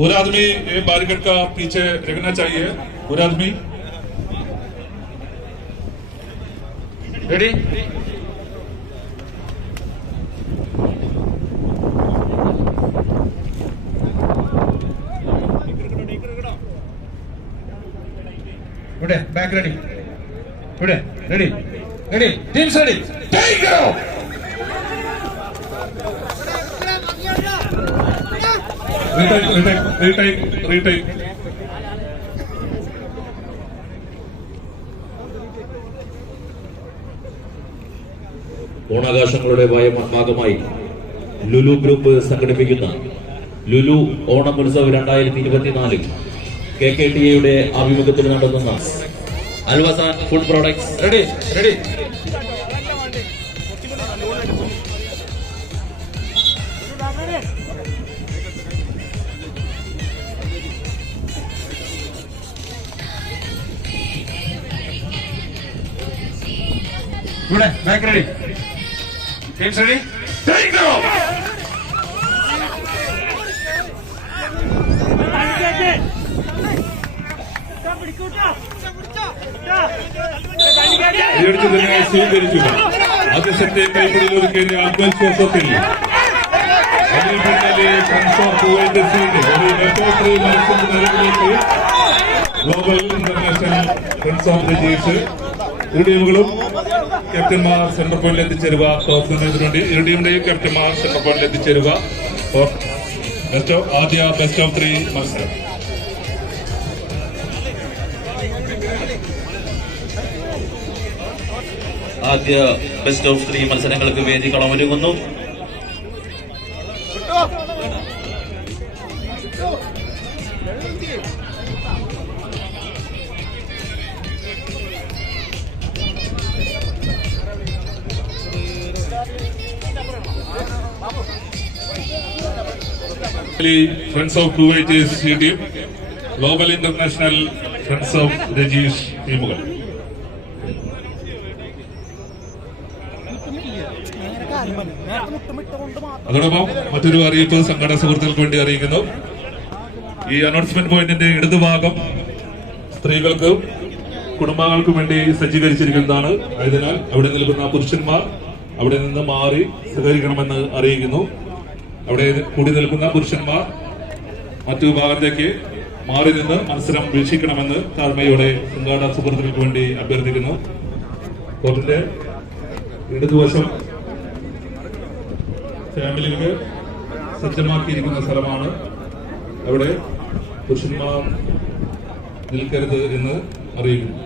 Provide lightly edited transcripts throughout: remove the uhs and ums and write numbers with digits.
पूरा आदमी बैरिकेड का पीछे रखना चाहिए। पूरा आदमी ready. Good, back ready. Good, ready. Ready. Teams ready. Take go. Retake. ഓണാഘോഷങ്ങളുടെ ഭാഗമായി ലുലു ഗ്രൂപ്പ് സംഘടിപ്പിക്കുന്ന ലുലു ഓണം ഉത്സവ് 2024 KKTAയുടെ ആഭിമുഖ്യത്തിൽ നടത്തുന്ന Alwazan food products Ready. Ready. Good, back ready. Teams ready. Take go. സ്വീകരിക്കുക. ആദ്യത്തെ കൈപ്പിടിയിൽ ഒരുക്കിയ അബ്ദുൽ ഷോഫത്തിൽ global international friends of the ജീസ് ഇരു ടീമുകളും ക്യാപ്റ്റന്മാർ സെന്റർ പോയിന്റിൽ എത്തിച്ചേരുക. ടോസിന് വേണ്ടി ഇരു ടീമിന്റെയും ക്യാപ്റ്റന്മാർ സെന്റർ പോയിന്റിൽ എത്തിച്ചേരുക. ആദ്യ ബെസ്റ്റ് ഓഫ് 3 മത്സരം. ആദ്യ ബെസ്റ്റ് ഓഫ് 3 മത്സരങ്ങൾക്ക് വേദി കളമൊരുങ്ങുന്നു. Friends of Kuwait team, global international friends of Rajeesh ടീമുകൾ. അതോടൊപ്പം മറ്റൊരു അറിയിപ്പ് സംഘടന സുഹൃത്തുക്കൾക്ക് വേണ്ടി അറിയിക്കുന്നു. ഈ അനൗൺസ്മെന്റ് പോയിന്റിന്റെ ഇടതുഭാഗം സ്ത്രീകൾക്കും കുടുംബങ്ങൾക്കും വേണ്ടി സജ്ജീകരിച്ചിരിക്കുന്നതാണ്. ആയതിനാൽ അവിടെ നിൽക്കുന്ന പുരുഷന്മാർ അവിടെ നിന്ന് മാറി സഹകരിക്കണമെന്ന് അറിയിക്കുന്നു. അവിടെ കൂടി നിൽക്കുന്ന പുരുഷന്മാർ മറ്റു ഭാഗത്തേക്ക് മാറി നിന്ന് മത്സരം വീക്ഷിക്കണമെന്ന് താഴ്മയോടെ സംഘാടക സുഹൃത്തുക്കൾക്ക് വേണ്ടി അഭ്യർത്ഥിക്കുന്നു. കോർട്ടിന്റെ ഇടതുവശം ഫാമിലിക്ക് സജ്ജമാക്കിയിരിക്കുന്ന സ്ഥലമാണ്. അവിടെ പുരുഷന്മാർ നിൽക്കരുത് എന്ന് അറിയിക്കുന്നു.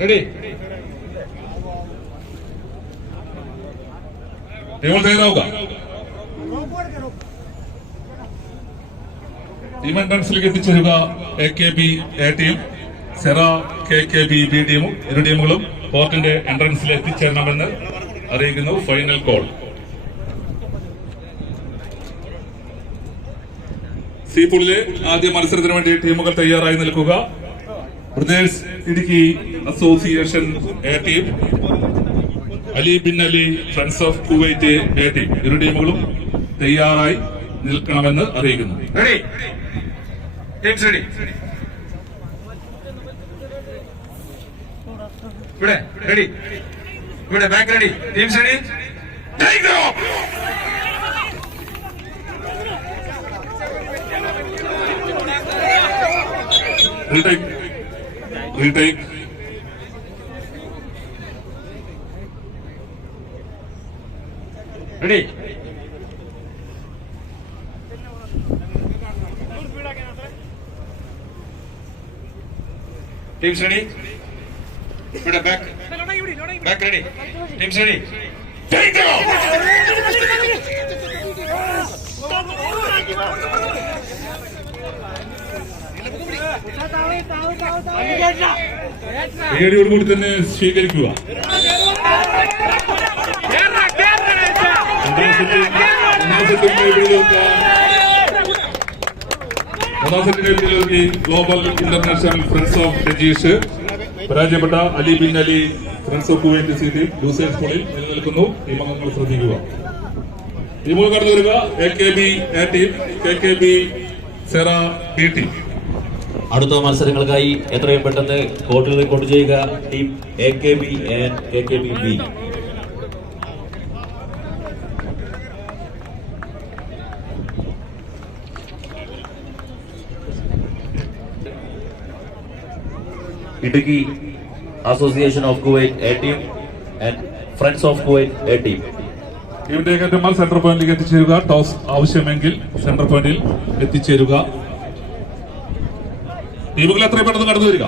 Ready. ടീമുകൾ തയ്യാറാവുക. ടീം എൻട്രൻസിലേക്ക് എത്തിച്ചേരുക. AKB A ടീം, സെറ KKB B ടീമും ഇരു ടീമുകളും കോർട്ടിന്റെ എൻട്രൻസിൽ എത്തിച്ചേരണമെന്ന് അറിയിക്കുന്നു. Final call. സി പൂളിലെ ആദ്യ മത്സരത്തിന് വേണ്ടി ടീമുകൾ തയ്യാറായി നിൽക്കുക. Brothers Idukki association A team, Ali bin Ali friends of Kuwait A team ഇരു ടീമുകളും തയ്യാറായി നിൽക്കണമെന്ന് അറിയിക്കുന്നു. Ready. Teams ready. Good, ready. Good, back ready. Teams ready. Take go. Retake. Ready. Teams ready. Good, back. Back ready. Teams ready. Take go. പേടിയോടുകൂടി തന്നെ സ്വീകരിക്കുക. ഒന്നാം സെറ്റിലേക്ക് global international friends of Rajeesh പരാജയപ്പെട്ട Ali bin Ali friends of Kuwait C team ലൂസേഴ്സ് പൂളിൽ നിലനിൽക്കുന്നു. Team അംഗങ്ങൾ ശ്രദ്ധിക്കുക. ടീമുകൾ കടന്നു വരിക. AKB A ടീം, KKB സെറ B ടീം. അടുത്ത മത്സരങ്ങൾക്കായി എത്രയും പെട്ടെന്ന് കോർട്ടിൽ റിപ്പോർട്ട് ചെയ്യുക. Team AKB and KKB B. ഇടുക്കി association of Kuwait A team and friends of Kuwait A team. ടീമിന്റെ ക്യാപ്റ്റന്മാർ സെന്റർ പോയിന്റിലേക്ക് എത്തിച്ചേരുക. ടോസ് ആവശ്യമെങ്കിൽ സെന്റർ പോയിന്റിൽ എത്തിച്ചേരുക. ടീമുകൾ എത്രയും പെട്ടെന്ന് കടന്നു വരിക.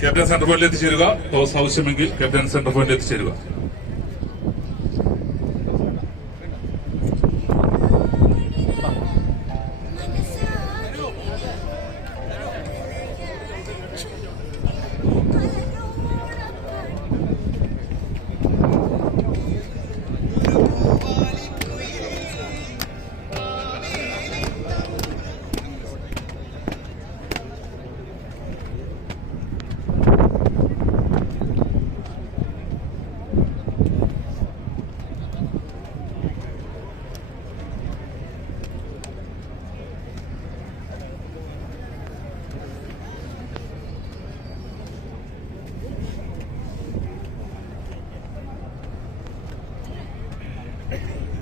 ക്യാപ്റ്റൻ സെന്റർ പോയിന്റിൽ എത്തിച്ചേരുക. ടോസ് ആവശ്യമെങ്കിൽ ക്യാപ്റ്റൻ സെന്റർ പോയിന്റിൽ എത്തിച്ചേരുക.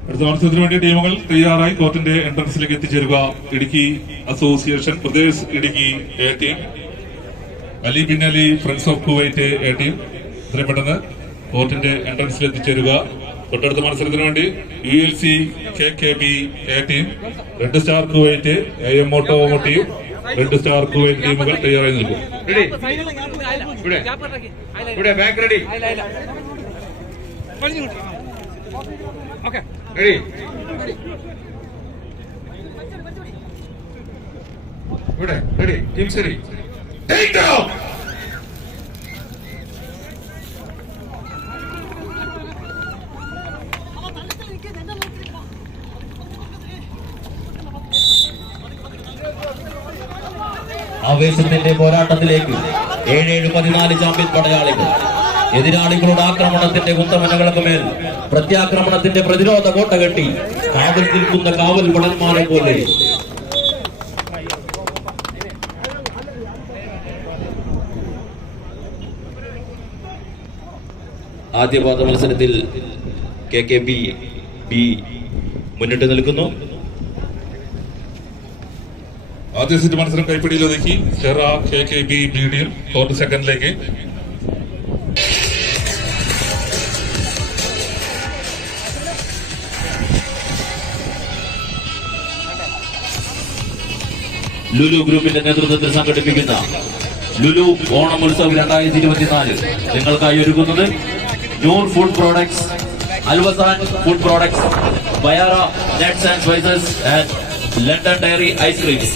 അടുത്ത മത്സരത്തിന് വേണ്ടി ടീമുകൾ തയ്യാറായി കോർട്ടിന്റെ എൻട്രൻസിലേക്ക് എത്തിച്ചേരുക. Idukki association brothers Idukki A team, Ali bin Ali friends of Kuwait A team എത്രയും പെട്ടെന്ന് കോർട്ടിന്റെ എൻട്രൻസിൽ എത്തിച്ചേരുക. തൊട്ടടുത്ത മത്സരത്തിന് വേണ്ടി ULC KKB A ടീം, റെഡ് സ്റ്റാർ കുവൈറ്റ് AM മോട്ടോ ടീം, റെഡ് സ്റ്റാർ കുവൈറ്റ് ടീമുകൾ തയ്യാറായി നിൽക്കും. Back ready. Okay. Ready. Good. Ready. Team ready. Take down. ആവേശത്തിന്റെ പോരാട്ടത്തിലേക്ക് 7-14 ചാമ്പ്യൻ പടയാളികൾ. എതിരാളികളുടെ ആക്രമണത്തിന്റെ കുന്തമനകൾക്ക് മേൽ പ്രത്യാക്രമണത്തിന്റെ പ്രതിരോധ കോട്ട കെട്ടി കാവൽ നിൽക്കുന്ന കാവൽ ഭടന്മാരെ പോലെ ആദ്യപാദ മത്സരത്തിൽ KKB B മുന്നിട്ട് നിൽക്കുന്നു. ആദ്യ സെറ്റ് മത്സരം കൈപ്പിടിയിൽ ഒതുക്കി സെറ KKB B ടീം കോർട്ട് സെക്കൻഡിലേക്ക്. ലുലു ഗ്രൂപ്പിന്റെ നേതൃത്വത്തിൽ സംഘടിപ്പിക്കുന്ന ലുലു ഓണം ഉത്സവ് 2024 നിങ്ങൾക്കായി ഒരുക്കുന്നത് Noor food products, അൽവസാൻ food products, Bayara nuts and spices and London diary ice creams.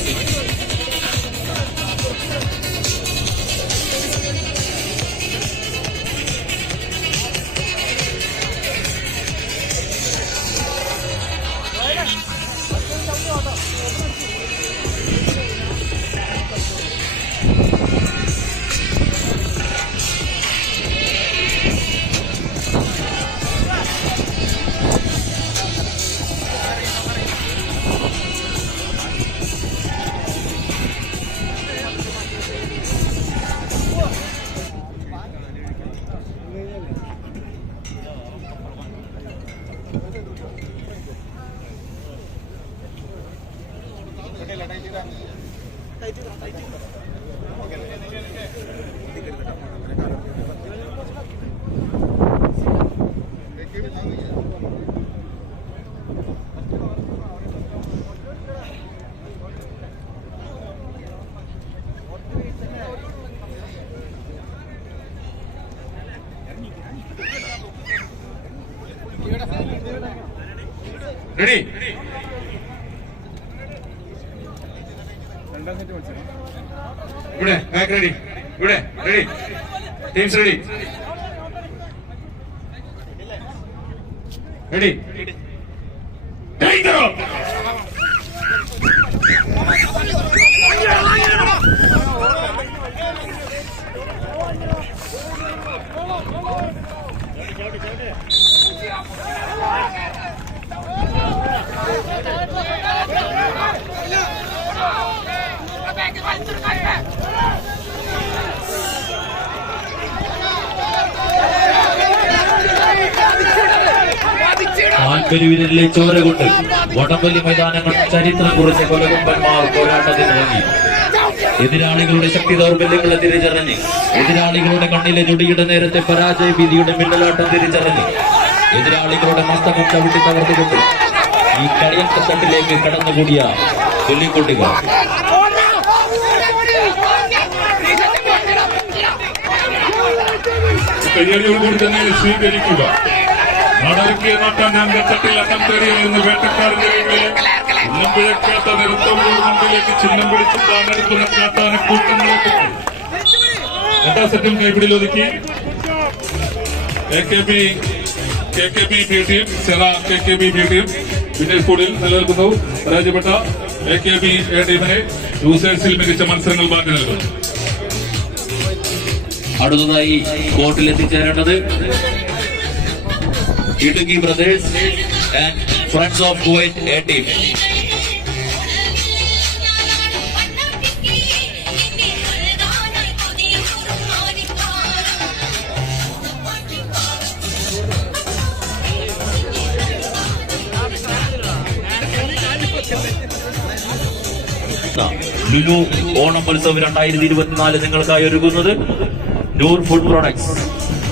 Ready ഇവിടെ ബാക്ക് റെഡി ഇവിടെ റെഡി ടീംസ് റെഡി റെഡി താൽപര്യവിരലിലെ ചോര കൊണ്ട് വടംവലി മൈതാനങ്ങൾ ചരിത്രം കുറിച്ച കൊലകൊമ്പന്മാർ പോരാട്ടത്തിനിറങ്ങി. എതിരാളികളുടെ ശക്തി ദൗർബല്യങ്ങളെ തിരിച്ചറിഞ്ഞ്, എതിരാളികളുടെ കണ്ണിലെ ഞൊടിയുടെ നേരത്തെ പരാജയ ഭീതിയുടെ മിന്നലാട്ടം തിരിച്ചറിഞ്ഞ്, എതിരാളികളുടെ മസ്തകം ചവിട്ടി തകർത്തുകൊണ്ട് ഈ കളിയക്കത്തട്ടിലേക്ക് കടന്നുകൂടിയ ചൊല്ലിക്കൊള്ളുക. കയ്യടിയോടുകൂടി തന്നെ സ്വീകരിക്കുക. നാടകീയ നാട്ടാൻ രംഗത്തട്ടിൽ അട്ടം തേടിയിൽ നിന്ന് വേട്ടക്കാരന്റെ ചിഹ്നം പിഴക്കാത്ത നിരത്തവരുടെ മുമ്പിലേക്ക് ചിഹ്നം പിടിച്ച് താനെടുക്കുന്ന കാട്ടാന കൂട്ടങ്ങളൊക്കെ രണ്ടാം സെറ്റും കൈപിടിയിൽ ഒതുക്കി KKB ബി ടീം സെറ KKB ബി ടീം വിന്നേഴ്സ് പൂളിൽ നിലനിൽക്കുന്നു. പരാജയപ്പെട്ട AKB എ ടീമിനെ യൂസേഴ്സിൽ മികച്ച മത്സരങ്ങൾ ബാക്കി നൽകുന്നു. അടുത്തതായി കോർട്ടിൽ എത്തിച്ചേരേണ്ടത് Idukki brothers and friends of Kuwait A team. Lulu Onam ഉത്സവം 2024 നിങ്ങൾക്കായി ഒരുക്കുന്നത് Noor food products,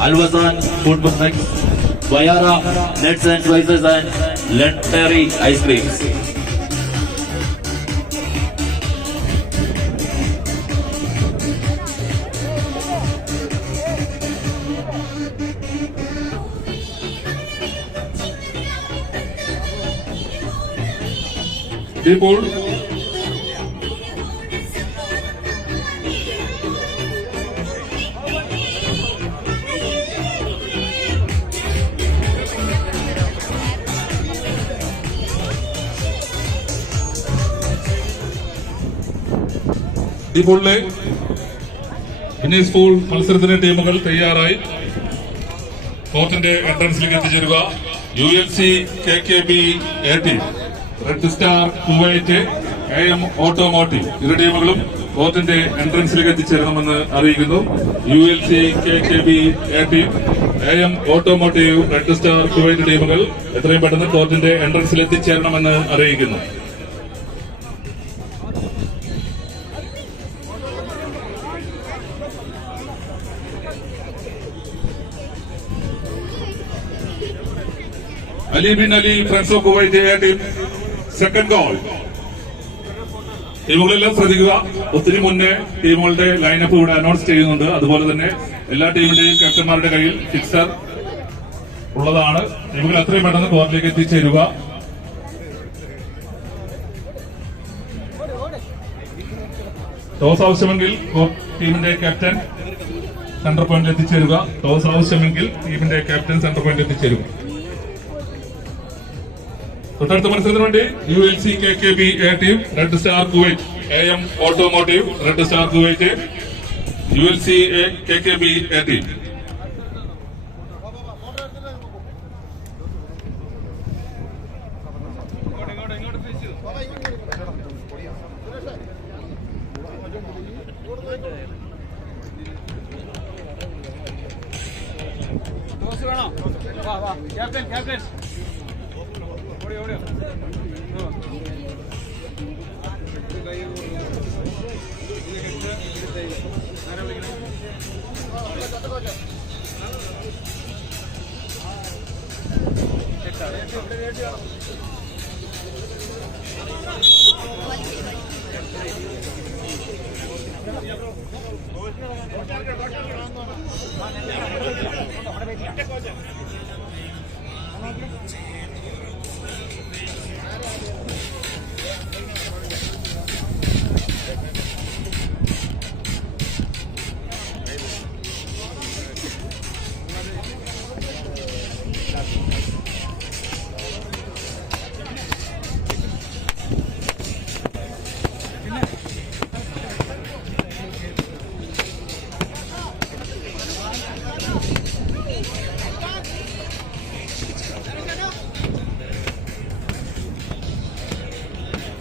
അൽവസാൻ food products, Bayara nuts and spices and London dairy ice creams. ഇപ്പോൾ പൂളിലെ വിന്നേഴ്സ് പൂൾ മത്സരത്തിന് ടീമുകൾ തയ്യാറായി കോർട്ടിന്റെ എൻട്രൻസിലേക്ക് എത്തിച്ചേരുക. ULC KKB A team, red star Kuwait, AM automotive ഇരു ടീമുകളും കോർട്ടിന്റെ എൻട്രൻസിലേക്ക് എത്തിച്ചേരണമെന്ന് അറിയിക്കുന്നു. ULC KKB A team, AM automotive, red star Kuwait ടീമുകൾ എത്രയും പെട്ടെന്ന് കോർട്ടിന്റെ എൻട്രൻസിൽ എത്തിച്ചേരണമെന്ന് അറിയിക്കുന്നു. Ali bin Ali friends of Kuwait A team, second goal. ടീമുകളെല്ലാം ശ്രദ്ധിക്കുക. ഒത്തിരി മുന്നേ ടീമുകളുടെ ലൈനപ്പ് ഇവിടെ അനൗൺസ് ചെയ്യുന്നുണ്ട്. അതുപോലെ തന്നെ എല്ലാ ടീമിന്റെയും ക്യാപ്റ്റന്മാരുടെ കയ്യിൽ ഫിക്സർ ഉള്ളതാണ്. ടീമുകൾ അത്രയും പെട്ടെന്ന് കോർട്ടിലേക്ക് എത്തിച്ചേരുക. ടോസ് ആവശ്യമെങ്കിൽ ടീമിന്റെ ക്യാപ്റ്റൻ സെന്റർ പോയിന്റിൽ എത്തിച്ചേരുക. ടോസ് ആവശ്യമെങ്കിൽ ടീമിന്റെ ക്യാപ്റ്റൻ സെന്റർ പോയിന്റിൽ എത്തിച്ചേരുക. തൊട്ടടുത്ത മത്സരത്തിന് വേണ്ടി ULC KKB A team, red star Kuwait, AM automotive, red star Kuwait, ULC KKB A team. Captain ഓടി ഓടി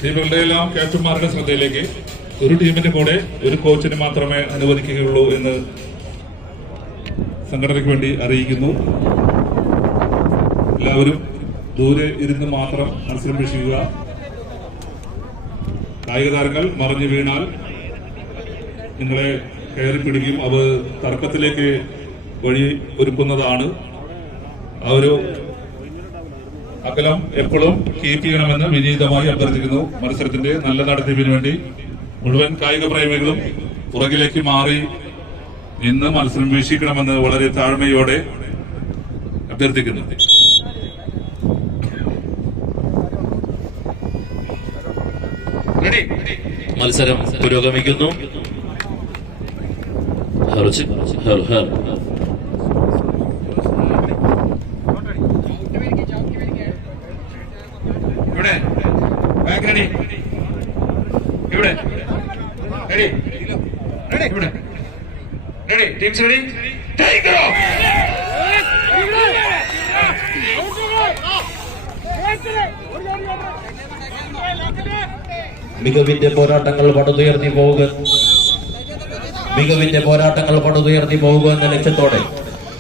ടീമുകളുടെ എല്ലാം ക്യാപ്റ്റന്മാരുടെ ശ്രദ്ധയിലേക്ക് ഒരു ടീമിന്റെ കൂടെ ഒരു കോച്ചിന് മാത്രമേ അനുവദിക്കുകയുള്ളൂ എന്ന് സംഘടനയ്ക്ക് വേണ്ടി അറിയിക്കുന്നു. എല്ലാവരും ദൂരെ ഇരുന്ന് മാത്രം മത്സരം വീക്ഷിക്കുക. കായിക താരങ്ങൾ മറിഞ്ഞു വീണാൽ നിങ്ങളെ കയറി പിടിക്കും. അവ തർക്കത്തിലേക്ക് വഴി ഒരുക്കുന്നതാണ്. ആ ഒരു അകലം എപ്പോഴും കീപ്പ് ചെയ്യണമെന്ന് വിനീതമായി അഭ്യർത്ഥിക്കുന്നു. മത്സരത്തിന്റെ നല്ല നടത്തിപ്പിന് വേണ്ടി മുഴുവൻ കായിക പ്രേമികളും പുറകിലേക്ക് മാറി നിന്ന് മത്സരം വീക്ഷിക്കണമെന്ന് വളരെ താഴ്മയോടെ അഭ്യർത്ഥിക്കുന്നു. മത്സരം പുരോഗമിക്കുന്നു. ഇവിടെ ബാക്ക് റെഡി. ഇവിടെ റെഡി. ഇവിടെ ready. Teams ready. Take off. മികവിന്റെ പോരാട്ടങ്ങൾ പടുതുയർത്തി പോവുക എന്ന ലക്ഷ്യത്തോടെ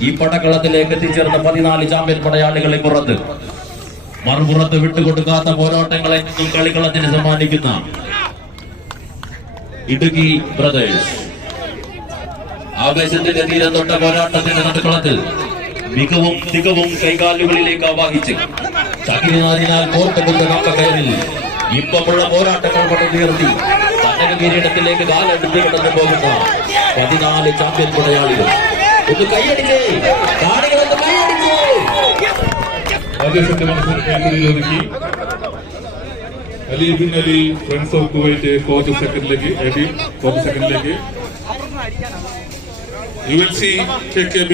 ഈ പടക്കളത്തിലേക്ക് എത്തിച്ചേർന്ന 14 ചാമ്പ്യൻ പടയാളികളെ പുറത്ത് മറുപുറത്ത് വിട്ടുകൊടുക്കാത്ത പോരാട്ടങ്ങളെ കളിക്കളത്തിന് സമ്മാനിക്കുന്ന ഇടുക്കി ബ്രദേഴ്സ്. ആവേശത്തിന്റെ തീരം തൊട്ട പോരാട്ടത്തിന്റെ നടുക്കളത്തിൽ മികവും തികവും കൈകാലുകളിലേക്ക് ആവാഹിച്ച് ചകിരിനാരിനാൽ കോർത്തുകൊണ്ട കയറിൽ ഇമ്പമുള്ള പോരാട്ടങ്ങൾ പടുതുയർത്തി തന്റെ കിരീടത്തിലേക്ക് കാലെടുത്ത് കിടന്നു പോകുന്ന 14 ചാമ്പ്യൻ പടയാളികൾ. ഒന്ന് കൈയടിച്ചേ, കാണികളൊന്ന് കൈയടിച്ചേ. ആദ്യത്തെ മത്സരത്തിൽ ഒതുക്കി Ali bin Ali friends of Kuwait coach സെക്കൻഡിലേക്ക് ULC KKB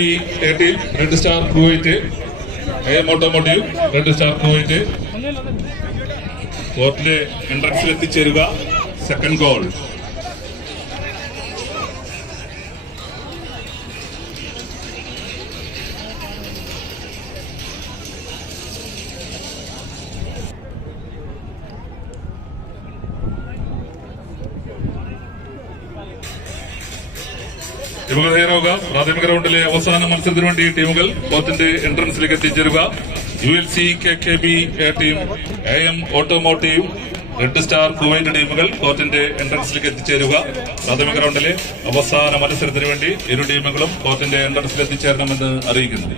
team red star Kuwait, AM automotive red star Kuwait കോർട്ടിലെ എൻട്രൻസിൽ എത്തിച്ചേരുക. Second goal. ടീമുകൾ തയ്യാറാവുക. പ്രാഥമിക റൗണ്ടിലെ അവസാന മത്സരത്തിന് വേണ്ടി ടീമുകൾ കോർട്ടിന്റെ എൻട്രൻസിലേക്ക് എത്തിച്ചേരുക. ULC KKB team, AM automotive red star Kuwait ടീമുകൾ കോർട്ടിന്റെ എൻട്രൻസിലേക്ക് എത്തിച്ചേരുക. പ്രാഥമിക റൗണ്ടിലെ അവസാന മത്സരത്തിന് വേണ്ടി ഇരു ടീമുകളും കോർട്ടിന്റെ എൻട്രൻസിൽ എത്തിച്ചേരണമെന്ന് അറിയിക്കുന്നു.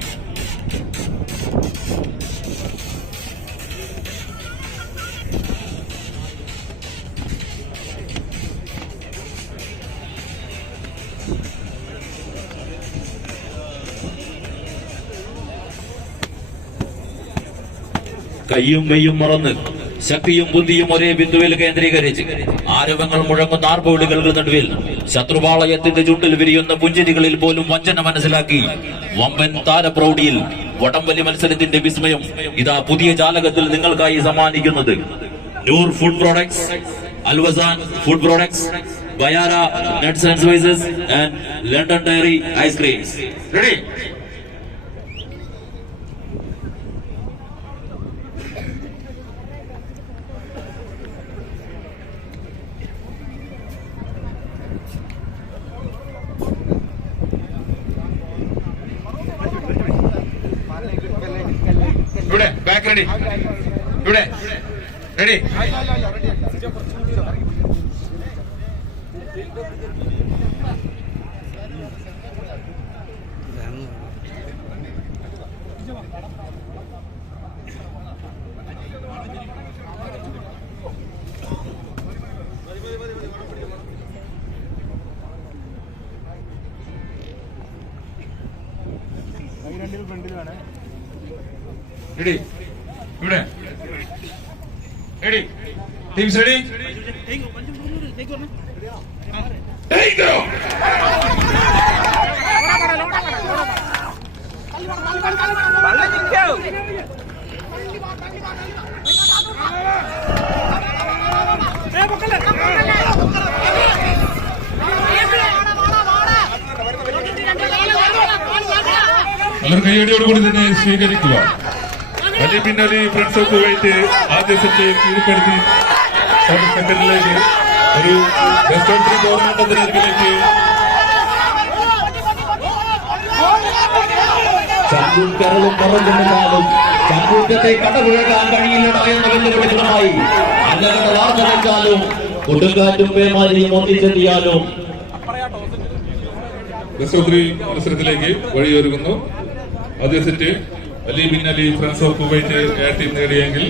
കയ്യും മെയ്യും മറന്ന് ശക്തിയും ബുദ്ധിയും ഒരേ ബിന്ദുവിൽ കേന്ദ്രീകരിച്ച് ആരവങ്ങൾ മുഴങ്ങുന്ന ആർപ്പുവിളികൾക്ക് നടുവിൽ ശത്രുപാളയത്തിന്റെ ചുണ്ടിൽ വിരിയുന്ന പുഞ്ചിരികളിൽ പോലും വഞ്ചന മനസ്സിലാക്കി വമ്പൻ താരപ്രൗഢിയിൽ വടംവലി മത്സരത്തിന്റെ വിസ്മയം ഇതാ പുതിയ ജാലകത്തിൽ നിങ്ങൾക്കായി സമ്മാനിക്കുന്നത് Noor food products, അൽവസാൻ food products, Bayara nuts and spices and London diary ice creams. Ready. ഇവിടെ ബാക്ക് റെഡി. ഇവിടെ റെഡി. റെഡി. ഇവിടെ റെഡി. Teams ready. അവർ കൈയടിയോടുകൂടി തന്നെ സ്വീകരിക്കുക. Ali bin Ali friends of Kuwait ആദ്യ സെറ്റ് കീഴ്പ്പെടുത്തി സെക്കൻഡിലേക്ക് ഒരു ബെസ്റ്റ് ഓഫ് 3 ടൂർണമെന്റ് എന്ന രീതിയിലേക്ക് ചങ്കൂറ്റവും മറന്നിരുന്നാലും ചങ്കൂറ്റത്തെ കടപുഴകാൻ കഴിയില്ലട എന്ന വെല്ലുവിളികളുമായി അന്നകട വാർത്തകളെക്കാളും കൊടുങ്കാറ്റും പേമാരിയും ഒന്നിച്ചെത്തിയാലും ബെസ്റ്റ് ഓഫ് 3 മത്സരത്തിലേക്ക് വഴിയൊരുങ്ങുന്നു. ആദ്യ set Ali bin Ali friends of Kuwait A team നേടിയെങ്കിൽ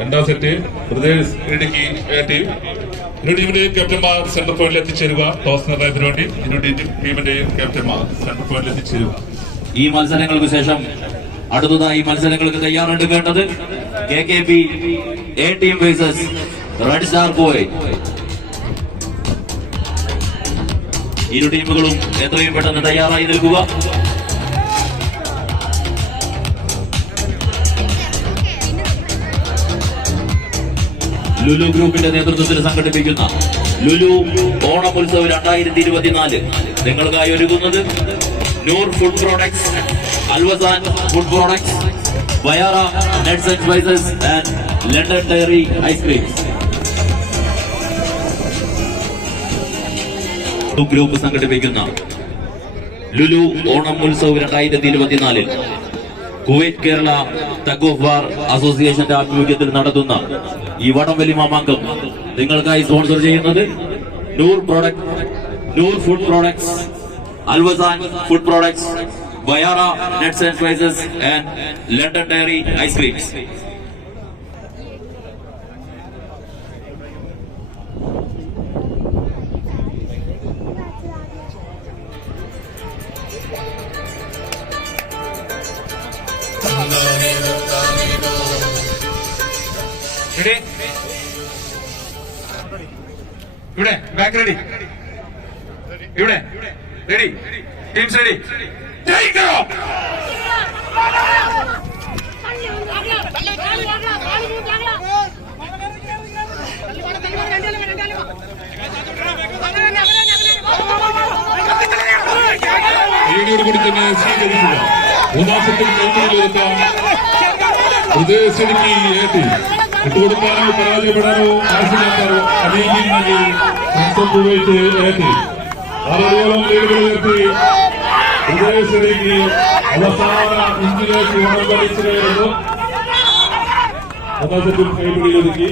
രണ്ടാം set brothers Idukki A team. ഇരു ടീമിന്റെയും ക്യാപ്റ്റന്മാർ സെന്റർ പോയിന്റിൽ എത്തിച്ചേരുക. ടോസ് നിർണയത്തിന് വേണ്ടി ഇരു ടീമിന്റെയും ക്യാപ്റ്റന്മാർ സെന്റർ പോയിന്റിൽ എത്തിച്ചേരുക. ഈ മത്സരങ്ങൾക്ക് ശേഷം അടുത്തതായി മത്സരങ്ങൾക്ക് തയ്യാറെടുക്കേണ്ടത് KKB A team versus red star Kuwait. ഇരു ടീമുകളും എത്രയും പെട്ടെന്ന് തയ്യാറായി നിൽക്കുക. ലുലു ഗ്രൂപ്പിന്റെ നേതൃത്വത്തിൽ സംഘടിപ്പിക്കുന്ന ലുലു ഓണമുത്സവ് 2024 നിങ്ങൾക്കായി ഒരുക്കുന്നത് Noor food products, അൽവസാൻ food products, Bayara nuts and spices and London diary ice creams. Group സംഘടിപ്പിക്കുന്ന Lulu Onam Utsav 2024 Kuwait Kerala tug of war അസോസിയേഷന്റെ ആഭിമുഖ്യത്തിൽ നടത്തുന്ന ഈ വടംവലി മാമാങ്കം നിങ്ങൾക്കായി സ്പോൺസർ ചെയ്യുന്നത് Noor food products, അൽവസാൻ food products, Bayara nuts and spices and London diary ice creams. ഇവിടെ ബാക്ക് റെഡി, ഇവിടെ ready, teams ready, take off. കൂടി തന്നെ സ്വീകരിക്കുക. മൂന്നാം സെറ്റിൽ കൈമുറിയിലെത്താൻ ബ്രദേഴ്സ് ഇടുക്കി എ ടീം. വിട്ടുകൊടുക്കാനോ പരാജയപ്പെടാനോ ആവശ്യമില്ലാത്തോ അലീഗിൽ friends of Kuwait A team 6 ലീഡുകൾ ഉയർത്തി ബ്രദേഴ്സ് ഇടുക്കി അവസാന ഇഞ്ചിലേക്ക് വണം കളിച്ചു കയറുന്നു. മൂന്നാം സെറ്റിൽ കൈപിടിയിലൊതുക്കി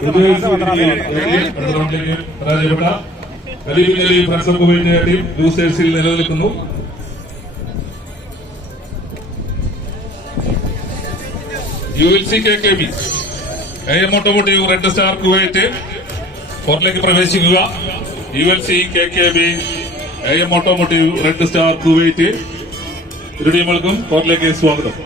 ബ്രദേഴ്സ് ഇടുക്കി എ ടീം അടുത്ത റൗണ്ടിലേക്ക് പരാജയപ്പെട്ട അലീബിൻ friends of Kuwait A team ലൂസേഴ്സിൽ നിലനിൽക്കുന്നു. ULC KKB AM automotive red star Kuwait കോർട്ടിലേക്ക് പ്രവേശിക്കുക. ULC KKB AM automotive red star Kuwait ഇരു ടീമുകൾക്കും കോർട്ടിലേക്ക് സ്വാഗതം.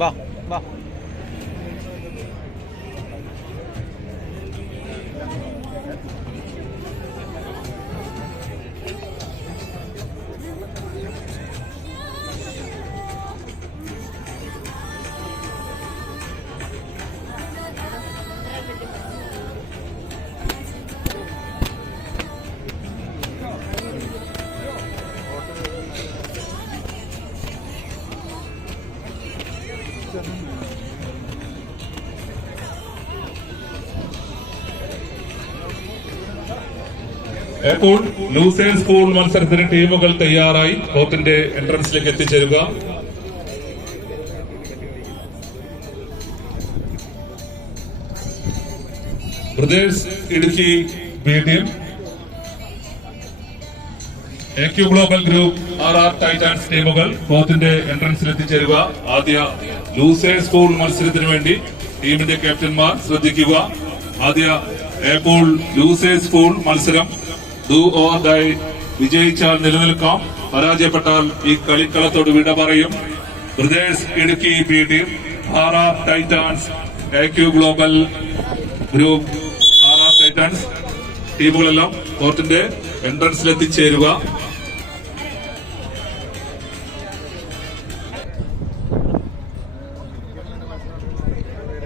വാ വാ ഇപ്പോൾ ലൂസേഴ്സ് പൂൾ മത്സരത്തിന് ടീമുകൾ തയ്യാറായി കോർട്ടിന്റെ എൻട്രൻസിലേക്ക് എത്തിച്ചേരുക. Brothers Idukki B team, AQ global group, RR Titans ടീമുകൾ കോർട്ടിന്റെ എൻട്രൻസിൽ എത്തിച്ചേരുക. ആദ്യ ലൂസേഴ്സ് പൂൾ മത്സരത്തിന് വേണ്ടി ടീമിന്റെ ക്യാപ്റ്റന്മാർ ശ്രദ്ധിക്കുക. ആദ്യ ഇപ്പോൾ ലൂസേഴ്സ് പൂൾ മത്സരം ഡു ഓർ ഡൈ. വിജയിച്ചാൽ നിലനിൽക്കാം, പരാജയപ്പെട്ടാൽ ഈ കളിക്കളത്തോട് വിട പറയും. Brothers Idukki B team, RR Titans, AQ global group, RR Titans ടീമുകളെല്ലാം കോർട്ടിന്റെ എൻട്രൻസിൽ എത്തിച്ചേരുക.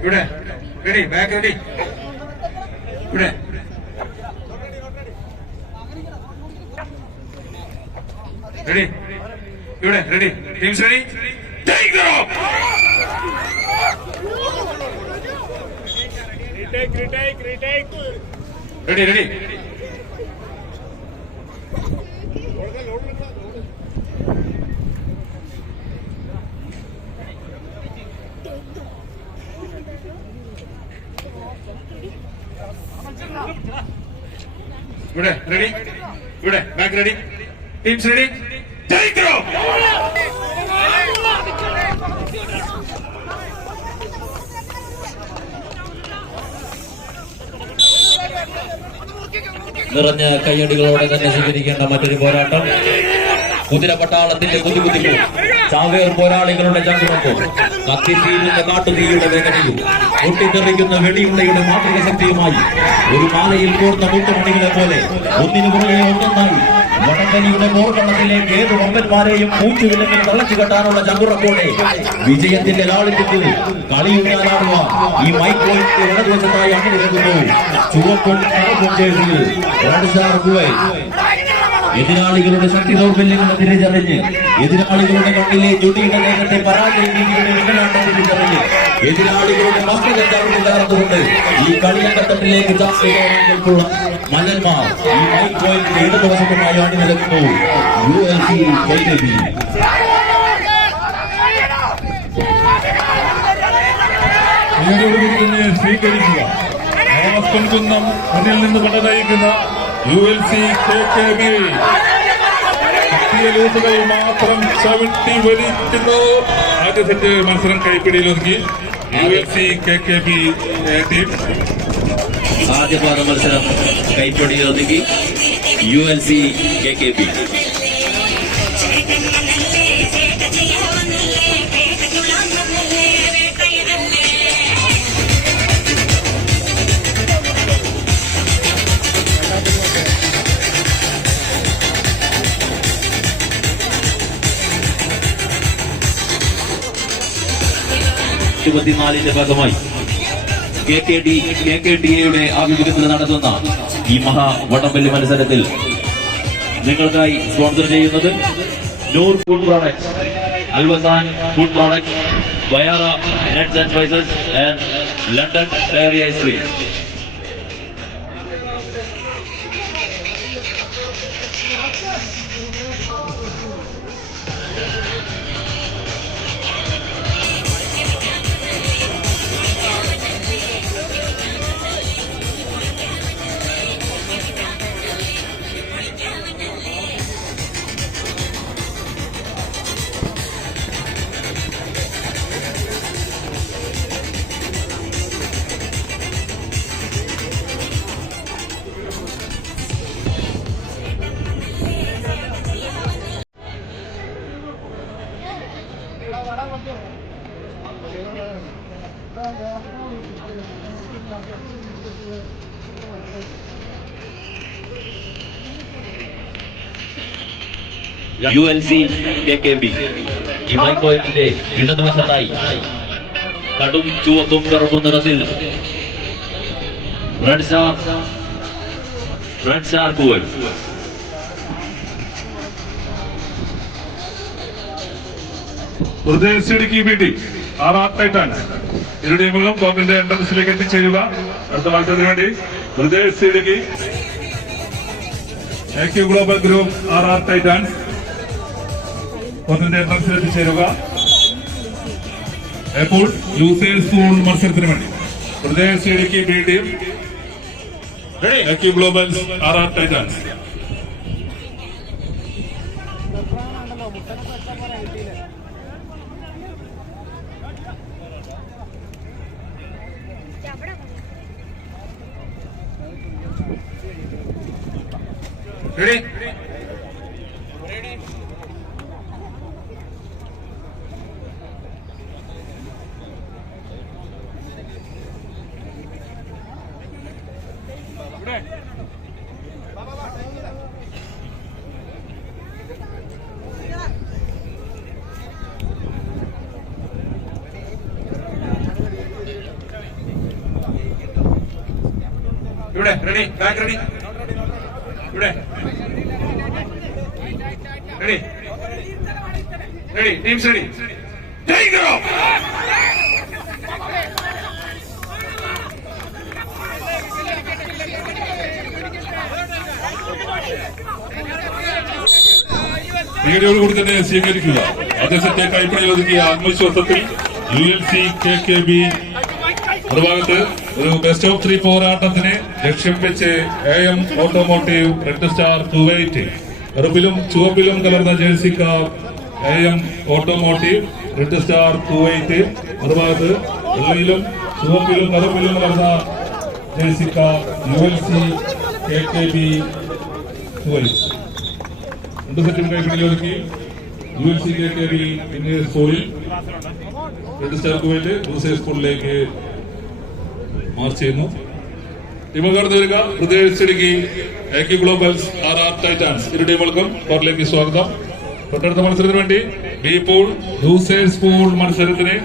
ഇവിടെ റെഡി, ബാക്ക് റെഡി, ഇവിടെ റെഡി, ഇവിടെ ready, teams ready, take the rope. Ready ready, ഇവിടെ റെഡി, ഇവിടെ back ready, teams ready, take the rope. നിറഞ്ഞ കയ്യടികളോടെ തന്നെ സ്വീകരിക്കേണ്ട മറ്റൊരു പോരാട്ടം. കുതിരപട്ടാളത്തിന്റെ കുതികുതിപ്പും ചാവേർ പോരാളികളുടെ ചങ്കുറപ്പും കത്തിത്തീരുന്ന കാട്ടുതീയുടെ വേഗതയും പൊട്ടിത്തെറിക്കുന്ന വെടിയുണ്ടയുടെ മാതൃക ശക്തിയുമായി ഒരു മാലയിൽ കോർത്ത മുട്ടുമണികളെ പോലെ ഒന്നിനു പുറകെ ഒന്നൊന്നായി വടക്കനിയുടെ പോർക്കണത്തിലേക്ക് ഏത് വമ്പന്മാരെയും പൂച്ചുവില്ലെങ്കിൽ തളച്ചു കെട്ടാനുള്ള ചങ്കുറപ്പോടെ വിജയത്തിന്റെ ലാളിത്യത്തിൽ കളിയുണ്ടാകുക ഈ മൈക്ക് പോയിന്റ് വലതുവശത്തായി അണിനിരക്കുന്നു. ചുവപ്പും കറുപ്പും ചേർന്ന് എതിരാളികളുടെ ശക്തി ദൗർബല്യങ്ങളെ തിരിച്ചറിഞ്ഞ് എതിരാളികളുടെ കണ്ണിലെ ചുടിയുടെ നേരത്തെ പരാജയ രീതിയുടെ വികലാട്ടം തിരിച്ചറിഞ്ഞ് എതിരാളികളുടെ മസ്തകം ചേർന്നുകൊണ്ട് ഈ കളിയങ്കത്തട്ടിലേക്ക് ചാർച്ചയുള്ള മല്ലന്മാർ ഈ മൈക്ക് പോയിന്റ് ഇടതുവശത്തുമായി അണിനിരക്കുന്നു. UFC KKB. തന്നെ സ്വീകരിക്കുക. കുന്നം മുന്നിൽ നിന്ന് കൊണ്ടു നയിക്കുന്ന UFC KKB ലൂസുകൾ മാത്രം ചവിട്ടി വലിക്കുന്നു. ആദ്യ സെറ്റ് മത്സരം കൈപ്പിടിയിൽ ഒതുക്കി UFC KKB ടീം. ആദ്യപാദ മത്സരം കൈപ്പിടിയിൽ ഒതുക്കി UFC KKB. ിന്റെ ഭാഗമായി KKDA ആഭിമുഖ്യത്തിൽ നടത്തുന്ന ഈ മഹാ വടംവലി മത്സരത്തിൽ നിങ്ങൾക്കായി സ്പോൺസർ ചെയ്യുന്നത് Noor food products, അൽവസാൻ food products, Bayara nuts and spices and London diary ice cream. UFC KKB ഈ മൈക്ക് പോയിന്റിന്റെ ഇടതുവശത്തായി കടും ചുവപ്പും കറുപ്പും നിറത്തിൽ റെഡ് സ്റ്റാർ പൂവൽ. Brothers Idukki B team, RR Titans ഇരു ടീമുകളും കോപ്പിന്റെ എൻട്രൻസിലേക്ക് എത്തിച്ചേരുക. അടുത്ത മത്സരത്തിന് വേണ്ടി brothers Idukki AQ global group RR Titans കോർട്ടിന്റെ എൻട്രൻസിൽ എത്തിച്ചേരുക. ഇപ്പോൾ ലൂസേഴ്സ് സ്കൂൾ മത്സരത്തിന് വേണ്ടി പ്രദേശ് Idukki B team AQ global RR Titans. Ready? Ready? Back ready? Ready? Teams ready? Take it off! പേടിയോടുകൂടി തന്നെ സ്വീകരിക്കുക. അദ്ദേഹത്തെ കൈപ്പണി ഒതുക്കിയ ആത്മവിശ്വാസത്തിൽ ULC KKB മറുഭാഗത്ത് ഒരു ബെസ്റ്റ് ഓഫ് 3 പോരാട്ടത്തിന് ലക്ഷ്യം വെച്ച് AM automotive red star Kuwait കറുപ്പിലും ചുവപ്പിലും കലർന്ന ജേഴ്സിക്കാർ AM automotive red star Kuwait മറുഭാഗത്ത് വെള്ളയിലും ചുവപ്പിലും കറുപ്പിലും കലർന്ന ജേഴ്സിക്കാർ ULC KKB കുവൈറ്റ്. രണ്ട് സെറ്റും കൈപ്പിടിയിൽ ഒതുക്കി ULC KKB പിന്നീട് സ്കൂളിൽ റെഡ് സ്റ്റാർ കുവൈറ്റ് ലൂസേഴ്സ് സ്കൂളിലേക്ക് മാർച്ച് ചെയ്യുന്നു. ടീമുകൾ കടന്നു വരിക. Pradesh Idukki AQ globals RR Titans ഇരു ടീമുകൾക്കും കോർട്ടിലേക്ക് സ്വാഗതം. തൊട്ടടുത്ത മത്സരത്തിന് വേണ്ടി ബി പൂൾ ലൂസേഴ്സ് പൂൾ മത്സരത്തിന്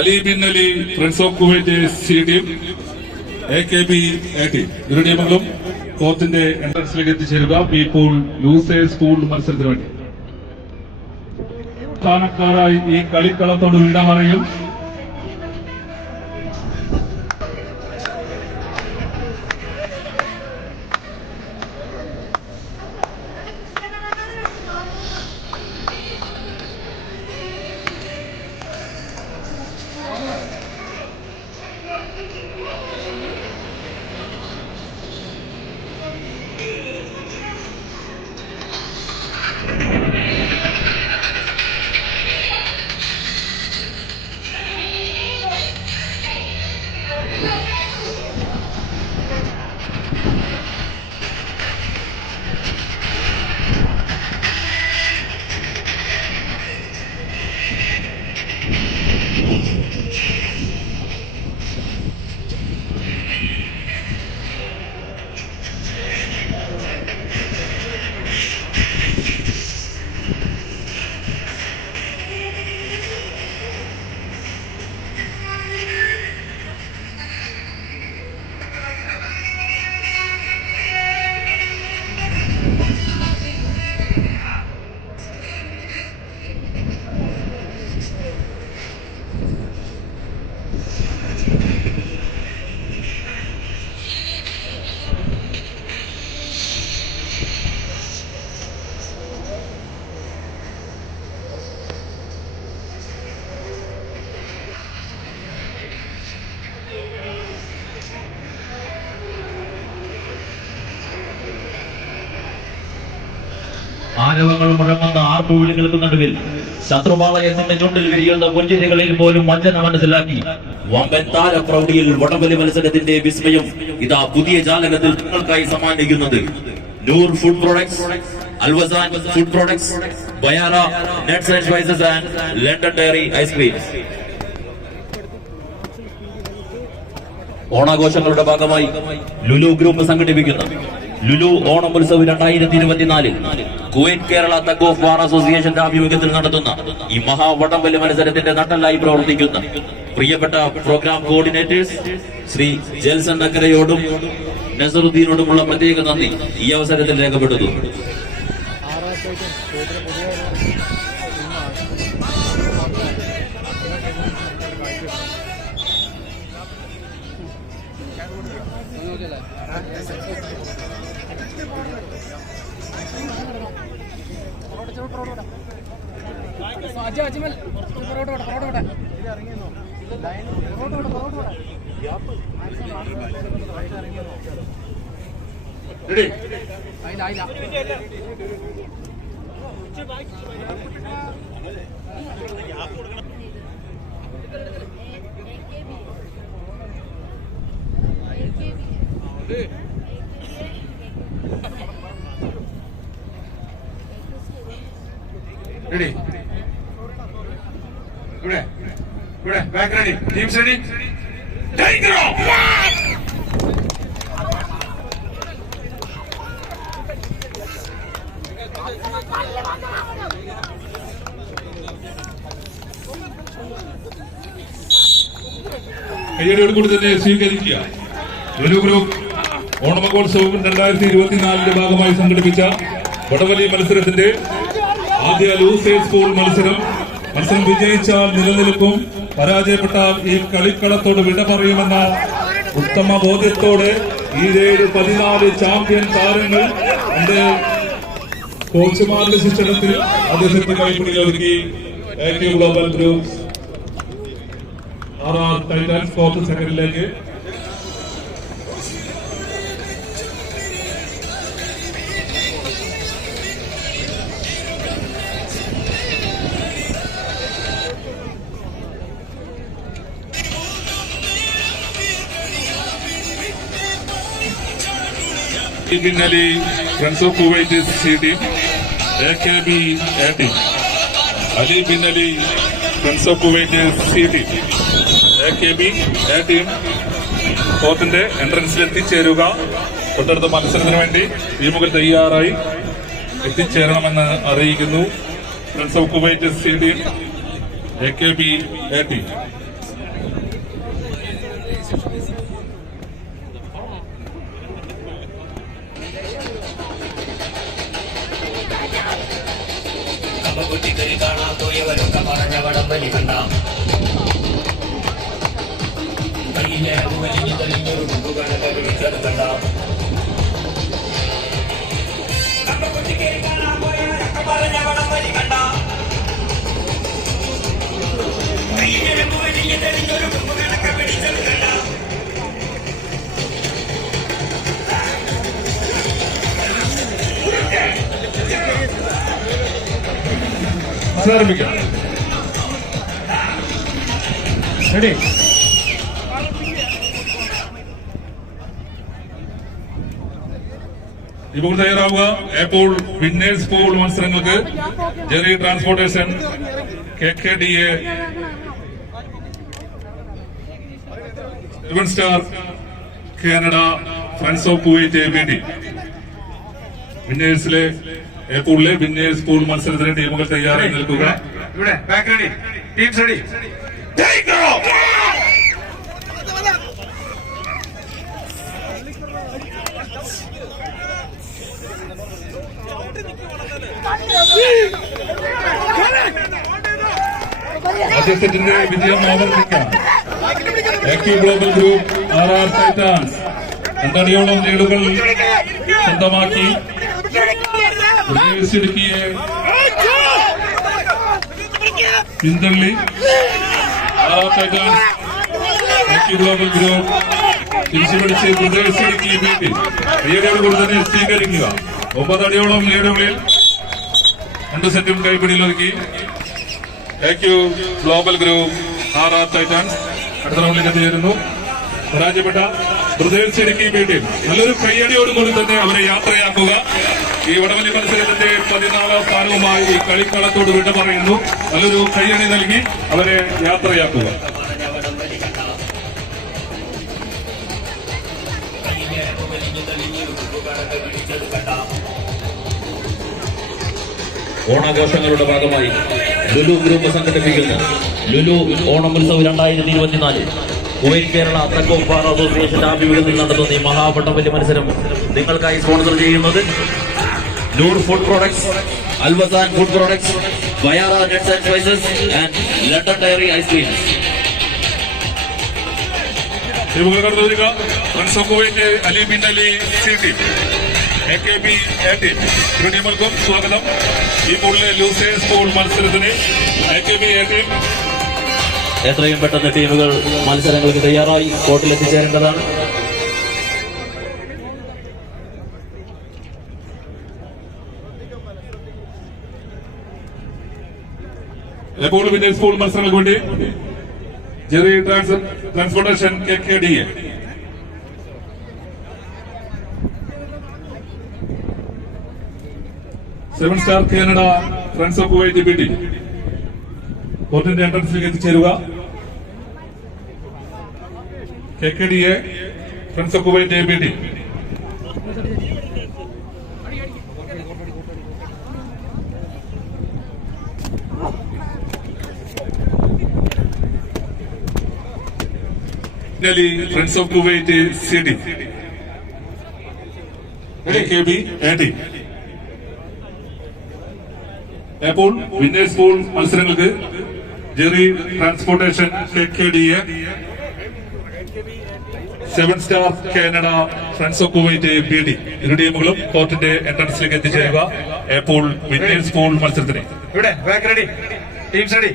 Ali bin Ali friends of Kuwait C team AKB A team ഇരു ടീമുകളും കോർട്ടിന്റെ എൻട്രൻസിലേക്ക് എത്തിച്ചേരുക. ബി പൂൾ ലൂസേഴ്സ് പൂൾ മത്സരത്തിന് വേണ്ടി സ്ഥാനക്കാരായി ഈ കളിക്കളത്തോട് വിട പറയും. ആരവങ്ങൾ മുഴങ്ങുന്ന ആർപ്പുവിളികൾക്ക് നടുവിൽ ശത്രുപാളയത്തിന്റെ ചുണ്ടിൽ വിരിയുന്ന പുഞ്ചിരികളിൽ പോലും വഞ്ചന മനസ്സിലാക്കി വമ്പൻ താര പ്രൗഢിയിൽ വടംവലി മത്സരത്തിന്റെ വിസ്മയം ഇതാ പുതിയ ജാലകത്തിൽ നിങ്ങൾക്കായി സമ്മാനിക്കുന്നത് Noor food products, അൽവസാൻ food products, Bayara nuts and spices and London diary ice creams. ഓണാഘോഷങ്ങളുടെ ഭാഗമായി ലുലു ഗ്രൂപ്പ് സംഘടിപ്പിക്കുന്ന Lulu Onam Utsav 2024 Kuwait Kerala tug of war അസോസിയേഷന്റെ ആഭിമുഖ്യത്തിൽ നടത്തുന്ന ഈ മഹാവടംവലി മത്സരത്തിന്റെ നട്ടലായി പ്രവർത്തിക്കുന്ന പ്രിയപ്പെട്ട പ്രോഗ്രാം കോർഡിനേറ്റേഴ്സ് ശ്രീ ജെൽസൺ നക്കരയോടും നസറുദ്ദീനോടുമുള്ള പ്രത്യേക നന്ദി ഈ അവസരത്തിൽ രേഖപ്പെടുത്തുന്നു. Ready? Ready? Good. Back ready. Teams ready? Take it off! കയ്യടിയോട് കൂടി തന്നെ സ്വീകരിക്കുക. ലുലു ഗ്രൂപ്പ് ഓണമഹോത്സവം 2024 ഭാഗമായി സംഘടിപ്പിച്ച വടംവലി മത്സരത്തിന്റെ ആദ്യ ലൂസേഴ്സ് പൂൾ മത്സരം വിജയിച്ചാൽ നിലനിൽക്കും, പരാജയപ്പെട്ടാൽ ഈ കളിക്കളത്തോട് വിട പറയുമെന്ന ഉത്തമ ബോധ്യത്തോടെ ഈ 14 ചാമ്പ്യൻ താരങ്ങൾ എന്റെ കോച്ചുമാരുടെ ശിക്ഷണത്തിൽ അദ്ദേഹത്തെ കൈപ്പിടിയിൽ ഒരുക്കി global group RR Titans 4th സെക്കൻഡിലേക്ക് Ali, Friends of Kuwait is C team, AKB A team. Ali bin Ali, Friends of Kuwait is C team, AKB A team. ഫോർത്തിന്റെ എൻട്രൻസിൽ എത്തിച്ചേരുക. തൊട്ടടുത്ത മത്സരത്തിന് വേണ്ടി ടീമുകൾ തയ്യാറായി എത്തിച്ചേരണമെന്ന് അറിയിക്കുന്നു. Friends of Kuwait C team, AKB A team. കുട്ടിക്കരി കാണാത്തോയവരൊക്കെ പറഞ്ഞ വടംവലി കണ്ടാം. കയ്യിലെ വലിഞ്ഞു തെളിഞ്ഞൊരു കുമ്പുകളൊക്കെ പിടിച്ചെടുക്കണ്ടാം. കുട്ടിക്കരി കാണാത്തോയവരൊക്കെ പറഞ്ഞ വടംവലി കണ്ടാം. കയ്യിലെ വലിഞ്ഞു തെളിഞ്ഞൊരു കുമ്പുകളൊക്കെ പിടിച്ചെടുക്കണ്ടാം. ആരംഭിക്കാം. Ready? ഇപ്പോൾ തയ്യാറാവുക. ഇപ്പോൾ വിന്നേഴ്സ് പൂൾ മത്സരങ്ങൾക്ക് Jerry transportation, KKDA, seven star Canada, friends of Kuwait ABD. വിന്നേഴ്സിലെ പൂളിലെ വിന്നേഴ്സ് പൂൾ മത്സരത്തിന് ടീമുകൾ തയ്യാറായി നിൽക്കുക. Back ready. Teams ready? Take it off! ആദ്യ സെറ്റിന്റെ വിജയം ആവർത്തിക്കാം. AQ global group RR Titans 2 അടിയോളം ലീഡുകൾ സ്വന്തമാക്കി ഇടുക്കിയെ പിന്തള്ളി. RR Titans AQ global group തിരിച്ചുപിടിച്ച് ഇടുക്കി വീട്ടിൽ ലീഡോട് കൂടി തന്നെ സ്വീകരിക്കുക. 9 അടിയോളം ലീഡുകളിൽ 2 സെറ്റും കൈപ്പിടിയിലൊതുക്കി AQ global group RR Titans അടുത്ത റൗണ്ടിലേക്ക് എത്തിയിരുന്നു. പരാജയപ്പെട്ട ബ്രദേഴ്സ് ഇടുക്കി വീട്ടിൽ നല്ലൊരു കയ്യടിയോടുകൂടി തന്നെ അവരെ യാത്രയാക്കുക. ഈ വടംവലി മത്സരത്തിന്റെ 14ാം സ്ഥാനവുമായി ഈ കളിക്കളത്തോട് വിട പറയുന്നു. നല്ലൊരു കയ്യടി നൽകി അവരെ യാത്രയാക്കുക. ഓണാഘോഷങ്ങളുടെ ഭാഗമായി ലുലു ഗ്രൂപ്പ് സംഘടിപ്പിക്കുന്ന ലുലു ഓണമുത്സവ് 2024 കുവൈറ്റ് കേരള തക്കോ ബാർ അസോസിയേഷന്റെ ആഭിമുഖ്യത്തിൽ നടത്തുന്ന ഈ മഹാവടംവലി മത്സരം നിങ്ങൾക്കായി സ്പോൺസർ ചെയ്യുന്നത് Noor food products, അൽവസാൻ food products, Bayara nuts and spices and London diary ice creams. ടീമുകൾ കടന്നു വരിക. Friends of Kuwait Ali bin Ali C team, AKB team. ഇരു ടീമുകൾക്കും സ്വാഗതം. ഈ പൂളിലെ ലൂസേഴ്സ് പൂൾ മത്സരത്തിന് AKB ടീം എത്രയും പെട്ടെന്ന് ടീമുകൾ മത്സരങ്ങൾക്ക് തയ്യാറായി കോർട്ടിൽ എത്തിച്ചേരേണ്ടതാണ്. പൂൾ വിന്നേഴ്സ് പൂൾ മത്സരങ്ങൾക്ക് വേണ്ടി Jerry transportation KKDA. Seven star Canada friends of Kuwait DBT. കോർട്ടിന്റെ എൻട്രൻസിലേക്ക് എത്തിച്ചേരുക. KKDA friends of Kuwait DBT. Friends of Kuwait CD. AKB team. അപ്പോൾ വിന്നേഴ്സ് പൂൾ മത്സരങ്ങൾക്ക് Jerry transportation KKDA, seven star Canada friends of Kuwait BD. ഇരു ടീമുകളും കോർട്ടിന്റെ എൻട്രൻസിലേക്ക് എത്തിച്ചേരുക. അപ്പോൾ വിന്നേഴ്സ് പൂൾ മത്സരത്തിന് ഇവിടെ ബാക്ക് റെഡി, ടീംസ് റെഡി.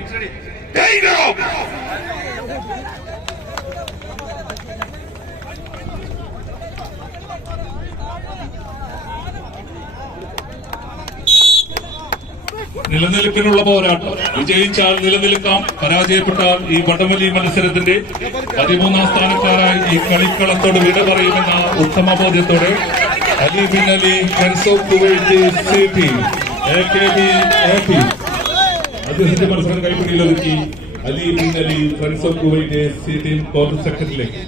നിലനിൽപ്പിനുള്ള പോരാട്ടം. വിജയിച്ചാൽ നിലനിൽക്കാം, പരാജയപ്പെട്ടാൽ ഈ വടംവലി മത്സരത്തിന്റെ 13ാം സ്ഥാനക്കാരായി ഈ കളിക്കളത്തോട് വിട പറയുമെന്ന ഉത്തമ ബോധ്യത്തോടെ Ali bin Ali friends of Kuwait CD AKB team അദ്ദേഹത്തിന്റെ മത്സരം കൈപ്പിടിയിലൊതുക്കി Ali bin Ali friends of Kuwait CD quarter സെക്കൻഡിലേക്ക്.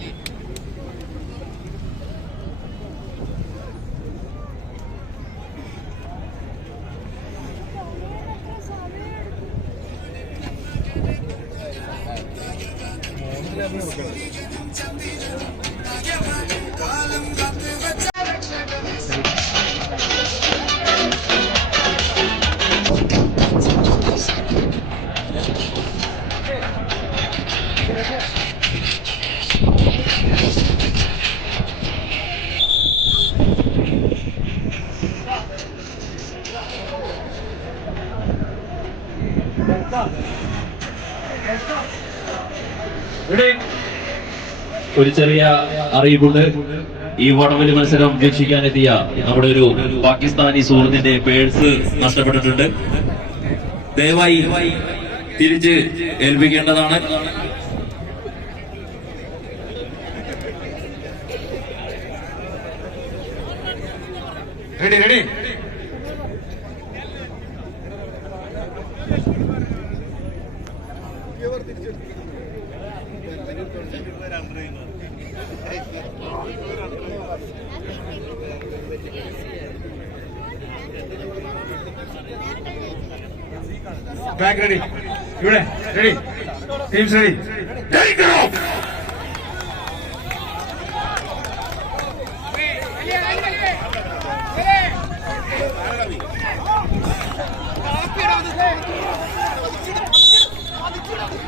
ഒരു ചെറിയ അറിയിപ്പുണ്ട്. ഈ വടംവലി മത്സരം വീക്ഷിക്കാനെത്തിയ നമ്മുടെ ഒരു പാകിസ്ഥാനി സുഹൃത്തിന്റെ പേഴ്സ് നഷ്ടപ്പെട്ടിട്ടുണ്ട്. ദയവായി തിരിച്ച് ഏൽപ്പിക്കേണ്ടതാണ്. Ready ready. ബാക്ക് റെഡി, ഇവിടെ റെഡി, ടീംസ് റെഡി.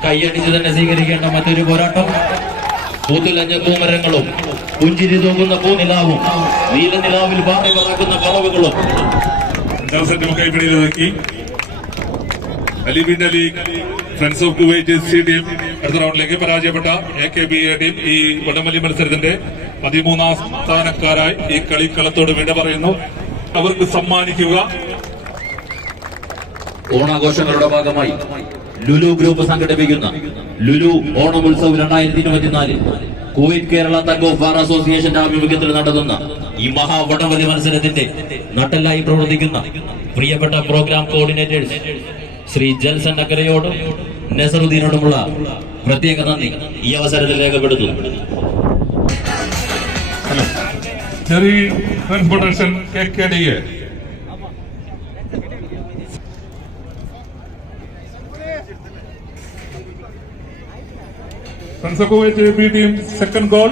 കൈയടിച്ച് തന്നെ സ്വീകരിക്കേണ്ട മറ്റൊരു പോരാട്ടം. പൂത്തുലഞ്ഞ പൂമരങ്ങളും പുഞ്ചിരി തൂക്കുന്ന പൂനിലാവും നീലനിലാവിൽ പാറി പറക്കുന്ന പറവുകളും കൈപ്പിടിയിലൊതുക്കി Ali bin Ali friends of Kuwait CD അടുത്ത റൗണ്ടിലേക്ക് പരാജയപ്പെട്ട AKB ടീം ഈ വടംവലി മത്സരത്തിന്റെ 13ാം സ്ഥാനക്കാരായി ഈ കളിക്കളത്തോട് വിട പറയുന്നു. അവർക്ക് സമ്മാനിക്കുക ഓണാഘോഷങ്ങളുടെ ഭാഗമായി ലുലു ഗ്രൂപ്പ് സംഘടിപ്പിക്കുന്ന Lulu Onam Utsav 2024 Kuwait Kerala tug of war അസോസിയേഷന്റെ ആഭിമുഖ്യത്തിൽ നടത്തുന്ന ഈ മഹാവടംവലി മത്സരത്തിന്റെ നട്ടെല്ലായി പ്രവർത്തിക്കുന്ന പ്രിയപ്പെട്ട പ്രോഗ്രാം കോർഡിനേറ്റേഴ്സ് ശ്രീ ജൽസൺ അക്കരയോടും നസറുദ്ദീനോടുമുള്ള പ്രത്യേക നന്ദി ഈ അവസരത്തിൽ രേഖപ്പെടുത്തുന്നു. Jerry transportation KKDA. Friends of Kuwait AB team second goal.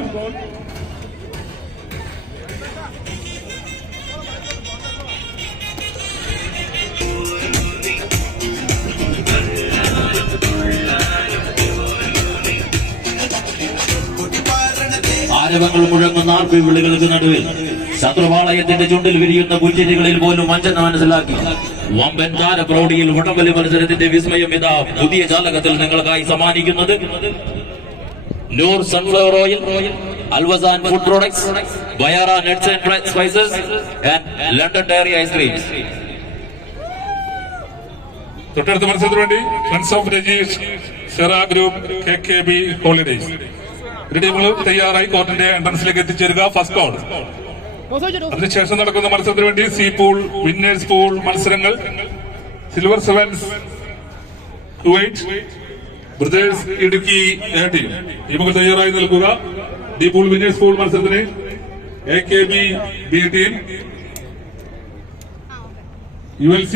ആരവങ്ങൾ മുഴങ്ങുന്ന ആർപ്പി വിളികൾക്ക് നടുവിൽ ശത്രുപാളയത്തിന്റെ ചുണ്ടിൽ വിരിയുന്ന പുഞ്ചിരികളിൽ പോലും വഞ്ചന മനസ്സിലാക്കി വമ്പൻ താര പ്രൗഢിയിൽ വടംവലി മത്സരത്തിന്റെ വിസ്മയം ഇതാ പുതിയ ജാലകത്തിൽ നിങ്ങൾക്കായി സമ്മാനിക്കുന്നത് Noor sunflower oil, Alwazzan food products, Bayara nuts and spices and London diary ice creams. തൊട്ടടുത്ത മത്സരത്തിന് വേണ്ടി ഫ്രണ്ട്സ് ഓഫ് രജീഷ് സെറ ഗ്രൂപ്പ് KKB ഹോളിഡേയ്സ് ഇരു ടീമുകൾ തയ്യാറായി കോർട്ടിന്റെ എൻട്രൻസിലേക്ക് എത്തിച്ചേരുക. First call. അതിനുശേഷം നടക്കുന്ന മത്സരത്തിന് വേണ്ടി സി പൂൾ, വിന്നേഴ്സ് പൂൾ മത്സരങ്ങൾ. Silver sevens Kuwait, brothers Idukki A team ടീമുകൾ തയ്യാറായി നിൽക്കുക. ഡി പൂൾ വിന്നേഴ്സ് പൂൾ മത്സരത്തിന് AKB B team, ULC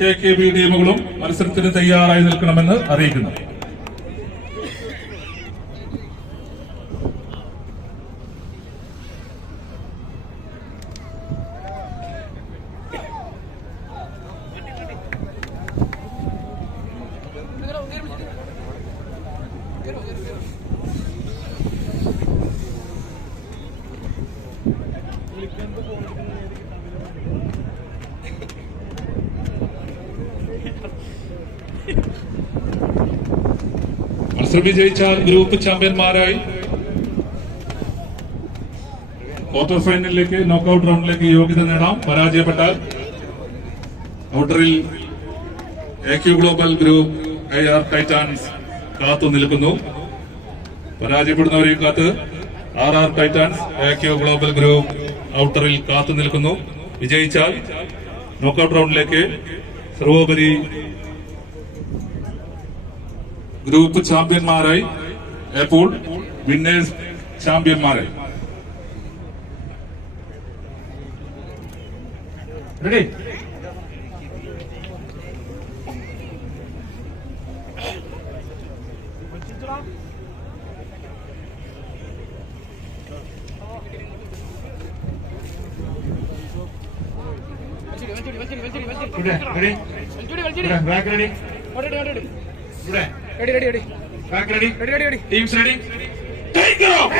KKB ടീമുകളും മത്സരത്തിന് തയ്യാറായി നിൽക്കണമെന്ന് അറിയിക്കുന്നു. മത്സരം വിജയിച്ചാൽ ഗ്രൂപ്പ് ചാമ്പ്യന്മാരായി ക്വാർട്ടർ ഫൈനലിലേക്ക്, നോക്കൌട്ട് റൗണ്ടിലേക്ക് യോഗ്യത നേടാം. പരാജയപ്പെട്ടാൽ ഔട്ടറിൽ AQ global group AR Titans കാത്തു നിൽക്കുന്നു. പരാജയപ്പെടുന്നവരെയും കാത്ത് RR Titans AQ global group ഔട്ടറിൽ കാത്തു നിൽക്കുന്നു. വിജയിച്ചാൽ നോക്കൌട്ട് റൗണ്ടിലേക്ക്, സർവോപരി ഗ്രൂപ്പ് ചാമ്പ്യന്മാരായി, എപ്പോൾ വിന്നേഴ്സ് ചാമ്പ്യന്മാരായി. Ready? Back ready? Ready. Back ready? Ready. Teams ready? Take it off!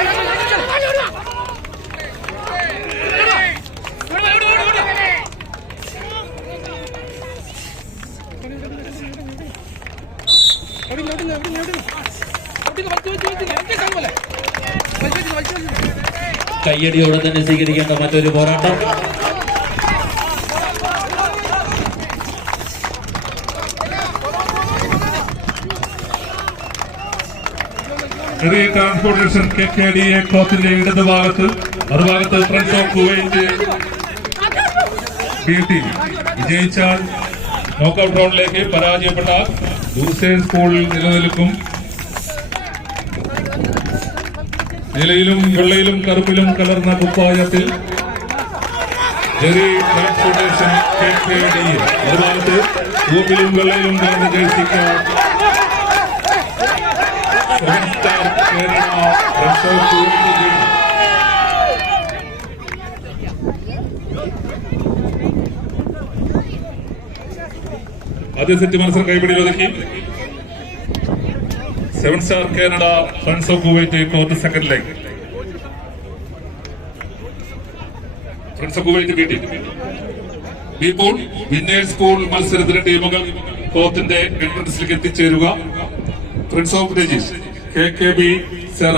കയ്യടിയോടെ തന്നെ സ്വീകരിക്കേണ്ട മറ്റൊരു പോരാട്ടം. ട്രാൻസ്പോർട്ടേഷൻ KKDA ക്ലോത്തിന്റെ ഇടതുഭാഗത്ത്, മറുഭാഗത്ത് friends of Kuwait B team. വിജയിച്ചാൽ നോക്കൌട്ട് റൗണ്ടിലേക്ക്, പരാജയപ്പെട്ടാൽ ലൂസേഴ്സ് പൂളിൽ നിലനിൽക്കും. നിലയിലും വെള്ളയിലും കറുപ്പിലും കലർന്ന കുപ്പായത്തിൽ ട്രാൻസ്പോർട്ടേഷൻ KKDA, മറുഭാഗത്ത് ചുവപ്പിലും വെള്ളയിലും കലർന്ന ജേഴ്സിക്ക് ആദ്യ സെറ്റ് മത്സരം കൈപ്പിടിയിൽ ഒതുക്കി. 7 star Canada friends of Kuwait court second leg. Friends of Kuwait B team. B pool winners pool മത്സരത്തിന് ടീമുകൾ കോർട്ടിന്റെ എൻട്രൻസിലേക്ക് എത്തിച്ചേരുക. ഫ്രണ്ട്സ് ഓഫ് രജീഷ് KKB സെറ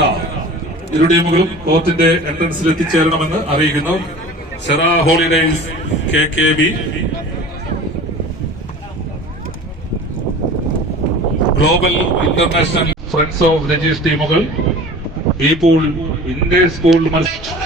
ഇരു ടീമുകളും കോർട്ടിന്റെ എൻട്രൻസിൽ എത്തിച്ചേരണമെന്ന് അറിയിക്കുന്നു. സെറ holidays KKB, global international friends of Rajeesh ടീമുകൾ. ബി പൂൾ വിന്നേഴ്സ് പൂൾ മത്സരം.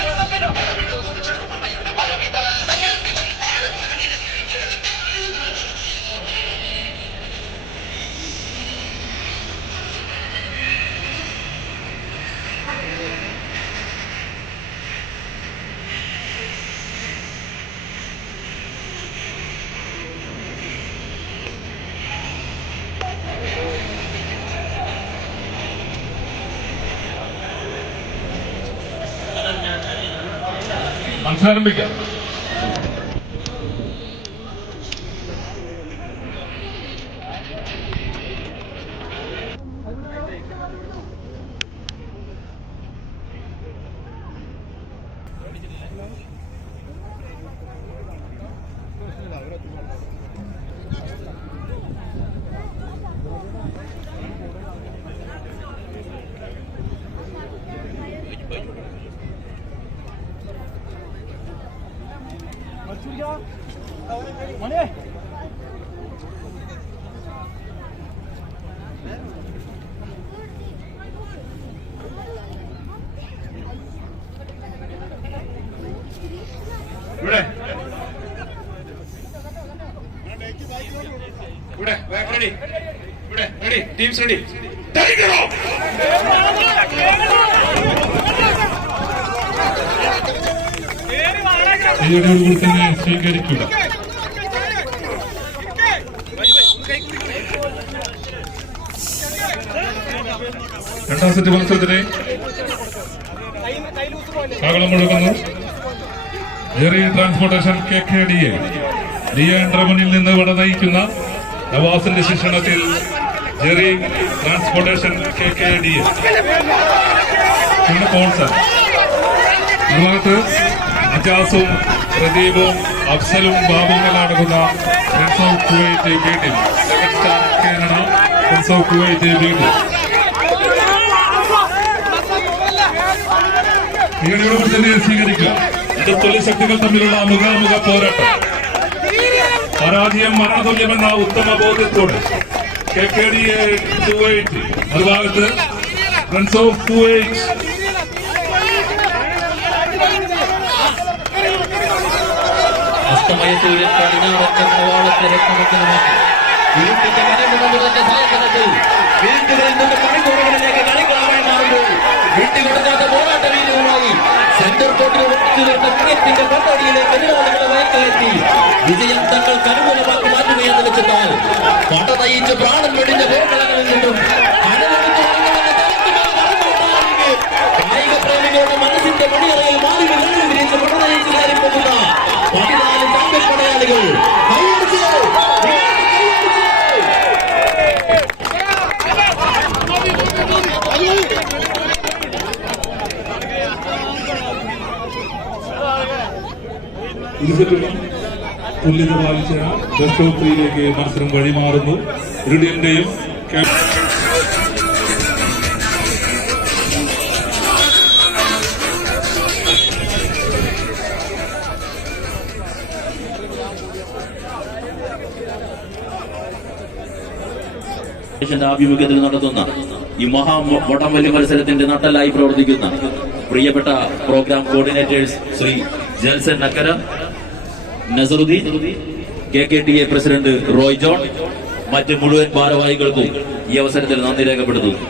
ആരംഭിക്കാം. ഇവിടെ ഇവിടെ ബാക്ക് റെഡി ഇവിടെ റെഡി ടീംസ് റെഡി ടൈഗറോ കയ്യടിയോടുകൂടി തന്നെ സ്വീകരിക്കുക. രണ്ടാം സെറ്റ് മത്സരത്തിന് കാകളം മുഴങ്ങുന്നു. ജെറി ട്രാൻസ്പോർട്ടേഷൻ KKDA ലിയാൻഡ്ര മുന്നിൽ നിന്ന് വട നയിക്കുന്ന നവാസിന്റെ ശിക്ഷണത്തിൽ ജെറി ട്രാൻസ്പോർട്ടേഷൻ KKDA സ്പോൺസർ. ഇതുമാകത്ത് അജാസും പ്രദീപും അഫ്സലും ബാബുവും അടങ്ങുന്ന ഫ്രണ്ട്സ് ഓഫ് കുവൈറ്റ് വീട്ടിൽ second star Canada friends of Kuwait വീട്ടിൽ ഈയിടെയോട് തന്നെ സ്വീകരിക്കുക. ഇത് തൊഴിൽ ശക്തികൾ തമ്മിലുള്ള മുഖാമുഖ പോരാട്ടം. പരാജയം മരണതുല്യമെന്ന ഉത്തമ ബോധ്യത്തോടെ KKDA കുവൈറ്റ് മറുഭാഗത്ത് ഫ്രണ്ട്സ് ഓഫ് കുവൈറ്റ് അസ്തമയ സൂര്യൻ പടിഞ്ഞാറത്തെ കവാടത്തെ രക്തമൊക്കെ വീട്ടിന്റെ മനമുണർന്ന സായന്തനത്തിൽ വീട്ടുകളിൽ നിന്ന് മണിക്കൂറുകളിലേക്ക് കളിക്കാരായി മാറുമ്പോൾ വീട്ടുകൊടുക്കാത്ത പോരാട്ട വീരവുമായി സെന്റർ കോർട്ടിൽ ഒളിച്ചു നിർന്ന വിജയത്തിന്റെ പട്ടടിയിലേക്ക് എതിരാളികളെ വയക്കയറ്റി വിജയം തങ്ങൾക്ക് അനുകൂലമാക്കി മാറ്റുകയെന്ന് വെച്ചെന്നാൽ പട നയിച്ച് പ്രാണൻ വെടിഞ്ഞ പോർക്കളങ്ങളിൽ നിന്നും കായിക പ്രേമികളുടെ മനസ്സിന്റെ മണിയറയിൽ മാറി വിരിച്ച് പട നയിച്ച് കയറി പോകുന്ന 14 തങ്കപ്പടയാളികൾ ഇരുസെറ്റിലും തുല്യത പാലിച്ച ബെസ്റ്റ് ഓഫ് 3യിലേക്ക് മത്സരം വഴിമാറുന്നു. റിഡിയന്റെയും ആഭിമുഖ്യത്തിൽ നടത്തുന്ന ഈ വടംവലി മത്സരത്തിന്റെ നട്ടലായി പ്രവർത്തിക്കുന്ന പ്രിയപ്പെട്ട programme coordinators Shri Jelson Nakkara, Nasaruddin, KKDA president Roy John, മറ്റ് മുഴുവൻ ഭാരവാഹികൾക്കും ഈ അവസരത്തിൽ നന്ദി രേഖപ്പെടുത്തുന്നു.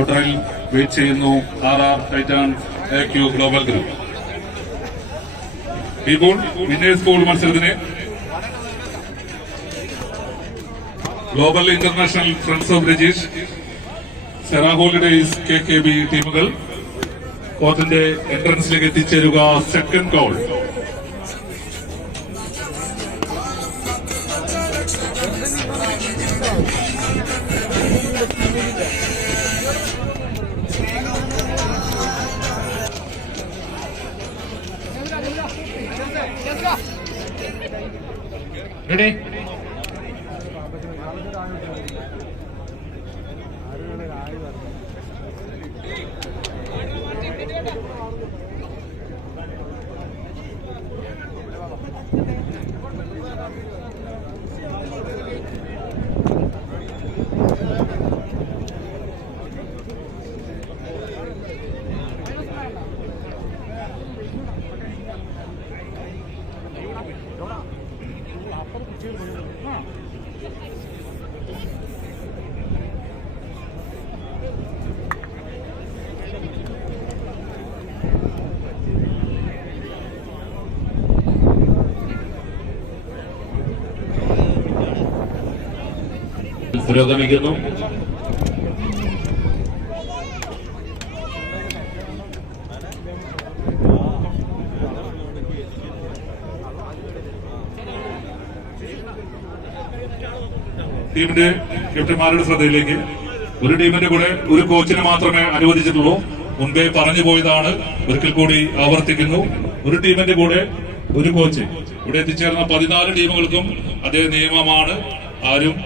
ഔട്ടറിൽ വെയിറ്റ് ചെയ്യുന്നു RR titan AQ global group. ഇപ്പോൾ വിന്നേഴ്സ് പൂൾ മത്സരത്തിന് global international friends of Rajeesh, സെറ ഹോളിഡേയ്സ് KKB ടീമുകൾ കോർട്ടിന്റെ എൻട്രൻസിലേക്ക് എത്തിച്ചേരുക. Second call. റെഡി പുരോഗമിക്കുന്നു. ടീമിന്റെ ക്യാപ്റ്റന്മാരുടെ ശ്രദ്ധയിലേക്ക് ഒരു ടീമിന്റെ കൂടെ ഒരു കോച്ചിനെ മാത്രമേ അനുവദിച്ചിട്ടുള്ളൂ. മുൻപേ പറഞ്ഞു പോയതാണ്, ഒരിക്കൽ കൂടി ആവർത്തിക്കുന്നു. ഒരു ടീമിന്റെ കൂടെ ഒരു കോച്ച്. ഇവിടെ എത്തിച്ചേർന്ന 14 ടീമുകൾക്കും അതേ നിയമമാണ്. ആരും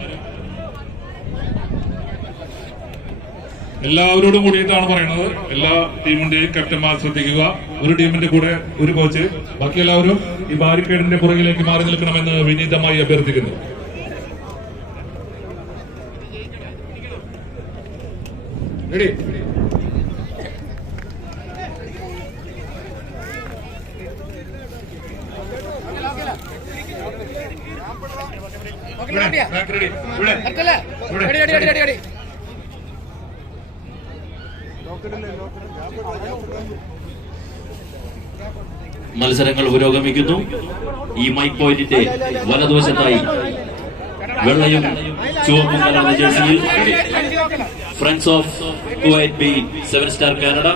എല്ലാവരോടും കൂടിയിട്ടാണ് പറയുന്നത്. എല്ലാ ടീമിന്റെയും ക്യാപ്റ്റന്മാർ ശ്രദ്ധിക്കുക. ഒരു ടീമിന്റെ കൂടെ ഒരു കോച്ച്. ബാക്കി എല്ലാവരും ഈ ബാരിക്കേഡിന്റെ പുറകിലേക്ക് മാറി നിൽക്കണമെന്ന് വിനീതമായി അഭ്യർത്ഥിക്കുന്നു. റെഡി ബാക്ക് റെഡി ഇവിടെ മത്സരങ്ങൾ പുരോഗമിക്കുന്നു. ഈ മൈക്ക് പോയിന്റിന്റെ വലതുവശത്തായി വെള്ളയും ചുവപ്പും കലർന്ന ജേഴ്സിയിൽ friends of Kuwait B 7 star Canada,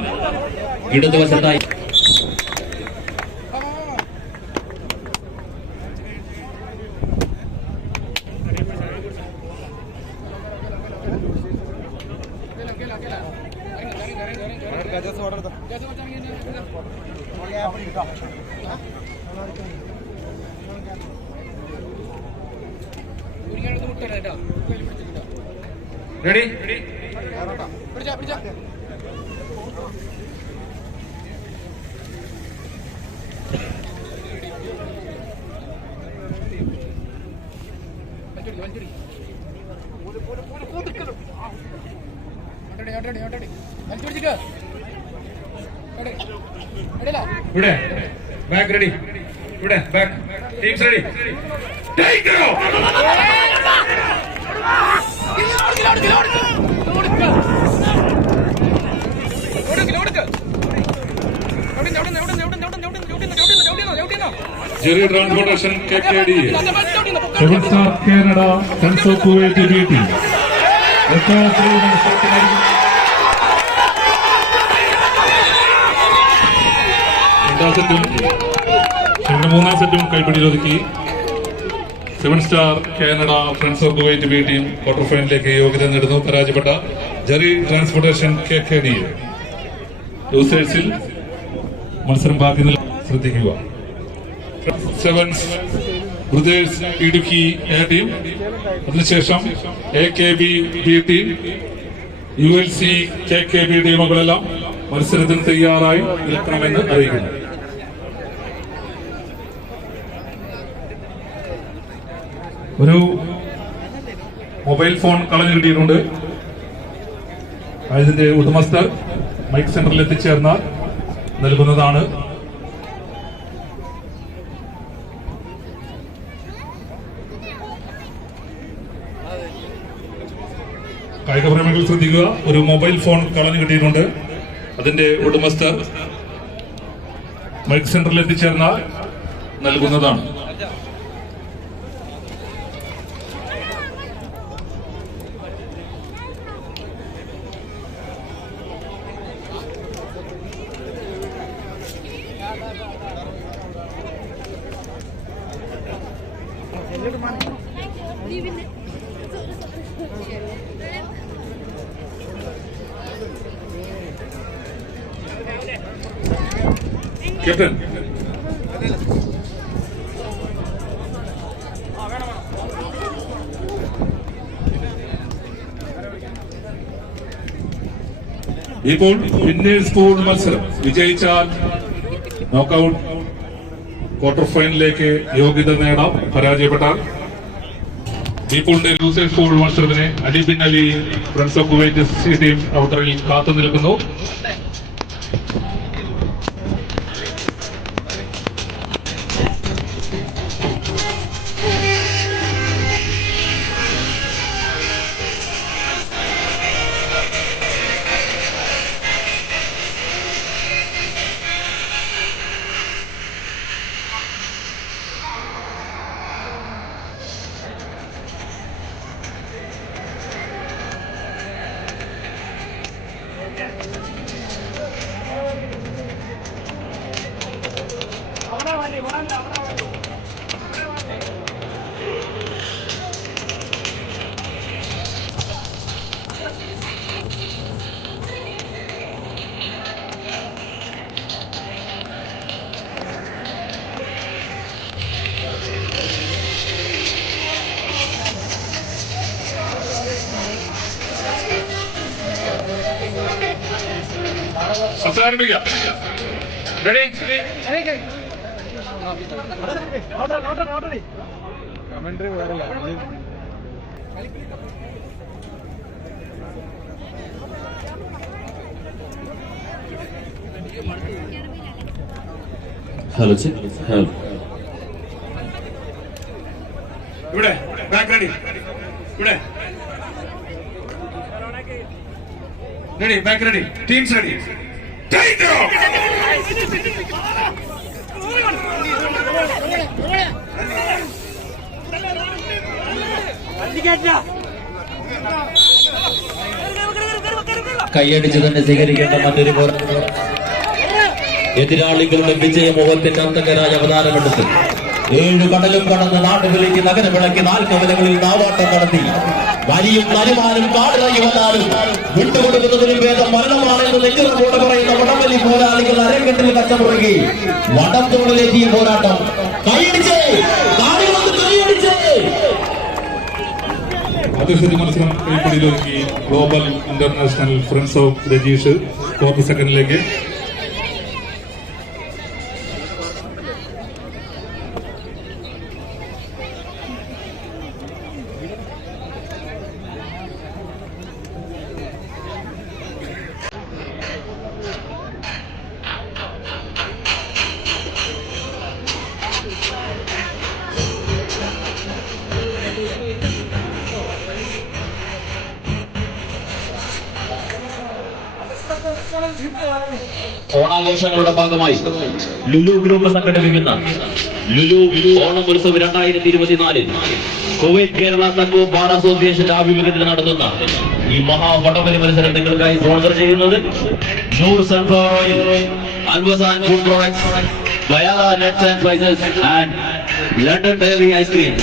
ഇടതുവശത്തായി റെഡി ഇവിടെ ബാക്ക് റെഡി ഇവിടെ back teams ready take Jerry transportation KKD 7 star Canada friends of Kuwait B team രണ്ടാം സെറ്റും മൂന്നാം സെറ്റും കൈപ്പിടിയിൽ ഒതുക്കി 7 star Canada friends of Kuwait B team quarter ഫൈനലിലേക്ക് യോഗ്യത നേടുന്നു. പരാജയപ്പെട്ട ജെറി ട്രാൻസ്പോർട്ടേഷൻ KKD ലൂസേഴ്സിൽ മത്സരം ബാക്കി ശ്രദ്ധിക്കുക. 7 ബ്രദേഴ്സ് ഇടുക്കി എ ടീം, അതിനുശേഷം AKB B team, ULC KKB ടീമുകളെല്ലാം മത്സരത്തിന് തയ്യാറായി നിൽക്കണമെന്ന് അറിയിക്കുന്നു. ഒരു മൊബൈൽ ഫോൺ കളഞ്ഞു കിട്ടിയിട്ടുണ്ട്. ഇതിന്റെ ഉടമസ്ഥർ മൈക്ക് സെന്ററിൽ എത്തിച്ചേർന്നാൽ നൽകുന്നതാണ്. കായികപ്രേമികൾ ശ്രദ്ധിക്കുക, ഒരു മൊബൈൽ ഫോൺ കളഞ്ഞു കിട്ടിയിട്ടുണ്ട്. അതിന്റെ ഉടമസ്ഥർ മൈക്ക് സെന്ററിൽ എത്തിച്ചേർന്നാൽ നൽകുന്നതാണ്. ക്യാപ്റ്റൻ ഇപ്പോൾ വിന്നേഴ്സ് പൂൾ മത്സരം വിജയിച്ചാൽ നോക്കൌട്ട് ക്വാർട്ടർ ഫൈനലിലേക്ക് യോഗ്യത നേടാം. പരാജയപ്പെട്ടാൽ ബീപൂളിന്റെ ലൂസേഴ്സ് പൂൾ മത്സരത്തിന് Ali bin Ali friends of Kuwait C team ഔട്ടറിൽ കാത്തു നിൽക്കുന്നു. സംസാരിപ്പിക്കാം. റെഡി ഹലോ ഹലോ ഇവിടെ ബാക്ക് റെഡി ഇവിടെ ready back ready teams ready കൈയടിച്ച് തന്നെ സ്വീകരിക്കേണ്ട മറ്റൊരു പോരാട്ടം. എതിരാളികളുടെ വിജയമുഖത്തിന്റെ അന്തകരായ അവതാരമെടുത്ത് 7 കടലും കടന്ന് നാട്ടുകളിലേക്ക് നഗരം വിളക്കി 4 കവലകളിൽ നാവാട്ടം നടത്തി വലിയും നരുമാനും കാടിറങ്ങി വന്നാലും വിട്ടുകൊടുക്കുന്നതിനും ഭേദം മരണമാണെന്ന് നെഞ്ചുറപ്പോടെ പറയുന്ന വടംവലി പോരാളികൾ അരക്കെട്ടിൽ കച്ചമുറുകി വടം തോളിലേറ്റിയ പോരാട്ടം. കൈയടിച്ച് കൈയടിച്ച് ആദ്യ മത്സരം കൈപ്പിടിയിലൊരുക്കി global international friends of Rajeesh quarter സെക്കൻഡിലേക്ക്. ഓണാഘോഷങ്ങളുടെ ഭാഗമായി ലുലു ഗ്രൂപ്പ് സംഘടിപ്പിക്കുന്ന ലുലു ഓണം ഉത്സവ് 2024 കുവൈറ്റ് കേരള സംഘവും ബാർ അസോസിയേഷന്റെ ആഭിമുഖ്യത്തിൽ നടത്തുന്ന ഈ മഹാവടംവലി മത്സരം നിങ്ങൾക്കായി സ്പോൺസർ ചെയ്യുന്നത് Noor sunflower oil, Alwazzan food products, Bayara nuts and spices and London diary ice cream.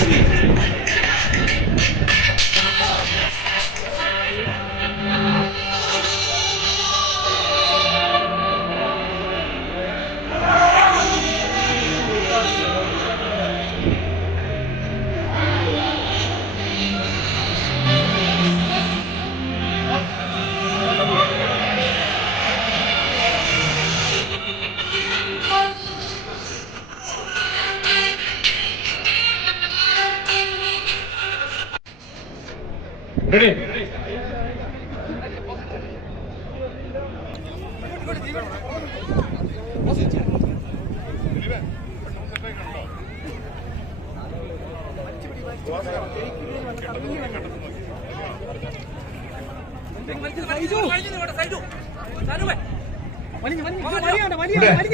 Ready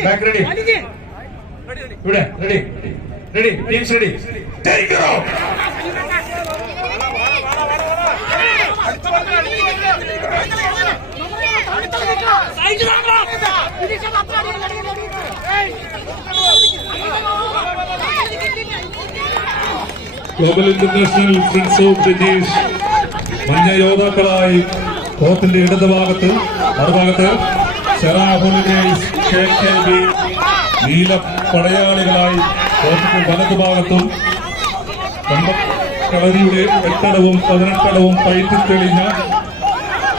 back ready ഇവിടെ ready ready teams ready take off global international friends of Rajeesh മഞ്ഞ യോദ്ധാക്കളായി കോർട്ടിന്റെ ഇടതുഭാഗത്ത് മറുഭാഗത്ത് സെറാ ഹോളിഡേയ്സ് KKB നീല പടയാളികളായി കോർട്ടിന്റെ വലതുഭാഗത്തും കളരിയുടെ 8 18 പയറ്റിത്തെളിഞ്ഞ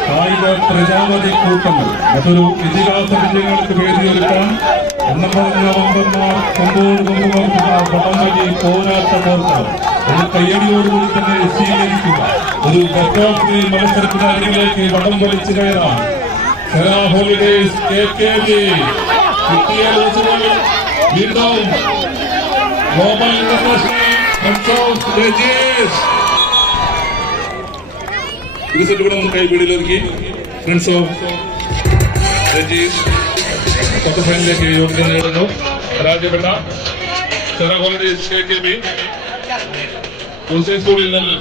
കായിക പ്രജാപതി കൂട്ടങ്ങൾ മറ്റൊരു ഇതിഹാസ വിജയങ്ങൾക്ക് വേദിയൊരുക്കാൻ എണ്ണം പറഞ്ഞ വമ്പന്മാർ കൊമ്പോടുകൊണ്ടുപോകുന്ന വടംവലി പോരാട്ട കോർട്ട് ഒരു കയ്യടിയോടുകൂടി തന്നെ സ്വീകരിക്കുക. ഒരു ബെറ്റോഫ്രീ മത്സരത്തിന് അരികിലേക്ക് വടം വലിച്ചു കയറാം. സെറാ ഹോളിഡേയ്സ് KKB കിട്ടിയ ലൂസുകൾ വീണ്ടും global international friends of Rajeesh ഇത് സെറ്റുകൂടെ നമുക്ക് കൈപിടിയിലൊതുക്കി ഫ്രണ്ട്സ് ഓഫ് രജീഷ് ക്വാർട്ടർ ഫൈനലിലേക്ക് യോഗ്യത നേടുന്നു. പരാജയപ്പെട്ട സെറാ ഹോളിഡേയ്സ് KKB സ്കൂളിൽ നിന്ന്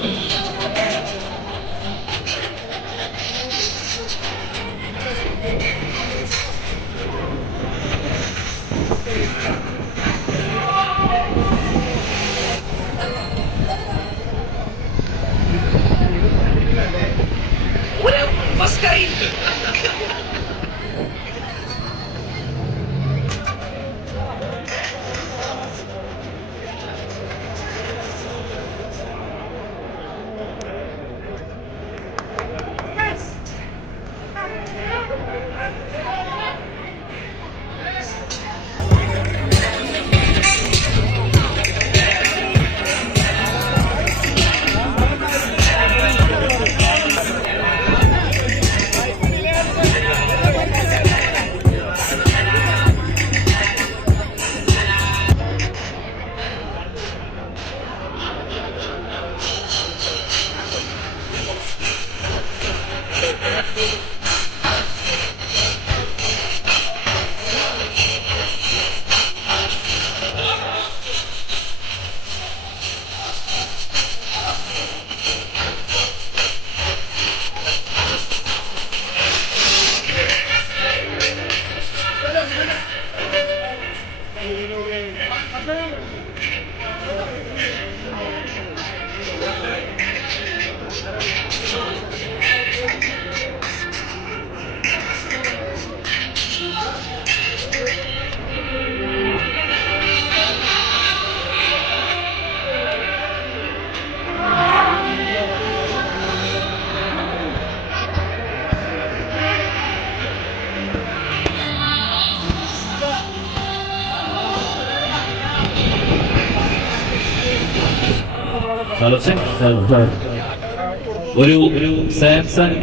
ഒരു സാംസങ്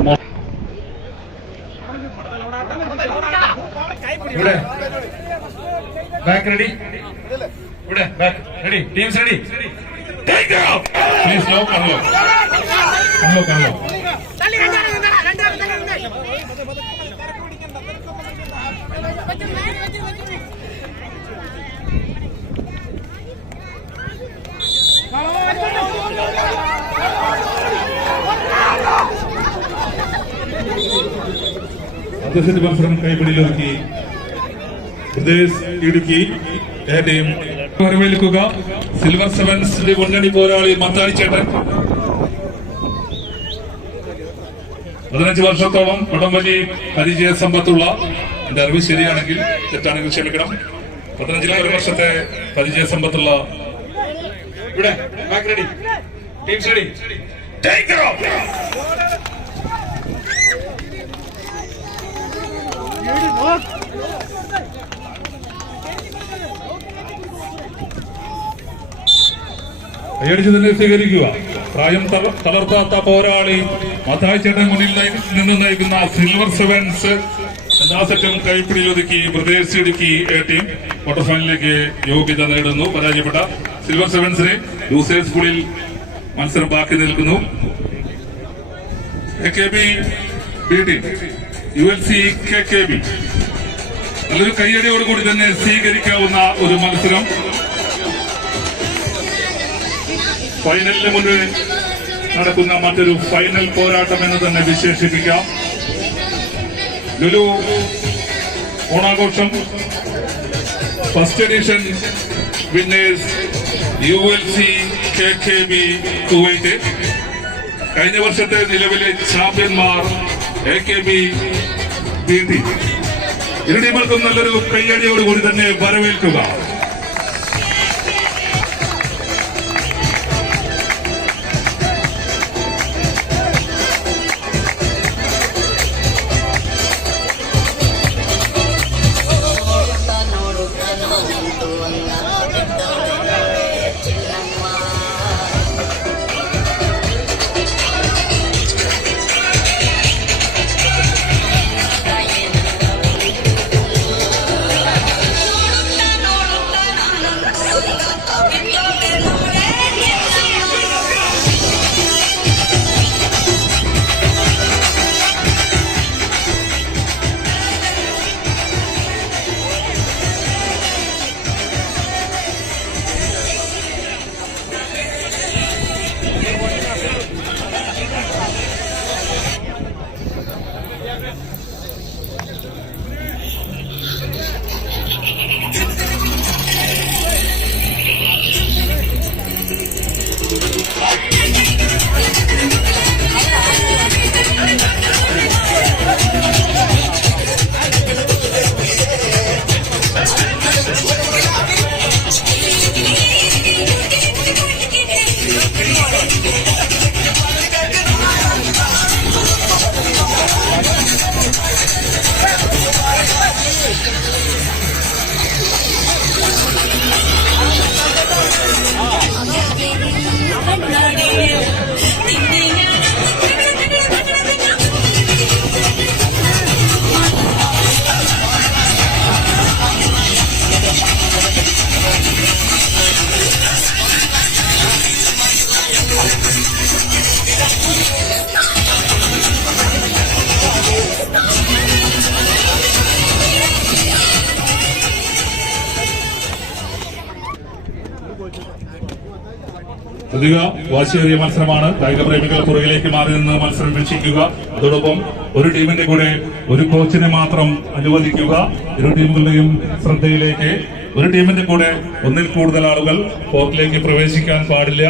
ഇവിടെ ബാക്ക് റെഡി. ഇവിടെ back ready. Teams ready. Please lock, unlock. Unlock, unlock. അദ്ദേഹത്തിന്റെ മത്സരം കൈപ്പിടിയിലൊതുക്കി പ്രദേശ് ഇടുക്കി ടീം വരവേൽക്കുക സിൽവർ സെവൻസിന്റെ മുന്നണി പോരാളി മത്തായി ചേട്ടൻ. 15 വർഷത്തോളം വടംവലി പരിചയ സമ്പത്തുള്ള, എന്റെ അറിവ് ശരിയാണെങ്കിൽ തെറ്റാണെങ്കിൽ ക്ഷമിക്കണം, 15 വർഷത്തെ പരിചയ സമ്പത്തുള്ള ഇവിടെ back ready. Teams ready. Take of. കൈയടിച്ച് തന്നെ സ്വീകരിക്കുക. പ്രായം തളർത്താത്ത പോരാളി മത്തായി ചേട്ടൻ മുന്നിൽ നിന്ന് നയിക്കുന്ന സിൽവർ സെവൻസ് എല്ലാ സെറ്റും കൈപ്പിടിയിലൊതുക്കി പ്രദേശ് ഇടുക്കി ടീം ക്വാർട്ടർ ഫൈനലിലേക്ക് യോഗ്യത നേടുന്നു. പരാജയപ്പെട്ട സിൽവർ സെവൻസിന് ലൂസേഴ്സ് പൂളിൽ മത്സരം ബാക്കി നിൽക്കുന്നു. KKB ടീം ULC KKB നല്ലൊരു കയ്യടിയോടുകൂടി തന്നെ സ്വീകരിക്കാവുന്ന ഒരു മത്സരം. ഫൈനലിന് മുന്നിൽ നടക്കുന്ന മറ്റൊരു ഫൈനൽ പോരാട്ടം എന്ന് തന്നെ വിശേഷിപ്പിക്കാം. ലുലു ഓണാഘോഷം first edition winners ULC KKB Kuwait. കഴിഞ്ഞ വർഷത്തെ നിലവിലെ ചാമ്പ്യന്മാർ AKB BT. ഇരു ടീമുകൾക്കും നല്ലൊരു കയ്യടിയോടുകൂടി തന്നെ വരവേൽക്കുക. അധിക വാശിയേറിയ മത്സരമാണ്. കായിക പ്രേമികൾ പുറകിലേക്ക് മാറി നിന്ന് മത്സരം വീക്ഷിക്കുക. അതോടൊപ്പം ഒരു ടീമിന്റെ കൂടെ ഒരു കോച്ചിനെ മാത്രം അനുവദിക്കുക. ഇരു ടീമുകളുടെയും ശ്രദ്ധയിലേക്ക് ഒരു ടീമിന്റെ കൂടെ ഒന്നിൽ കൂടുതൽ ആളുകൾ കോർട്ടിലേക്ക് പ്രവേശിക്കാൻ പാടില്ല.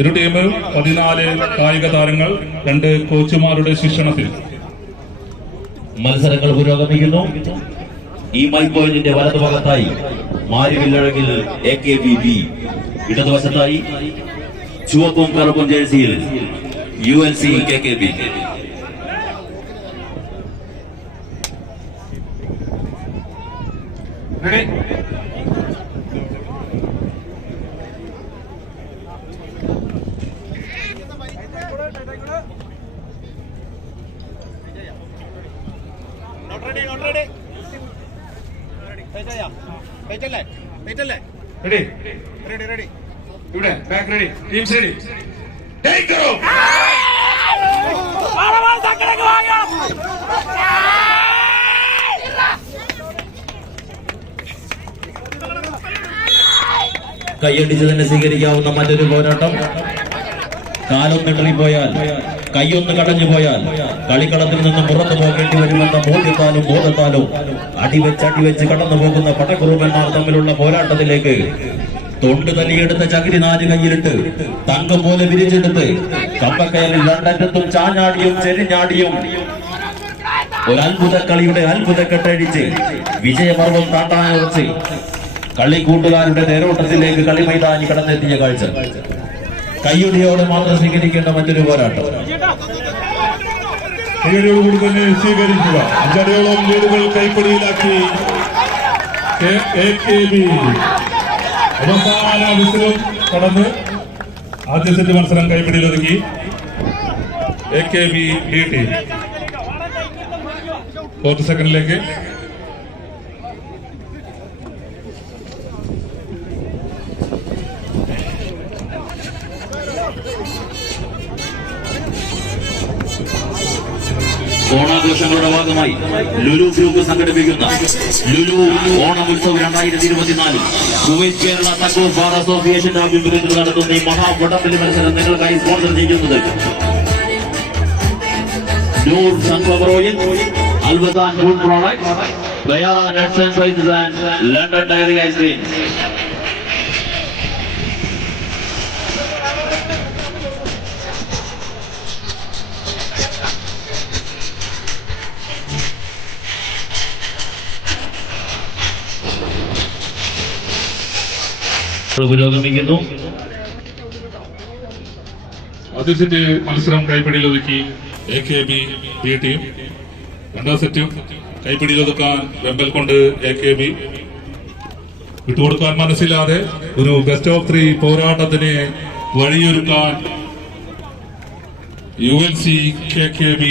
ഇരു ടീമിൽ 14 കായിക താരങ്ങൾ, 2 കോച്ചുമാരുടെ ശിക്ഷണത്തിൽ. മത്സരങ്ങൾ പുരോഗമിക്കുന്നു. ഈ മൈ പോയിന്റിന്റെ വലതുഭാഗത്തായി മാരിവില്ലഴകിൽ AKB B, ഇടതുവശത്തായി ചുവപ്പും കറുപ്പും ജേഴ്സിയിൽ ULC KKB. റെഡി ഇവിടെ back ready teams ready take go കൈയടിച്ച് തന്നെ സ്വീകരിക്കാവുന്ന മറ്റൊരു പോരാട്ടം. കാലൊന്ന് ഇടറിപ്പോയാൽ, കൈയൊന്ന് കടഞ്ഞു പോയാൽ കളിക്കളത്തിൽ നിന്ന് പുറത്തു പോകേണ്ടി വരുമെന്ന ബോധത്താലും അടിവെച്ച് കടന്നു പോകുന്ന പടക്കുറുമ്പന്മാർ തമ്മിലുള്ള പോരാട്ടത്തിലേക്ക് തൊണ്ട് തല്ലിയെടുത്ത ചകിരി നാല് കയ്യിലിട്ട് തങ്കം പോലെ വിരിച്ചെടുത്ത് കമ്പക്കയറിൽ രണ്ടറ്റത്തും ചാഞ്ഞാടിയും ചെരിഞ്ഞാടിയും ഒരു അത്ഭുത കളിയുടെ അത്ഭുതക്കെട്ടഴിച്ച് വിജയപർവം താണ്ടാനുറച്ച് കളിക്കൂട്ടുകാരുടെ തേരോട്ടത്തിലേക്ക് കളിമൈതാനി കടന്നെത്തിയ കാഴ്ച കയ്യൊടിയോടെ മാത്രം സ്വീകരിക്കേണ്ട മറ്റൊരു പോരാട്ടം. കയ്യടിയോടുകൂടി തന്നെ സ്വീകരിക്കുക. 5 അടിയോളം ലീഡുകൾ കൈപ്പിടിയിലാക്കി AKB അവസാന വിസിലും കടന്ന് ആദ്യ സെറ്റ് മത്സരം കൈപ്പിടിയിലൊതുക്കി AKB B ടീം. 4th സെക്കൻഡിലേക്ക് ഓണാഘോഷങ്ങളുടെ ഭാഗമായി ലുലു ഗ്രൂപ്പ് സംഘടിപ്പിക്കുന്ന ലുലു ഓണമുത്സവ് 2024 കുവൈറ്റ് കേരള തക്കൂർ ബാർ അസോസിയേഷന്റെ ആഭിമുഖ്യത്തിൽ നടത്തുന്ന ഈ മഹാവടംവലി മത്സരം നിങ്ങൾക്കായി സ്പോൺസർ ചെയ്യുന്നത് Noor sunflower oil, Alwazzan food products, ബയാ nuts and spices and London diary ice cream. പുരോഗമിക്കുന്നു. ആദ്യ സെറ്റ് മത്സരം കൈപ്പിടിയിലൊതുക്കി AKB B ടീം. 2ാം സെറ്റും കൈപ്പിടിയിലൊതുക്കാൻ വെമ്പൽ കൊണ്ട് AKB. വിട്ടുകൊടുക്കാൻ മനസ്സില്ലാതെ ഒരു ബെസ്റ്റ് ഓഫ് 3 പോരാട്ടത്തിന് വഴിയൊരുക്കാൻ UNC KKB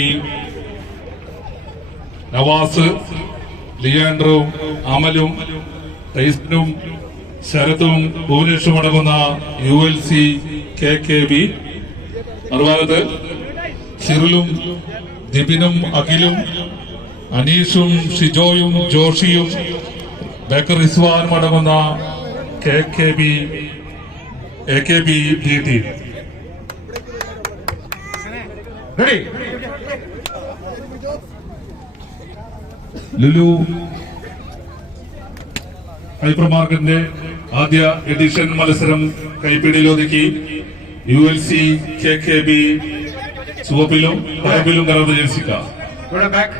നവാസ്, ലിയാൻഡ്രും, അമലും, ടൈസനും, ശരത്തും, ഭുവനേഷും അടങ്ങുന്ന UNC KKB. മറുഭാഗത്ത് ഷിറിലും, ദിബിനും, അഖിലും, അനീഷും, ഷിജോയും, ജോഷിയും, ബേക്കർ റിസ്വാനും അടങ്ങുന്ന AKB B team. Ready Lulu hyper മാർക്കറ്റിന്റെ ആദ്യ എഡിഷൻ മത്സരം കൈപ്പിടിയിലൊതുക്കി UNC KKB ചുവപ്പിലും പരപ്പിലും കലർന്ന ജേഴ്സിക്കാർ. ഇവിടെ ബാക്ക്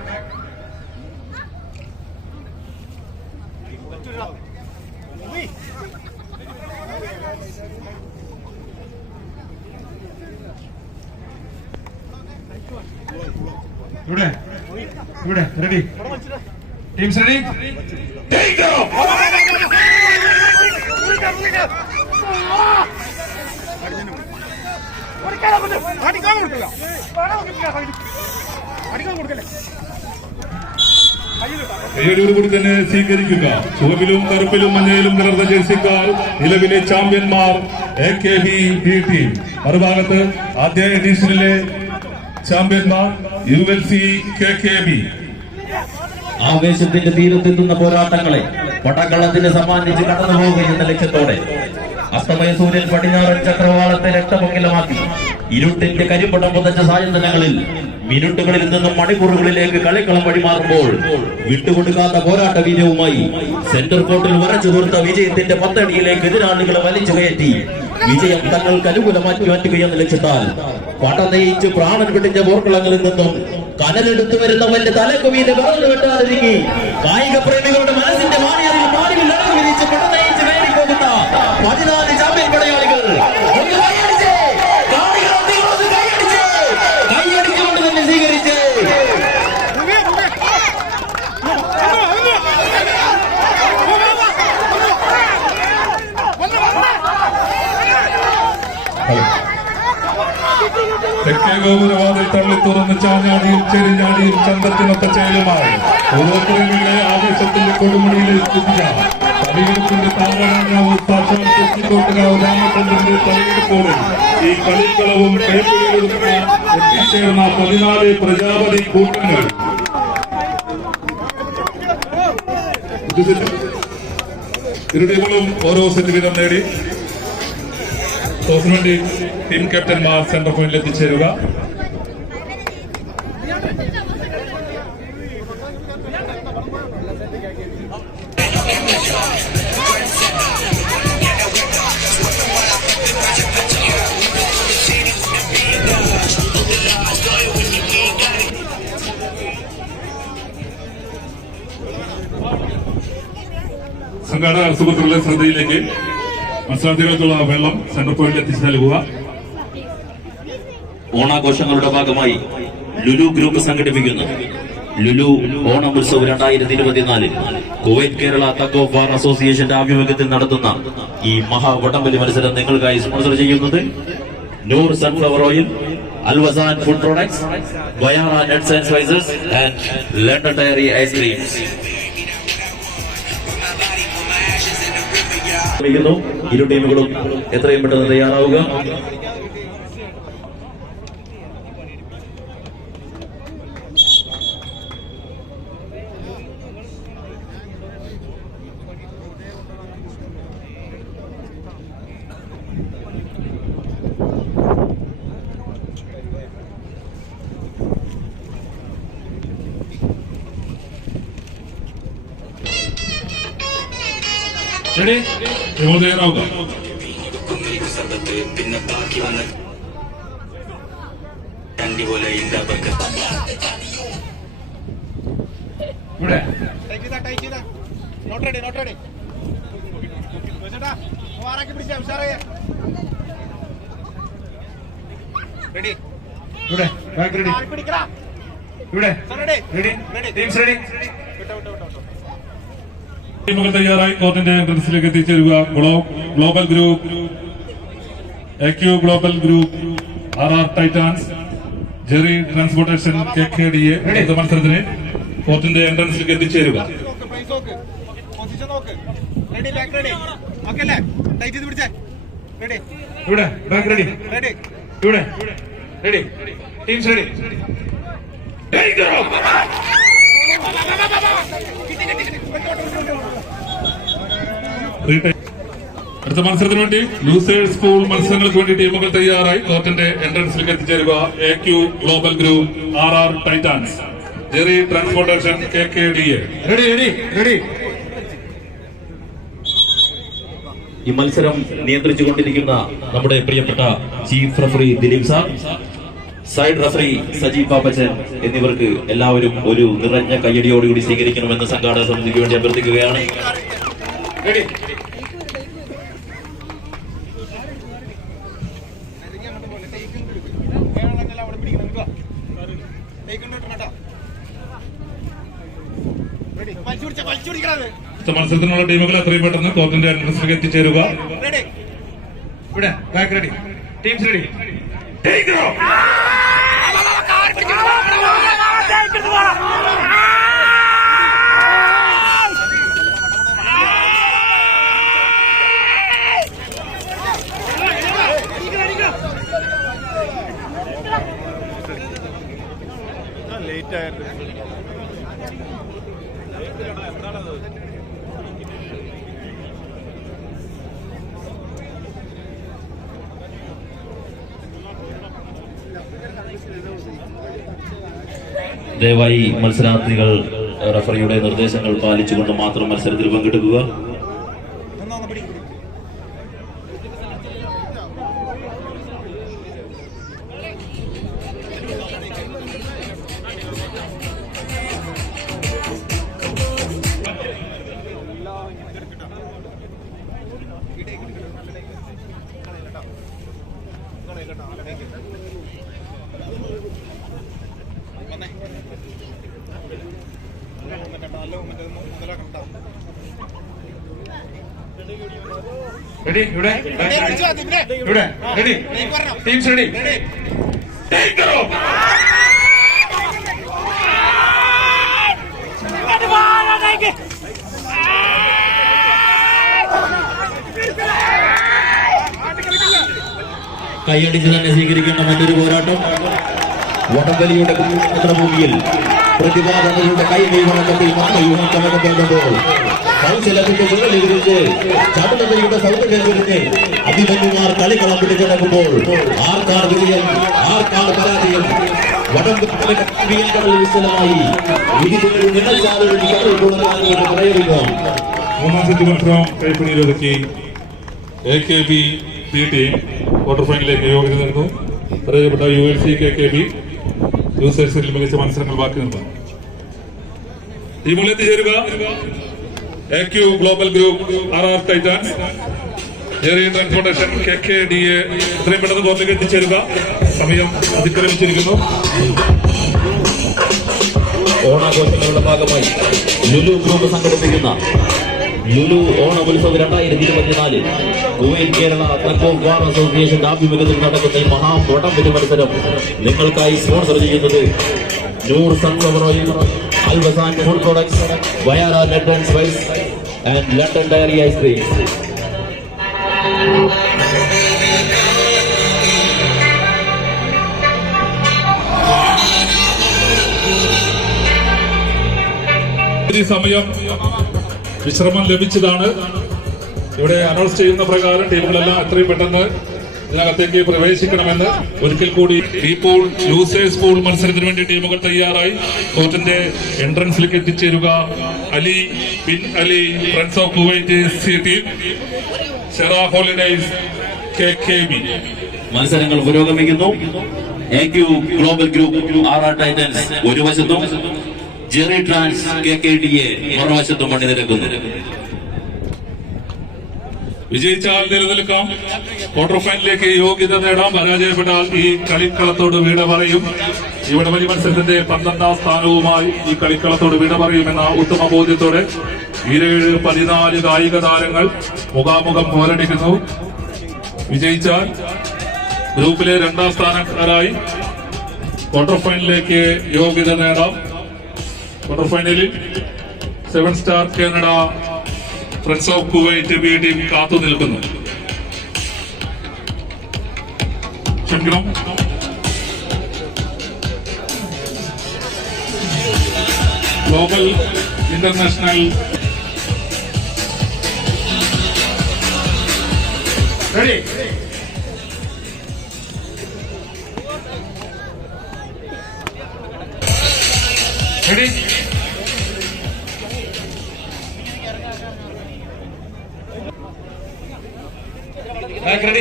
ഇവിടെ ready teams ready take go കയ്യടിയോടുകൂടി തന്നെ സ്വീകരിക്കുക. ചുവപ്പിലും കറുപ്പിലും മഞ്ഞയിലും കലർന്ന ജേഴ്സിക്കാർ നിലവിലെ ചാമ്പ്യന്മാർ AKB B ടീം. മറുഭാഗത്ത് ആദ്യ എഡിഷനിലെ ചാമ്പ്യന്മാർ UNC KKB. ആവേശത്തിന്റെ തീരത്തെത്തുന്ന പോരാട്ടങ്ങളെ പടക്കളത്തിന് സമ്മാനിച്ച് കടന്നു പോകുക എന്ന ലക്ഷ്യത്തോടെ അസ്തമയ സൂര്യൻ പടിഞ്ഞാറൻ ചക്രവാളത്തെ രക്തമംഗലമാക്കി ഇരുട്ടിന്റെ കരിമ്പടം പുതച്ച സായന്തനങ്ങളിൽ മിനിറ്റുകളിൽ നിന്നും മണിക്കൂറുകളിലേക്ക് കളിക്കളം വഴിമാറുമ്പോൾ വിട്ടുകൊടുക്കാത്ത പോരാട്ട വീര്യവുമായി സെന്റർ കോർട്ടിൽ വരച്ചു തീർത്ത വിജയത്തിന്റെ 10 അടിയിലേക്ക് എതിരാളികളെ വലിച്ചു കയറ്റി വിജയം തങ്ങൾക്ക് അനുകൂലമാക്കി മാറ്റുകയെന്ന ലക്ഷ്യത്താൽ പടനയിച്ച് പ്രാണൻ പിടിച്ച പോർക്കളങ്ങളിൽ നിന്നും കനലെടുത്തു വരുന്നവന്റെ തലക്കുമീതെ വിറന്നു വെട്ടാതിരിക്കി കായിക പ്രേമികളുടെ മനസ്സിന്റെ മാറിയതിൽ മാറിവിൽ ഇറങ്ങി വിരിച്ച് പടനയിച്ച് കയറി പോകുന്ന 14 ചാമ്പ്യൻ പടയാളികൾ കൈയടിച്ചുകൊണ്ട് തന്നെ സ്വീകരിച്ച് തെക്കേ ഗോപുരവാതിൽ തള്ളി തുറന്ന് ചാഞ്ഞാടിയും ചെരിഞ്ഞാടിയും ചന്തത്തിനൊത്ത ചേലുമായി ഓരോരുത്തരുടെ ആവേശത്തിന്റെ കൊടുമുടിയിൽ എത്തിച്ച തലയെടുപ്പിന്റെ താമരാജാവ് സാക്ഷാൽ തെച്ചിക്കോട്ടുകാവ് രാമചന്ദ്രന്റെ തലയെടുപ്പോടെ ഈ കളിക്കളവും കേൾപ്പിലുള്ള എത്തിച്ചേർന്ന 14 പ്രജാപതി കൂട്ടങ്ങൾ ഇരു ടീമുകളും ഓരോ സെറ്റ് വീതം നേടി ടോസിന് വേണ്ടി ടീം ക്യാപ്റ്റന്മാർ സെന്റർ പോയിന്റിൽ എത്തിച്ചേരുക. സംഘാടക സുഹൃത്തുക്കളുടെ ശ്രദ്ധയിലേക്ക് മത്സരാർത്ഥികൾക്കുള്ള വെള്ളം സെന്റർ പോയിന്റിൽ എത്തിച്ചു നൽകുക. ഓണാഘോഷങ്ങളുടെ ഭാഗമായി ലുലു ഗ്രൂപ്പ് സംഘടിപ്പിക്കുന്ന Lulu Onam Utsav 2024 Kuwait Kerala tug of war അസോസിയേഷന്റെ ആഭിമുഖ്യത്തിൽ നടത്തുന്ന ഈ മഹാവടംവലി മത്സരം നിങ്ങൾക്കായി സ്പോൺസർ ചെയ്യുന്നത് Noor sunflower oil, Alwazzan food products, Bayara nuts and spices and London diary ice creams. ഇരു ടീമുകളും എത്രയും പെട്ടെന്ന് തയ്യാറാവുക. ടീമുകൾ തയ്യാറാവുക. പിന്നെ ബാക്കി വന്ന രണ്ടി പോലെ ടീമുകൾ തയ്യാറായി കോർട്ടിന്റെ എൻട്രൻസിലേക്ക് എത്തിച്ചേരുക. Global group, AQ global group, RR titans, Jerry transportation, KKDA മത്സരത്തിന് കോർട്ടിന്റെ എൻട്രൻസിലേക്ക് എത്തിച്ചേരുക. അടുത്ത മത്സരത്തിന് വേണ്ടി ലൂസേഴ്സ് സ്കൂൾ മത്സരങ്ങൾക്ക് വേണ്ടി ടീമുകൾ തയ്യാറായി കോർട്ടിന്റെ എൻട്രൻസിലേക്ക് എത്തിച്ചേരുക. AQ global group, RR titans, Jerry transportation, KKDA. ഈ മത്സരം നിയന്ത്രിച്ചുകൊണ്ടിരിക്കുന്ന നമ്മുടെ പ്രിയപ്പെട്ട chief referee Dileep sir, side referee Sajeev Pappachan എന്നിവർക്ക് എല്ലാവരും ഒരു നിറഞ്ഞ കയ്യടിയോടുകൂടി സ്വീകരിക്കണമെന്ന് സംഘാടക സമിതിക്ക് വേണ്ടി അഭ്യർത്ഥിക്കുകയാണ്. മത്സരത്തിനുള്ള ടീമുകൾ എത്രയും പെട്ടെന്ന് കോർട്ടിന്റെ എൻട്രൻസിലേക്ക് എത്തിച്ചേരുക. Teams ready. ലേറ്റ് ആയിരുന്നു. ദയവായി മത്സരാർത്ഥികൾ റഫറിയുടെ നിർദ്ദേശങ്ങൾ പാലിച്ചുകൊണ്ട് മാത്രം മത്സരത്തിൽ പങ്കെടുക്കുക. റെഡി ഇവിടെ ഇവിടെ റെഡി ടീംസ് റെഡി കൈയടിച്ച് തന്നെ സ്വീകരിക്കേണ്ട മറ്റൊരു പോരാട്ടം വടംവലിയുടെ ഭൂമിയിൽ പ്രതിഭാതങ്ങളുടെ കൈമൈവണക്കത്തിൽ മഹായൂഹം കമകപ്പെടുമ്പോൾ കൗശലത്തിന്റെ മുകളിലിരുന്ന് ചാട്ടുതലിയുടെ സൗന്ദര്യത്തിന് അഭിമന്യുമാർ കളിക്കളം പിടിച്ചു നടക്കുമ്പോൾ ആർക്കാർ വിജയം ആർക്കാർ പരാജയം വടംവലികളിൽ വിശദമായി വിധികളുടെ നിഴൽചാലുകളിൽ കടൽക്കൊള്ളുന്നതിന് പ്രയോഗിക്കാം. മൂന്നാം സെറ്റ് മത്സരം കൈപ്പിടിയിലൊതുക്കി AKB B ടീം ക്വാർട്ടർ ഫൈനലിലേക്ക് യോഗ്യത നേടുന്നു. പരാജയപ്പെട്ട ULC KKB യൂസേഴ്സിൽ മികച്ച മത്സരങ്ങൾ ബാക്കി നിർത്താം. ടീമുകൾ എത്തിച്ചേരുക AQ global group RR titans Jerry transportation KKDA എത്രയും പെട്ടെന്ന് കോർട്ടിലേക്ക് എത്തിച്ചേരുക. സമയം അതിക്രമിച്ചിരിക്കുന്നു. ഓണാഘോഷങ്ങളുടെ ഭാഗമായി ലുലു ഗ്രൂപ്പ് സംഘടിപ്പിക്കുന്ന ലുലു ഓണമുത്സവം 2024 കുവൈറ്റ് കേരള തക്കോ ബാർ അസോസിയേഷന്റെ ആഭിമുഖ്യത്തിൽ നടക്കുന്ന ഈ മഹാവടംവലി മത്സരം നിങ്ങൾക്കായി സ്പോൺസർ ചെയ്യുന്നത് Noor sunflower oil, Alwazzan food products, Bayara nut and spice and London diary ice cream. ഈ സമയം വിശ്രമം ലഭിച്ചതാണ്. ഇവിടെ അനൗൺസ് ചെയ്യുന്ന പ്രകാരം ടീമുകളെല്ലാം എത്രയും പെട്ടെന്ന് ഇതിനകത്തേക്ക് പ്രവേശിക്കണമെന്ന് ഒരിക്കൽ കൂടി ഈ പൂൾ ലൂസേഴ്സ് പൂൾ മത്സരത്തിന് വേണ്ടി ടീമുകൾ തയ്യാറായി കോർട്ടിന്റെ എൻട്രൻസിലേക്ക് എത്തിച്ചേരുക. Ali bin Ali friends of Kuwait C team, ഷെറാ ഹോളിഡേയ്സ് KKB. മത്സരങ്ങൾ പുരോഗമിക്കുന്നു. AQ global group RR Titans ഒരു വശത്തും ജെറി ട്രാൻസ് KKDA മറുവശത്തും പണിനിരക്കുന്നു. വിജയിച്ചാൽ നിലനിൽക്കാം, ക്വാർട്ടർ ഫൈനലിലേക്ക് യോഗ്യത നേടാം. പരാജയപ്പെട്ടാൽ ഈ കളിക്കളത്തോട് വിട പറയും. ഈ വടംവലി മത്സരത്തിന്റെ 12ാം സ്ഥാനവുമായി ഈ കളിക്കളത്തോട് വിട പറയുമെന്ന ഉത്തമ ബോധ്യത്തോടെ 14 കായിക താരങ്ങൾ മുഖാമുഖം പോരടിക്കുന്നു. വിജയിച്ചാൽ ഗ്രൂപ്പിലെ 2ാം സ്ഥാനക്കാരായി ക്വാർട്ടർ ഫൈനലിലേക്ക് യോഗ്യത നേടാം. ക്വാർട്ടർ ഫൈനലിൽ 7 star Canada friends of Kuwait B team കാത്തു നിൽക്കുന്നു. ക്ഷമിക്കണം, global international ready ready back ready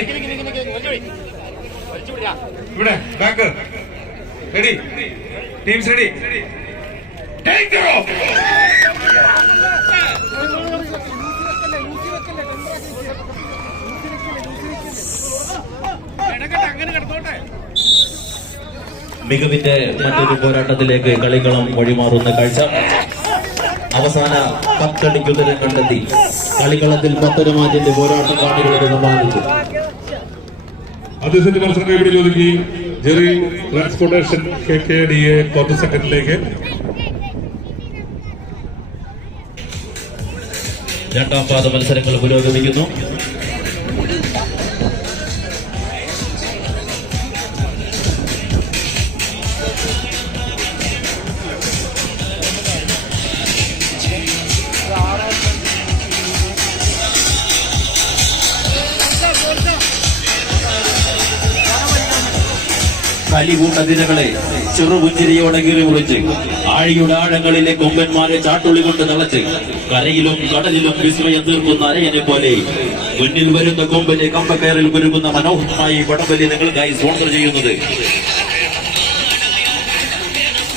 ഇവിടെ back ready teams ready take off മികവിന്റെ മറ്റൊരു പോരാട്ടത്തിലേക്ക് കളിക്കളം വഴിമാറുന്ന കാഴ്ച. അവസാന 10 അടിക്കുതരം കണ്ടെത്തി കളിക്കളത്തിൽ പത്തരമാറ്റിന്റെ പോരാട്ടം കാണികൾക്ക് സമ്മാനിച്ചു. ആദ്യ സെറ്റ് മത്സരം കൈപിടി ഒതുക്കി ജെറി ട്രാൻസ്പോർട്ടേഷൻ KKDA ക്വാർട്ടർ സെക്കൻഡിലേക്ക്. രണ്ടാം പാദ മത്സരങ്ങൾ പുരോഗമിക്കുന്നു. കലികൂട്ടതിരകളെ ചെറുപുഞ്ചിരിയോടെ കീറി മുറിച്ച് ആഴിയുടെ ആഴങ്ങളിലെ കൊമ്പന്മാരെ ചാട്ടുള്ളി കൊണ്ട് നിളച്ച് കരയിലും കടലിലും വിസ്മയം തീർക്കുന്ന അരയനെ പോലെ മുന്നിൽ വരുന്ന കൊമ്പനെ കമ്പക്കയറിൽ ഒരുങ്ങുന്ന മനോഹരമായി വടംവലി നിങ്ങൾക്കായി സ്പോൺസർ ചെയ്യുന്നത്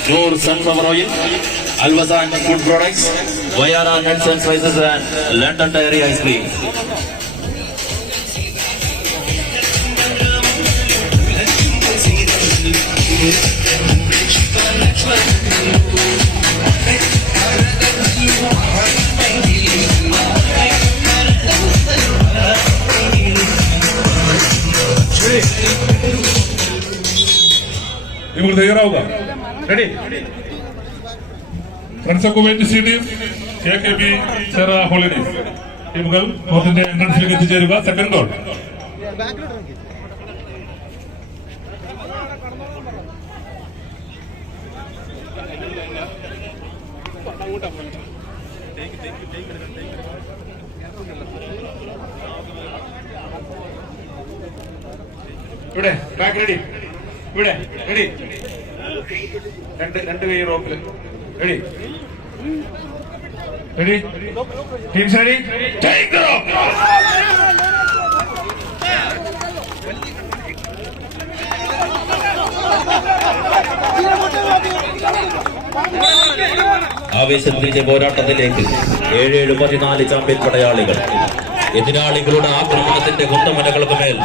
Noor sunflower oil, Alwazzan food products, Bayara nuts and spices and London diary ice cream. ടീമുകൾ തയ്യാറാവുക. Ready. Friends of Kuwait C team, KKB ചെറ ഹോളിഡേസ് ടീമുകൾ കോർട്ടിന്റെ എൻട്രൻസിലേക്ക് എത്തിച്ചേരുക. Second call. ഇവിടെ ബാക്ക് റെഡി. ഇവിടെ റെഡി. രണ്ട് കൈ റോപ്പില്. Ready. Ready. Teams ready. Take the rope. ആവേശം തിരിച്ച പോരാട്ടത്തിലേക്ക് 7-14 ചാമ്പ്യൻ പടയാളികൾ എതിരാളികളുടെ ആക്രമണത്തിന്റെ കുന്തമലകൾക്ക് മേൽ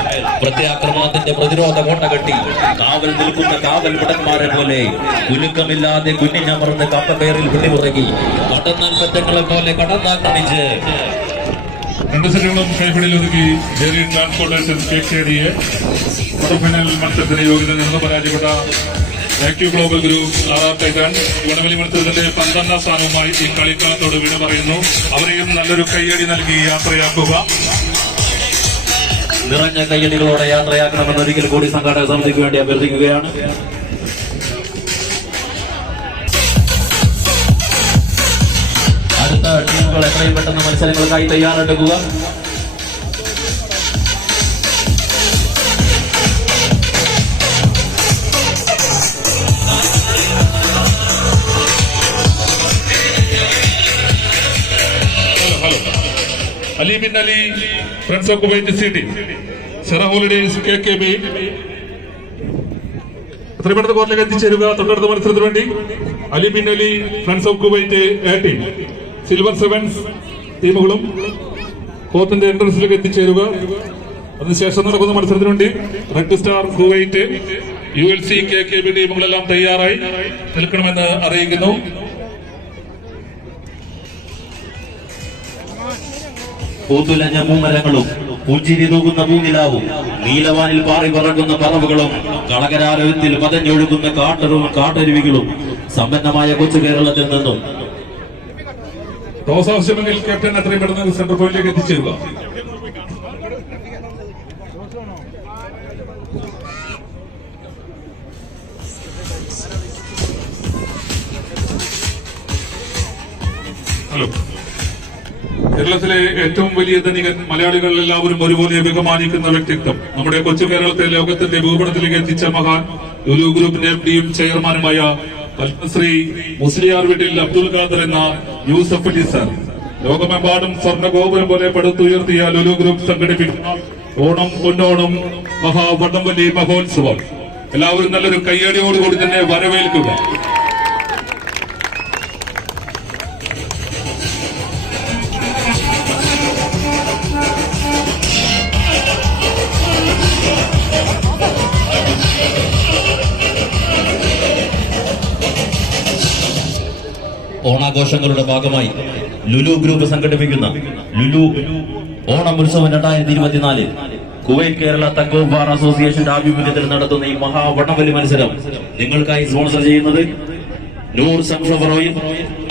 പ്രത്യാക്രമണത്തിന്റെ പ്രതിരോധ കോട്ട കെട്ടി കാവൽ നിൽക്കുന്ന കാവൽ ഭടന്മാരെ പോലെ കുലുക്കമില്ലാതെ കുഞ്ഞിഞ്ഞമർന്ന് കപ്പക്കയറിൽ പിടിമുറങ്ങി കടന്നാൽപ്പറ്റങ്ങളെ പോലെ കടന്നാക്രമിച്ച് രണ്ട് സെറ്റുകളും കൈപ്പിടിയിൽ ഒതുക്കി ജെറി ട്രാൻസ്പോർട്ടേഷൻ KKDയെ ക്വാർട്ടർ മത്സരത്തിന് യോഗ്യത നിന്ന് പരാജയപ്പെട്ട active global group RR Titan വടംവലി മത്സരത്തിന്റെ 12ാം സ്ഥാനവുമായി ഈ കളിക്കളത്തോട് വിട പറയുന്നു. അവരെയും നല്ലൊരു കയ്യടി നൽകി യാത്രയാക്കുക. നിറഞ്ഞ കയ്യടികളോടെ യാത്രയാക്കണമെന്ന് ഒരിക്കൽ കൂടി സംഘാടക സമിതിക്ക് വേണ്ടി അഭ്യർത്ഥിക്കുകയാണ്. അടുത്ത ടീമുകൾ എത്രയും പെട്ടെന്ന് മത്സരങ്ങൾക്കായി തയ്യാറെടുക്കുക. Ali bin Ali friends of Kuwait C team, ചെറ ഹോളിഡേസ് KKB എത്രയും പെട്ടെന്ന് കോർട്ടിലേക്ക് എത്തിച്ചേരുക. തൊട്ടടുത്ത മത്സരത്തിന് വേണ്ടി Ali bin Ali friends of Kuwait A team, silver sevens ടീമുകളും കോർട്ടിന്റെ എൻട്രൻസിലേക്ക് എത്തിച്ചേരുക. അതിനുശേഷം നടക്കുന്ന മത്സരത്തിന് വേണ്ടി red star Kuwait ULC KKB ടീമുകളെല്ലാം തയ്യാറായി നിൽക്കണമെന്ന് അറിയിക്കുന്നു. പൂത്തുലഞ്ഞ പൂമരങ്ങളും പുഞ്ചിരി തൂകുന്ന പൂനിലാവും നീലവാനിൽ പാറി പറക്കുന്ന പറവുകളും കളകരാലയത്തിൽ പതഞ്ഞൊഴുകുന്ന കാട്ടരുവികളും സമ്പന്നമായ കൊച്ചു കേരളത്തിൽ നിന്നും ടോസ് ആവശ്യമെങ്കിൽ ക്യാപ്റ്റൻ എത്രയും പെട്ടെന്ന് സെന്റർ പോയിന്റിലേക്ക് എത്തിച്ചേരുക. ഹലോ. കേരളത്തിലെ ഏറ്റവും വലിയ ധനികൻ, മലയാളികൾ എല്ലാവരും ഒരുപോലെ ബഹുമാനിക്കുന്ന വ്യക്തിത്വം, നമ്മുടെ കൊച്ചു കേരളത്തെ ലോകത്തിന്റെ ഭൂപടത്തിലേക്ക് എത്തിച്ച മഹാൻ, ലുലു ഗ്രൂപ്പിന്റെ MDയും ചെയർമാനുമായ പത്മശ്രീ മുസ്ലിയാർ വീട്ടിൽ അബ്ദുൽ ഖാദർ എന്ന യൂസഫ് അലി സാർ ലോകമെമ്പാടും സ്വർണ്ണഗോപുരം പോലെ പടുത്തുയർത്തിയ ലുലു ഗ്രൂപ്പ് സംഘടിപ്പിക്കുന്ന ഓണം പൊന്നോണം വടംവലി മഹോത്സവം എല്ലാവരും നല്ലൊരു കയ്യടിയോടുകൂടി തന്നെ വരവേൽക്കുക. ഓണാഘോഷങ്ങളുടെ ഭാഗമായി ലുലു ഗ്രൂപ്പ് സംഘടിപ്പിക്കുന്ന ലുലു ഓണം ഉത്സവം 2024 കുവൈറ്റ് കേരള തങ്കോം ബാർ അസോസിയേഷന്റെ ആഭിമുഖ്യത്തിൽ നടത്തുന്ന ഈ മഹാവടംവലി മത്സരം നിങ്ങൾക്കായി സ്പോൺസർ ചെയ്യുന്നത് Noor sunflower oil,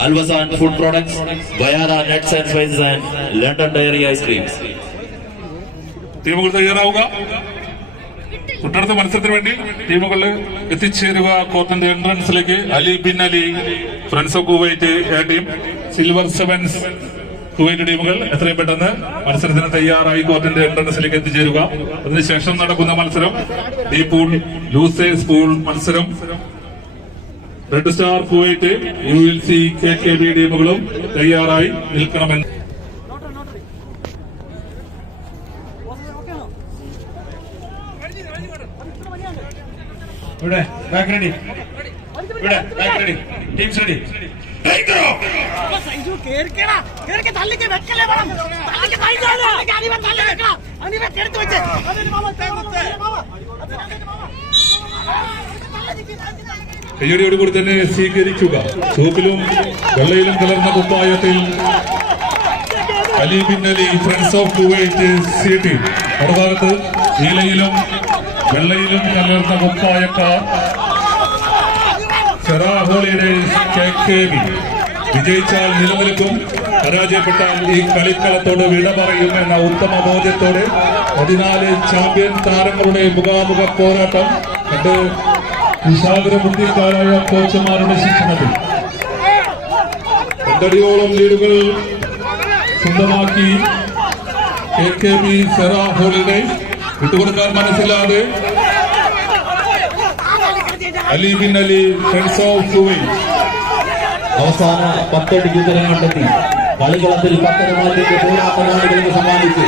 Alwazzan food products, Bayara nuts and spices and London diary ice creams. ടീമുകൾ തയ്യാറാവുക. തൊട്ടടുത്ത മത്സരത്തിന് വേണ്ടി ടീമുകൾ എത്തിച്ചേരുക. കോർട്ടിന്റെ എൻട്രൻസിലേക്ക് Ali bin Ali friends of Kuwait A team, silver sevens Kuwait ടീമുകൾ എത്രയും പെട്ടെന്ന് മത്സരത്തിന് തയ്യാറായി കോർട്ടിന്റെ എൻട്രൻസിലേക്ക് എത്തിച്ചേരുക. അതിനുശേഷം നടക്കുന്ന മത്സരം ഡി പൂൾ ലൂസേഴ്സ് പൂൾ മത്സരം. Red star Kuwait ULC KKB ടീമുകളും തയ്യാറായി നിൽക്കണമെന്ന് ഇവിടെ ബാക്ക് റെഡി. ഇവിടെ ബാക്ക് റെഡി. Teams ready. കയ്യടിയോടുകൂടി തന്നെ സ്വീകരിക്കുക. ചുവപ്പിലും വെള്ളയിലും കലർന്ന കുപ്പായത്തിൽ Ali bin Ali friends of Kuwait C team, മറുഭാഗത്ത് നീലയിലും വെള്ളയിലും കലർന്ന കുപ്പായക്കാർ സെറാ ഹോളിഡേസ് KKB. വിജയിച്ചാൽ നിലനിൽക്കും, പരാജയപ്പെട്ടാൽ ഈ കളിക്കളത്തോട് വിട പറയുമെന്ന ഉത്തമ ബോധ്യത്തോടെ 14 ചാമ്പ്യൻ താരങ്ങളുടെ മുഖാമുഖ പോരാട്ടം കണ്ട് വിശാഖരബുദ്ധിക്കാരായ കോച്ചുമാരുടെ ശിക്ഷണത്തിൽ 2 അടിയോളം ലീഡുകൾ സ്വന്തമാക്കി KKB സെറാ ഹോളിഡേസ്. വിട്ടുകൊടുക്കാൻ മനസ്സില്ലാതെ Ali bin Ali friends of Kuwait അവസാന 10 അടിക്ക് ഉത്തരം കണ്ടെത്തി കളികളത്തിൽ 10 മാറ്റിന്റെ പോരാട്ടങ്ങൾക്ക് സമ്മാനിച്ചു.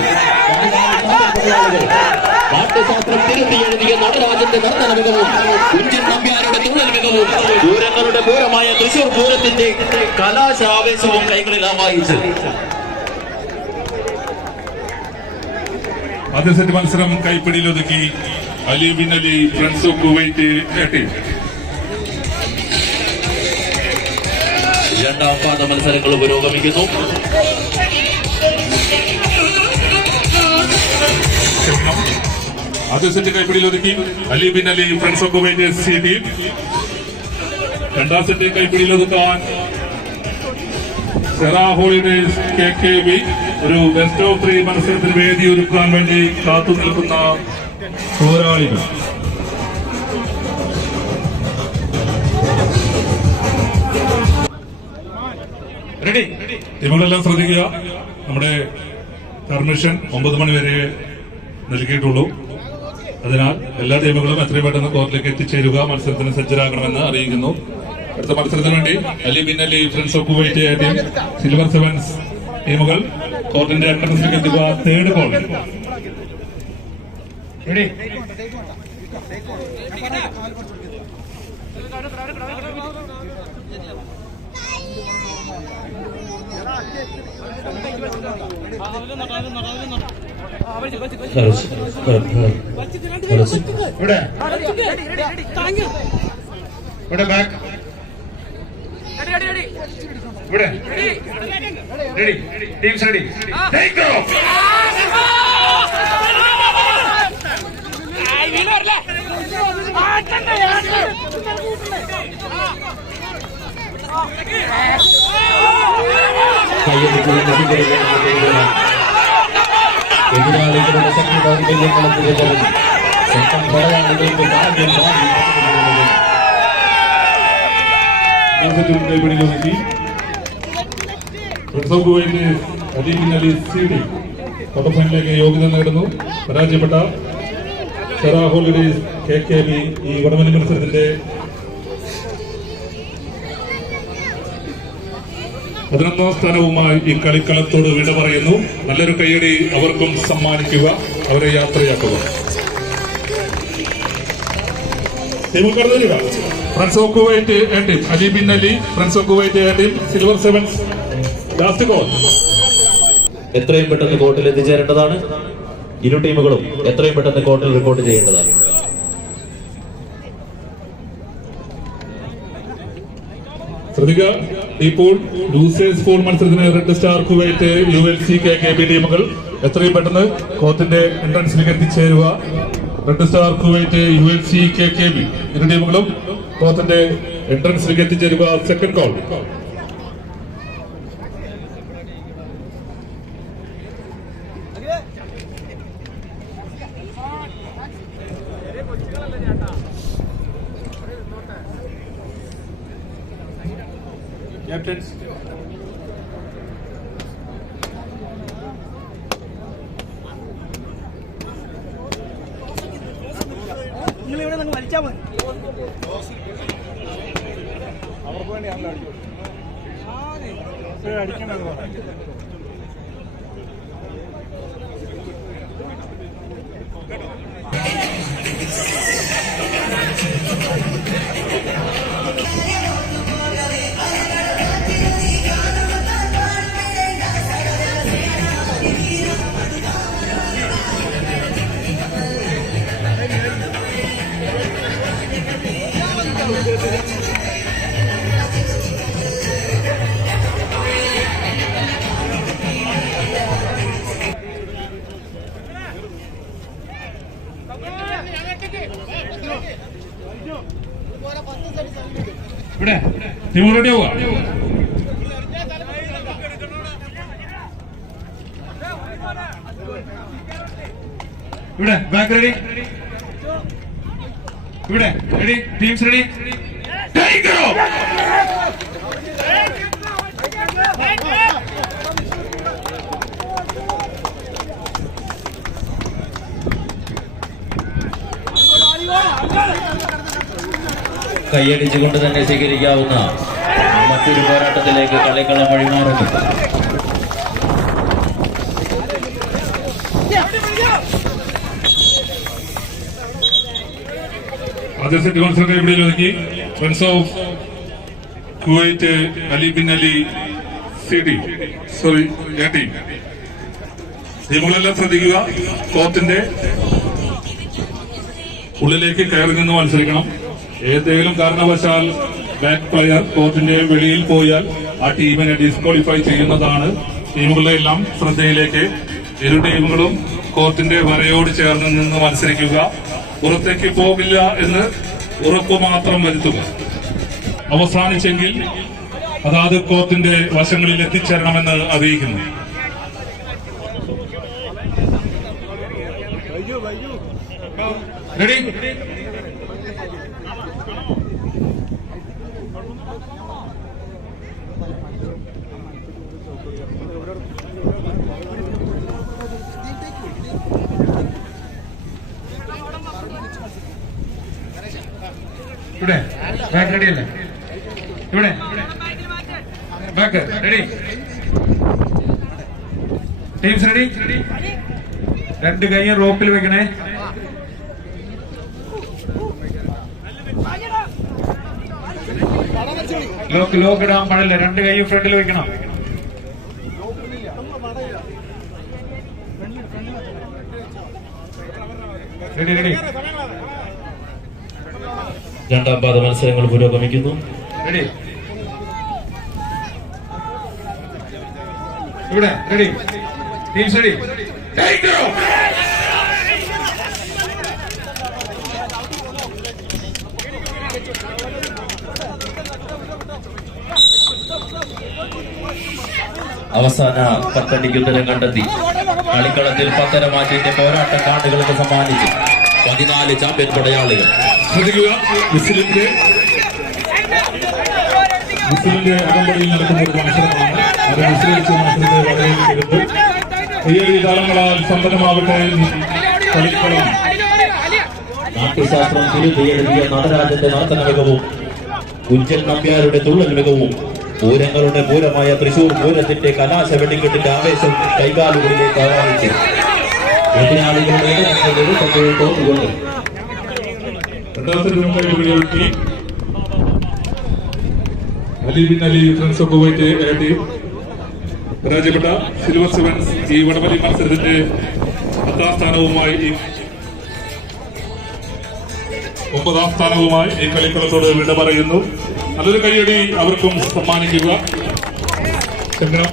നാട്യശാസ്ത്രം തിരുത്തി എഴുതിയ നടരാജന്റെ നർത്തന മികവും കുഞ്ചൻ നമ്പ്യാരുടെ തുള്ളൽ മികവും പൂരങ്ങളുടെ പൂരമായ തൃശൂർ പൂരത്തിന്റെ കലാശാവേശവും കൈകളിൽ ആവാഹിച്ചു. ആദ്യ സെറ്റ് മത്സരം കൈപ്പിടിയിലൊതുക്കി Ali bin Ali friends of Kuwait team. രണ്ടാം പാദ മത്സരങ്ങൾ പുരോഗമിക്കുന്നു. ആദ്യ സെറ്റ് കൈപ്പിടിയിലൊതുക്കി Ali bin Ali friends of Kuwait SC team. രണ്ടാം സെറ്റ് കൈപ്പിടിയിലൊതുക്കാൻ സെറാ ഹോളിഡേസ് KKB. ഒരു ബെസ്റ്റ് ഓഫ് 3 മത്സരത്തിന് വേദി ഒരുക്കാൻ വേണ്ടി കാത്തു നിൽക്കുന്ന പോരാളികൾ. ടീമുകളെല്ലാം ശ്രദ്ധിക്കുക, നമ്മുടെ പെർമിഷൻ 9 മണി വരെ നൽകിയിട്ടുള്ളൂ. അതിനാൽ എല്ലാ ടീമുകളും എത്രയും പെട്ടെന്ന് കോർട്ടിലേക്ക് എത്തിച്ചേരുക, മത്സരത്തിന് സജ്ജരാകണമെന്ന് അറിയിക്കുന്നു. അടുത്ത മത്സരത്തിന് വേണ്ടി Ali bin Ali friends of Kuwait team, silver sevens ടീമുകൾ കോർട്ടിന്റെ എൻട്രൻസിലേക്ക് എത്തുക. 3rd ball. ഇവിടെ ബാക്ക് ഇവിടെ ready teams ready take off എതിരാളികളുടെ ശക്തി ദൗർബല്യങ്ങളും തിരിച്ചറിഞ്ഞ് സ്വന്തം പോരാളികൾക്ക് ഭാഗ്യം കൈപ്പിടിയിലൊതുക്കി friends of Kuwait Ali bin Ali SC team quarter ഫൈനലിലേക്ക് യോഗ്യത നേടുന്നു. പരാജയപ്പെട്ട സെറാ ഹോളിഡേസ് KKB ഈ വടമഞ്ഞ മത്സരത്തിന്റെ 11ാം സ്ഥാനവുമായി ഈ കളിക്കളത്തോട് വിട പറയുന്നു. നല്ലൊരു കയ്യടി അവർക്കും സമ്മാനിക്കുക, അവരെ യാത്രയാക്കുക. ടീമുകൾ തരിക. Friends of Kuwait team Ali bin Ali friends of Kuwait team, silver sevens last call. എത്രയും പെട്ടെന്ന് കോർട്ടിൽ എത്തിച്ചേരേണ്ടതാണ്. ഇരു ടീമുകളും എത്രയും പെട്ടെന്ന് കോർട്ടിൽ റിപ്പോർട്ട് ചെയ്യേണ്ടതാണ്. ശ്രദ്ധിക്കുക, ഇപ്പോൾ ലൂസേഴ്സ് പൂൾ മത്സരത്തിന് red star Kuwait ULC KKB ടീമുകൾ എത്രയും പെട്ടെന്ന് കോർട്ടിന്റെ എൻട്രൻസിലേക്ക് എത്തിച്ചേരുക. Red star Kuwait ULC KKB ഇരു ടീമുകളും കോർട്ടിന്റെ എൻട്രൻസിലേക്ക് എത്തിച്ചേരുക. 2nd call. ക്യാപ്റ്റൻസ് നിങ്ങൾ ഇവിടെ നിങ്ങൾ വലിച്ചാൽ മതി. അവർക്ക് വേണ്ടി ഞങ്ങൾ അടിക്കണ്ടെന്ന് പറഞ്ഞു. ഇവിടെ ടീം റെഡി ആവുക. ഇവിടെ ബാക്ക് റെഡി. ഇവിടെ റെഡി. Teams ready. കൈയടിച്ചുകൊണ്ട് തന്നെ സ്വീകരിക്കാവുന്ന മറ്റൊരു പോരാട്ടത്തിലേക്ക് കളിക്കളം വഴിമാറുന്നു. ആദ്യ സെറ്റ് മത്സരത്തെ ഇവിടെ ഒതുക്കി friends of Kuwait Ali bin Ali A team. ടീമുകളെല്ലാം ശ്രദ്ധിക്കുക, കോർട്ടിന്റെ ഉള്ളിലേക്ക് കയറി നിന്ന് മത്സരിക്കണം. ഏതെങ്കിലും കാരണവശാൽ ബാക്ക് പ്ലെയർ കോർട്ടിന്റെ വെളിയിൽ പോയാൽ ആ ടീമിനെ ഡിസ്ക്വാളിഫൈ ചെയ്യുന്നതാണ്. ടീമുകളുടെ എല്ലാം ശ്രദ്ധയിലേക്ക്. ഇരു ടീമുകളും കോർട്ടിന്റെ വരയോട് ചേർന്ന് നിന്ന് മത്സരിക്കുക. പുറത്തേക്ക് പോകില്ല എന്ന് ഉറപ്പ് മാത്രം വരുത്തുക. അവസാനിച്ചെങ്കിൽ അതാത് കോർട്ടിന്റെ വശങ്ങളിൽ എത്തിച്ചേരണമെന്ന് അറിയിക്കുന്നു. റെഡി. ഇവിടെ ബാക്ക് റെഡി അല്ലേ? ഇവിടെ ബാക്ക് റെഡി. Teams ready. രണ്ട് കൈയും റോപ്പിൽ വെക്കണേ. ലോക്ക് ഇടാൻ പാടില്ല. രണ്ട് കൈയും ഫ്രണ്ടിൽ വെക്കണം. Ready ready. രണ്ടാം പാദ മത്സരങ്ങൾ പുരോഗമിക്കുന്നു. റെഡി. ഇവിടെ റെഡി. Teams ready. അവസാന പത്തടിക്കുത്തരം കണ്ടെത്തി കളിക്കളത്തിൽ 10 മാറ്റിന്റെ പോരാട്ട കാർഡുകൾക്ക് സമ്മാനിച്ചു 14 ചാമ്പ്യൻ പടയാളികൾ. ശ്രദ്ധിക്കുക, വിസിലിന്റെ അകമ്പടിയിൽ നടക്കുന്ന ഒരു മത്സരമാണ്. അത് വിസിലിച്ച് മത്സരത്തെ വളരെയിരിക്കരുത്. ഈ കാലങ്ങളാൽ സമ്പന്നമാവട്ടെ കളിക്കളം. നാട്യശാസ്ത്രം തിരുത്തിയെഴുതിയ നടരാജന്റെ നർത്തന മികവും കുഞ്ചൻ നമ്പ്യാരുടെ തുള്ളൽ മികവും പൂരങ്ങളുടെ പൂരമായ തൃശൂർ പൂരത്തിന്റെ കലാശ വെടിക്കെട്ടിന്റെ ആവേശം കൈകാലുകളിലേക്ക് ആവാഹിച്ചു. എതിരാളികളുടെ ഇടങ്ങളിൽ തോന്നുകൊണ്ട് Ali bin Ali friends of Kuwait A team പരാജയപ്പെട്ട സിൽവർ സെവൻസ് ഈ വടംവലി മത്സരത്തിന്റെ 10ാം സ്ഥാനവുമായി ഈ കളിക്കളത്തോട് വിട പറയുന്നു. നല്ലൊരു കൈയടി അവർക്കും സമ്മാനിക്കുക. ചന്ദ്രം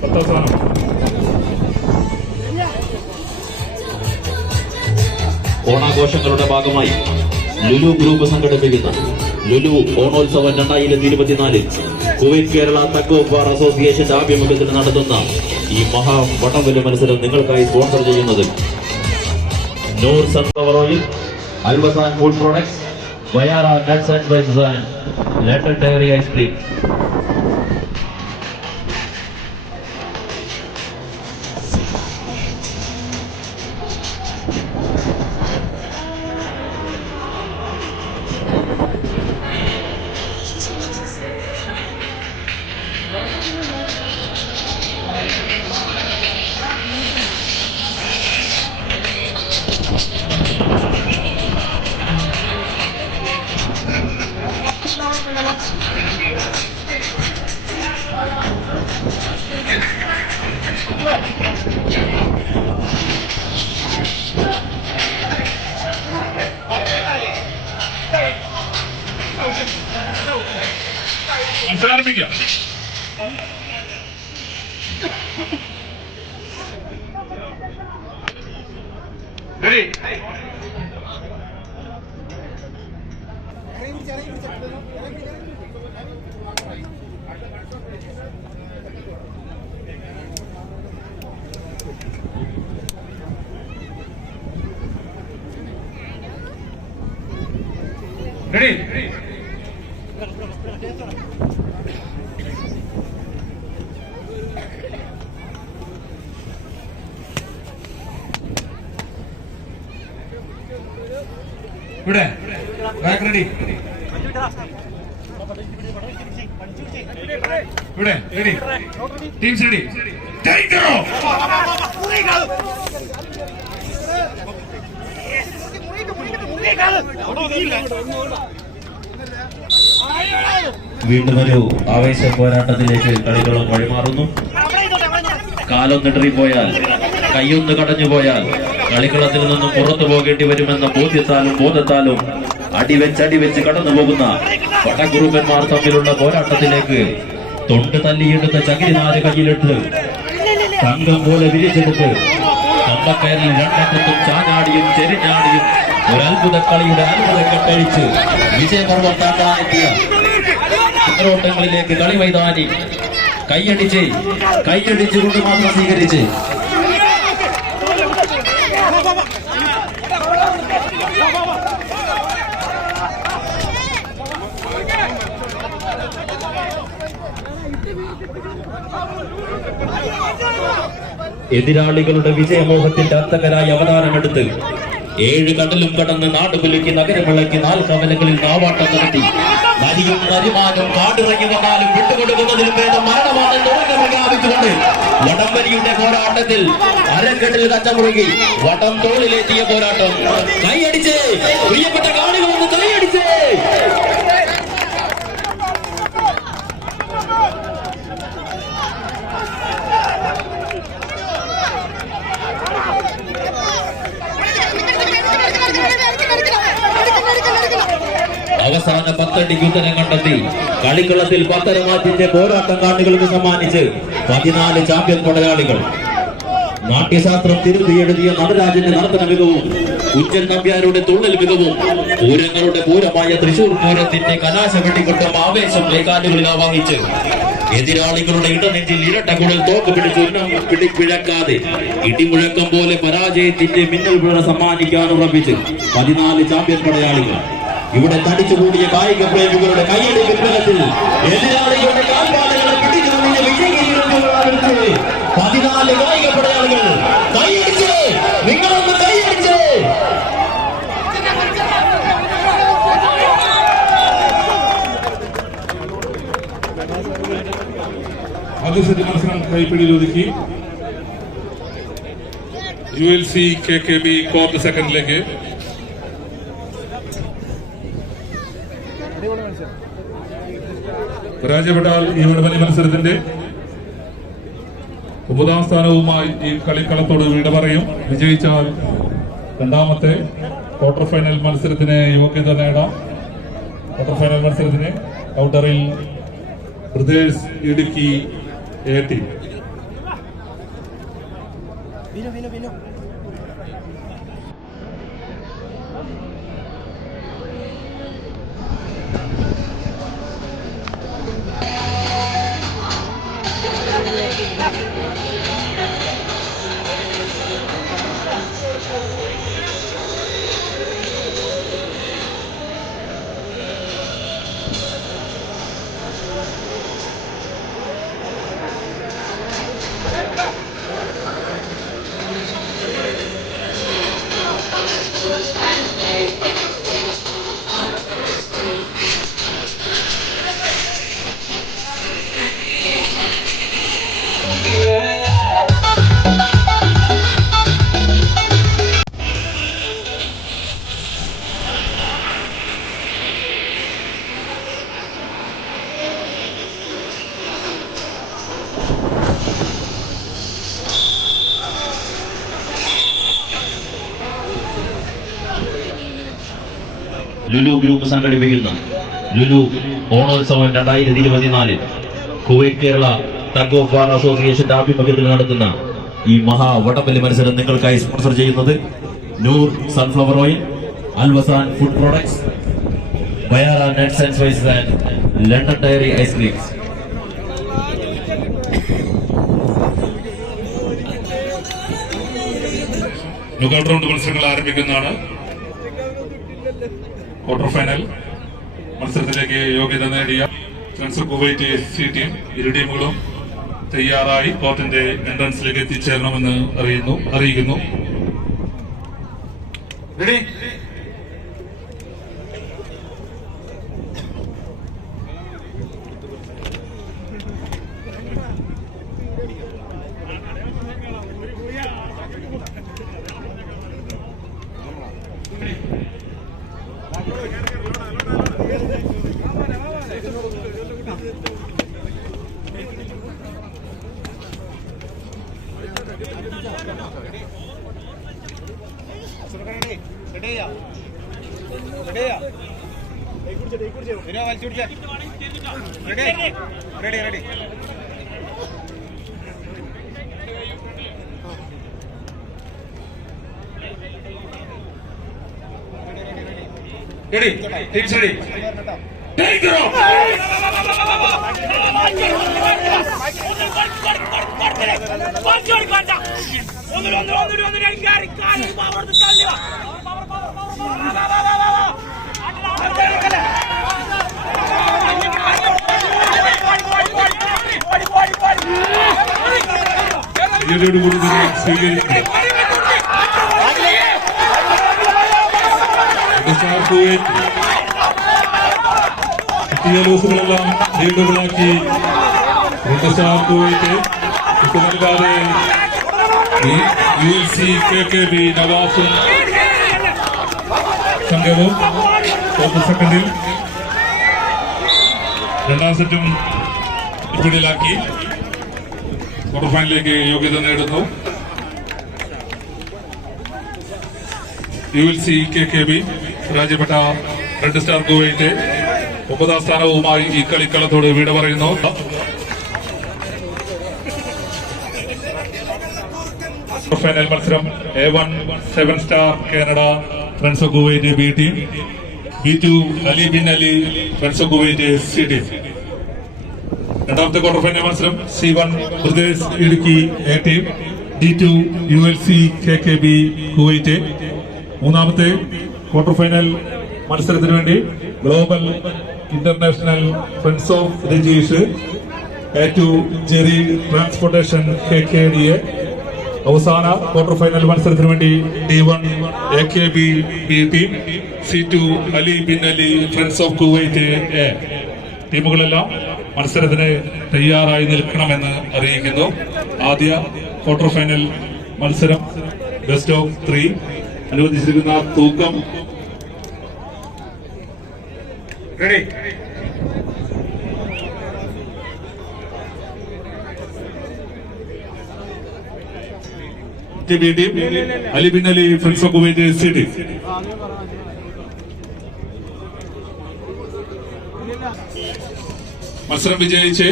10ാം സ്ഥാനം. ഓണാഘോഷങ്ങളുടെ ഭാഗമായി ലുലു ഗ്രൂപ്പ് സംഘടിപ്പിക്കുന്ന ലുലു ഓണോത്സവം 2024 Kuwait Kerala tug of war അസോസിയേഷന്റെ ആഭിമുഖ്യത്തിൽ നടത്തുന്ന ഈ മഹാ വടംവലി മത്സരം നിങ്ങൾക്കായി സ്പോൺസർ ചെയ്യുന്നത് Noor sunflower oil, Alwazzan food products, Bayara nuts and spices and letter dairy ice cream. ആരംഭിക്കാം. Ready? ഇവിടെ ബാക്ക് റെഡി ഇവിടെ റെഡി ടീംസ് റെഡി ടേക്ക് വീണ്ടും ഒരു ആവേശ പോരാട്ടത്തിലേക്ക് കളികളും വഴിമാറുന്നു. കാലൊന്ന് പോയാൽ കൈയൊന്ന് കടഞ്ഞു പോയാൽ കളിക്കളത്തിൽ നിന്നും പുറത്തു പോകേണ്ടി വരുമെന്ന ബോധത്താലും അടിവെച്ച് കടന്നു പോകുന്ന വടക്കുറുമ്പന്മാർ തമ്മിലുള്ള പോരാട്ടത്തിലേക്ക് തൊണ്ട് തല്ലിയെടുത്ത ചകിരിനാര് കയ്യിലിട്ട് തങ്കം പോലെ വിരിച്ചെടുത്ത് കമ്പക്കയറിൽ രണ്ടക്കത്തും ചാഞ്ഞാടിയും ചെരിഞ്ഞാടിയും ഒരു അത്ഭുത കളിയുടെ അത്ഭുതക്കെട്ടഴിച്ച് വിജയപർവ്വം താണ്ടാനെത്തിയ ചിത്രോട്ടങ്ങളിലേക്ക് കളി മൈതാനി കൈയടിച്ചുകൊണ്ട് മാത്രം സ്വീകരിച്ച് എതിരാളികളുടെ വിജയമോഹത്തിന്റെ അത്തകരായ അവതാരമെടുത്ത് 7 കടലും കടന്ന് നാടുകുലുക്കി നഗരവിളക്കി 4 കവലകളിൽ നാവാട്ടം നടത്തി നരിയും നരിമാനും കാടിറങ്ങി വന്നാലും വിട്ടുകൊടുക്കുന്നതിലും ഭേദം മരണമാണെന്ന് ഉറക്കെ പ്രഖ്യാപിച്ചുകൊണ്ട് വടംവലിയുടെ പോരാട്ടത്തിൽ അരക്കെട്ടിൽ കച്ചമുറുകി വടം തോളിലെത്തിയ പോരാട്ടം കൈയടിച്ച് പ്രിയപ്പെട്ട കാണികളൊന്ന് കൈയടിച്ച് അവസാന 10 അടിക്ക് ഉത്തരം കണ്ടെത്തി കളിക്കളത്തിൽ പത്തരമാറ്റിന്റെ പോരാട്ടം കാണികൾക്ക് സമ്മാനിച്ച് 14 ചാമ്പ്യൻ പടയാളികൾ. നാട്യശാസ്ത്രം തിരുത്തി എഴുതിയ നടരാജന്റെ നർത്തന മികവും കുഞ്ചൻ നമ്പ്യാരുടെ തുള്ളൽ മികവും പൂരങ്ങളുടെ പൂരമായ തൃശൂർ പൂരത്തിന്റെ കലാശ വെട്ടിക്കൊട്ടും ആവേശം കൈകാലുകളിൽ ആവാഹിച്ച് എതിരാളികളുടെ ഇടനെഞ്ചിൽ ഇരട്ടക്കുടൽ തോക്ക് പിടിച്ച് പിഴക്കാതെ ഇടിമുഴക്കം പോലെ പരാജയത്തിന്റെ മിന്നൽ പിഴ സമ്മാനിക്കാൻ ഉറപ്പിച്ച് 14 ചാമ്പ്യൻ പടയാളികൾ. ഇവിടെ തടിച്ചുകൂടിയ കായിക പ്രേമികളുടെ കൈയടി വിപ്ലവത്തിൽ എതിരാളികളുടെ കാൽപാടുകളെ പിടിച്ചു 14 കായിക പടയാളികൾ കൈയടിച്ച് നിങ്ങളൊന്ന് കൈയടിച്ച് ആദ്യ മത്സരം കൈപ്പിടിയിൽ ഒതുക്കി ULC KKB ക്വാർട്ടർ സെക്കൻഡിലേക്ക്. പരാജയപ്പെട്ടാൽ ഈ വടംവലി മത്സരത്തിന്റെ 9ാം സ്ഥാനവുമായി ഈ കളിക്കളത്തോട് വിട പറയും. വിജയിച്ചാൽ രണ്ടാമത്തെ ക്വാർട്ടർ ഫൈനൽ മത്സരത്തിന് യോഗ്യത നേടാം. ക്വാർട്ടർ ഫൈനൽ മത്സരത്തിന് ഔട്ടറിൽ brothers Idukki A team. Lulu group സംഘടിപ്പിക്കുന്ന ലുലു ഓണോത്സവം 2024 Kuwait Kerala tug of war അസോസിയേഷന്റെ ആഭിമുഖ്യത്തിൽ നടത്തുന്ന ഈ മഹാ വടംവലി മത്സരം നിങ്ങൾക്കായി സ്പോൺസർ ചെയ്യുന്നത് Noor sunflower oil, Alwazzan food products, Mayara Nuts and Spices and London Dairy Ice Creams. Knockout round മത്സരങ്ങൾ ആരംഭിക്കുന്നതാണ്. ക്വാർട്ടർ ഫൈനൽ മത്സരത്തിലേക്ക് യോഗ്യത നേടിയ ഫ്രണ്ട്സ് കുവൈറ്റ് FC ടീം ഇരു ടീമുകളും തയ്യാറായി കോർട്ടിന്റെ എൻട്രൻസിലേക്ക് എത്തിച്ചേരണമെന്ന് അറിയിക്കുന്നു. Ready? Ready? Teams ready? Take it off! ഇതിനോടുകൂടി തന്നെ സ്വീകരിക്കുന്നു. കിട്ടിയ ലൂസുകളെല്ലാം ലീഡുകളാക്കി കുവൈറ്റ് നൽകാതെ ULC KKB നവാസും സംഘവും സെക്കൻഡിൽ രണ്ടാം സെറ്റും പിടിയിലാക്കി ക്വാർട്ടർ ഫൈനലിലേക്ക് യോഗ്യത നേടുന്നു. ULC KKB പരാജയപ്പെട്ട റെഡ് സ്റ്റാർ കുവൈറ്റ് 9ാം സ്ഥാനവുമായി ഈ കളിക്കളത്തോട് വിട പറയുന്നു. ഫൈനൽ മത്സരം A1 7 star Canada friends of Kuwait B team, B2 Ali bin Ali friends of Kuwait C team. രണ്ടാമത്തെ ക്വാർട്ടർ ഫൈനൽ മത്സരം C1 brothers Idukki A team, D2 ULC KKB Kuwait. മൂന്നാമത്തെ quarter final മത്സരത്തിന് വേണ്ടി global international friends of Rajeesh A2 Jerry transportation KKDA. അവസാന quarter final മത്സരത്തിന് വേണ്ടി D1 AKB B team, C2 Ali bin Ali friends of Kuwait A. ടീമുകളെല്ലാം മത്സരത്തിന് തയ്യാറായി നിൽക്കണമെന്ന് അറിയിക്കുന്നു. ആദ്യ ക്വാർട്ടർ ഫൈനൽ മത്സരം ബെസ്റ്റ് ഓഫ് 3 അനുവദിച്ചിരിക്കുന്ന തൂക്കം. Ready? B team, Ali bin Ali friends of Kuwait C team. മത്സരം വിജയിച്ച്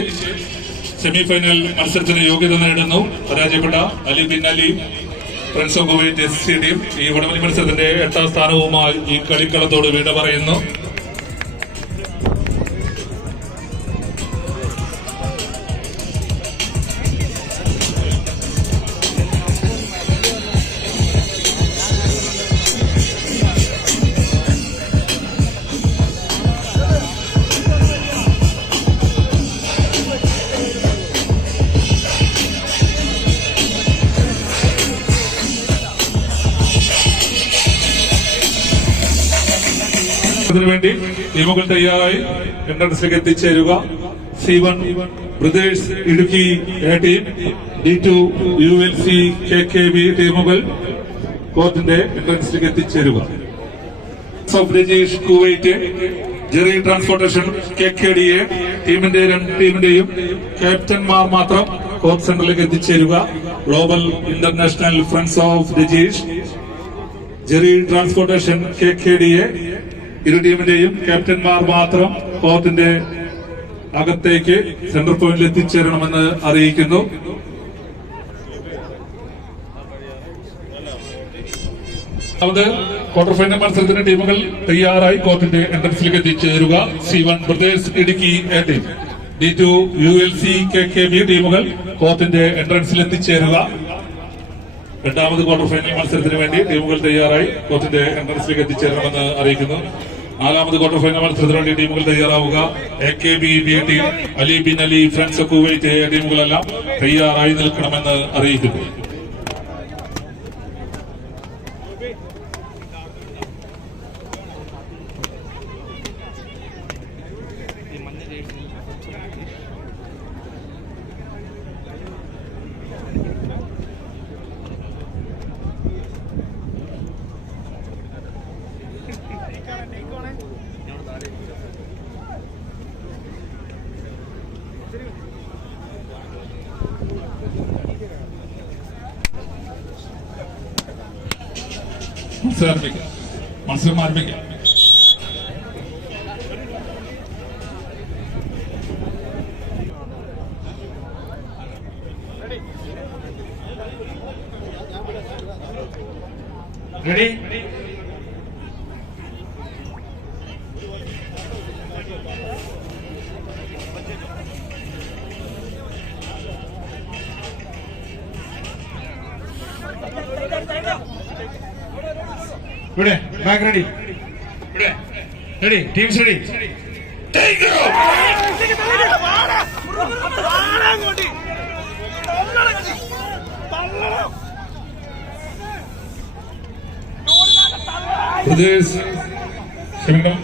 സെമി ഫൈനൽ മത്സരത്തിന് യോഗ്യത നേടുന്നു. പരാജയപ്പെട്ട Ali bin Ali friends of Kuwait C team ഈ വടംവലി മത്സരത്തിന്റെ 8ാം സ്ഥാനവുമായി ഈ കളിക്കളത്തോട് വിട പറയുന്നു. വേണ്ടി ടീമുകൾ തയ്യാറായി എൻട്രൻസിലേക്ക് എത്തിച്ചേരുക. C1 brothers Idukki A team, D2 ULC KKB ടീമുകൾ കോർട്ടിന്റെ എൻട്രൻസിലേക്ക് എത്തിച്ചേരുക. Of Rajeesh Kuwait, Jerry transportation KKDA ടീമിന്റെയും ക്യാപ്റ്റന്മാർ മാത്രം കോർട്ട് സെന്ററിലേക്ക് എത്തിച്ചേരുക. Global international friends of Rajeesh, Jerry transportation KKDA ഇരു ടീമിന്റെയും ക്യാപ്റ്റന്മാർ മാത്രം കോർട്ടിന്റെ അകത്തേക്ക് സെന്റർ പോയിന്റിൽ എത്തിച്ചേരണമെന്ന് അറിയിക്കുന്നു. ക്വാർട്ടർ ഫൈനൽ മത്സരത്തിന് ടീമുകൾ തയ്യാറായി കോർട്ടിന്റെ എൻട്രൻസിലേക്ക് എത്തിച്ചേരുക. C1 brothers Idukki A team, D2 ULC KKB ടീമുകൾ കോർട്ടിന്റെ എൻട്രൻസിൽ എത്തിച്ചേരുക. രണ്ടാമത് ക്വാർട്ടർ ഫൈനൽ മത്സരത്തിന് വേണ്ടി ടീമുകൾ തയ്യാറായി കോർട്ടിന്റെ എൻട്രൻസിലേക്ക് എത്തിച്ചേരണമെന്ന് അറിയിക്കുന്നു. നാലാമത് ക്വാർട്ടർ ഫൈനൽ മത്സരത്തിന് വേണ്ടി ടീമുകൾ തയ്യാറാവുക. AKB B team, Ali bin Ali friends of Kuwait ടീമുകളെല്ലാം തയ്യാറായി നിൽക്കണമെന്ന് അറിയിക്കുന്നു. മത്സരം ആരംഭിക്കാം. റെഡി? ഇവിടെ ബാക്ക് റെഡി. ഇവിടെ ready, teams ready.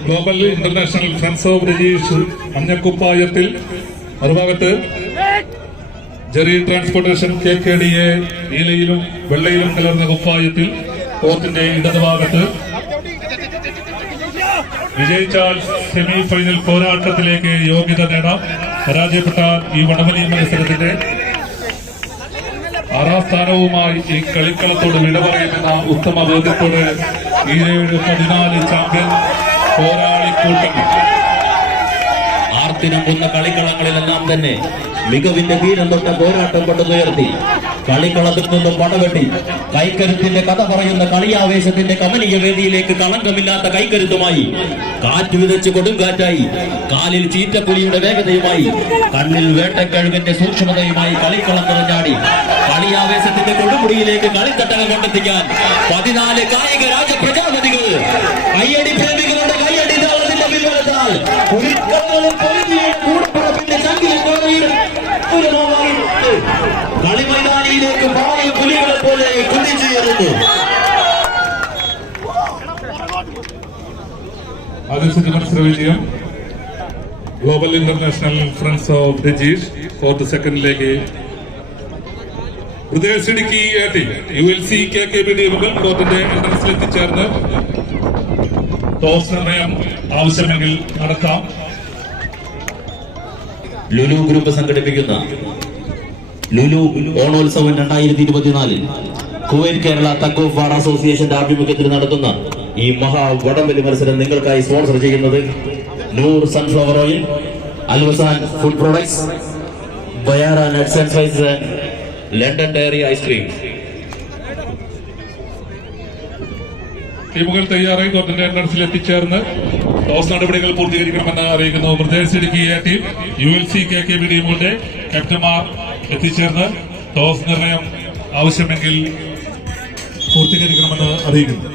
Global international friends of Rajeesh മഞ്ഞക്കുപ്പായത്തിൽ, മറുഭാഗത്ത് ജെറി ട്രാൻസ്പോർട്ടേഷൻ KKDA നീലയിലും വെള്ളയിലും കലർന്ന കുപ്പായത്തിൽ കോർട്ടിന്റെ ഇടതുഭാഗത്ത്. വിജയിച്ചാൽ സെമി ഫൈനൽ പോരാട്ടത്തിലേക്ക് യോഗ്യത നേടാം. പരാജയപ്പെട്ടാൽ ഈ വടംവലി മത്സരത്തിന്റെ 6ാം സ്ഥാനവുമായി ഈ കളിക്കളത്തോട് വിട പറയുമെന്ന ഉത്തമ ബോധ്യത്തോട് 14 ചാമ്പ്യൻ പോരാളിക്കൂട്ടങ്ങൾ. ആർത്തിനമ്പുന്ന കളിക്കളങ്ങളിലെല്ലാം തന്നെ മികവിന്റെ വീരം തൊട്ട പോരാട്ടം കൊണ്ടുയർത്തി കളിക്കളത്തിൽ നിന്നും പടവെട്ടി കൈക്കരുത്തിന്റെ കഥ പറയുന്ന കളിയാവേശത്തിന്റെ കമനീയ വേദിയിലേക്ക് കളങ്കമില്ലാത്ത കൈക്കരുത്തുമായി കാറ്റ് വിതച്ച് കൊടുങ്കാറ്റായി കാലിൽ ചീറ്റപ്പുലിയുടെ വേഗതയുമായി കണ്ണിൽ വേട്ടക്കഴുകന്റെ സൂക്ഷ്മതയുമായി കളിക്കളം നിറഞ്ഞാടി കളിയാവേശത്തിന്റെ കൊടുമുടിയിലേക്ക് കളിത്തട്ടക കൊണ്ടെത്തിക്കാൻ 14 കായിക രാജപ്രജാപതികൾ. കയ്യടി പ്രേമികളുടെ കയ്യടി താളത്തിന്റെ പിൻബലത്താൽ കളിമൈതാനിയിലേക്ക് പായ പുലികളെ പോലെ കുതിച്ചുയർന്നു. ആദ്യ മത്സര വിജയം global international friends of Rajeesh. Fourth സെക്കൻഡിലേക്ക് brothers Idukki A team, ULC KKB ടീമുകൾ കോർട്ടിന്റെ എൻട്രൻസിൽ എത്തിച്ചേർന്ന് ടോസ് നിർണയം ആവശ്യമെങ്കിൽ നടത്താം. ലുലു ഗ്രൂപ്പ് സംഘടിപ്പിക്കുന്ന ലുലു ഓണോത്സവം 2024 Kuwait Kerala tug of war അസോസിയേഷന്റെ ആഭിമുഖ്യത്തിൽ നടത്തുന്ന ഈ മഹാ വടംവലി മത്സരം നിങ്ങൾക്കായി സ്പോൺസർ ചെയ്യുന്നത് Noor sunflower oil, Alwazzan food products, Bayara nuts and spices, London diary ice cream. ടീമുകൾ തയ്യാറായി കോർട്ടിന്റെ എൻട്രൻസിൽ എത്തിച്ചേർന്ന് ടോസ് നടപടികൾ പൂർത്തീകരിക്കണമെന്ന് അറിയിക്കുന്നു. Brothers Idukki A team, ULC KKB ടീമുകളുടെ ക്യാപ്റ്റന്മാർ എത്തിച്ചേർന്ന് ടോസ് നിർണയം ആവശ്യമെങ്കിൽ പൂർത്തീകരിക്കണമെന്ന് അറിയിക്കുന്നു.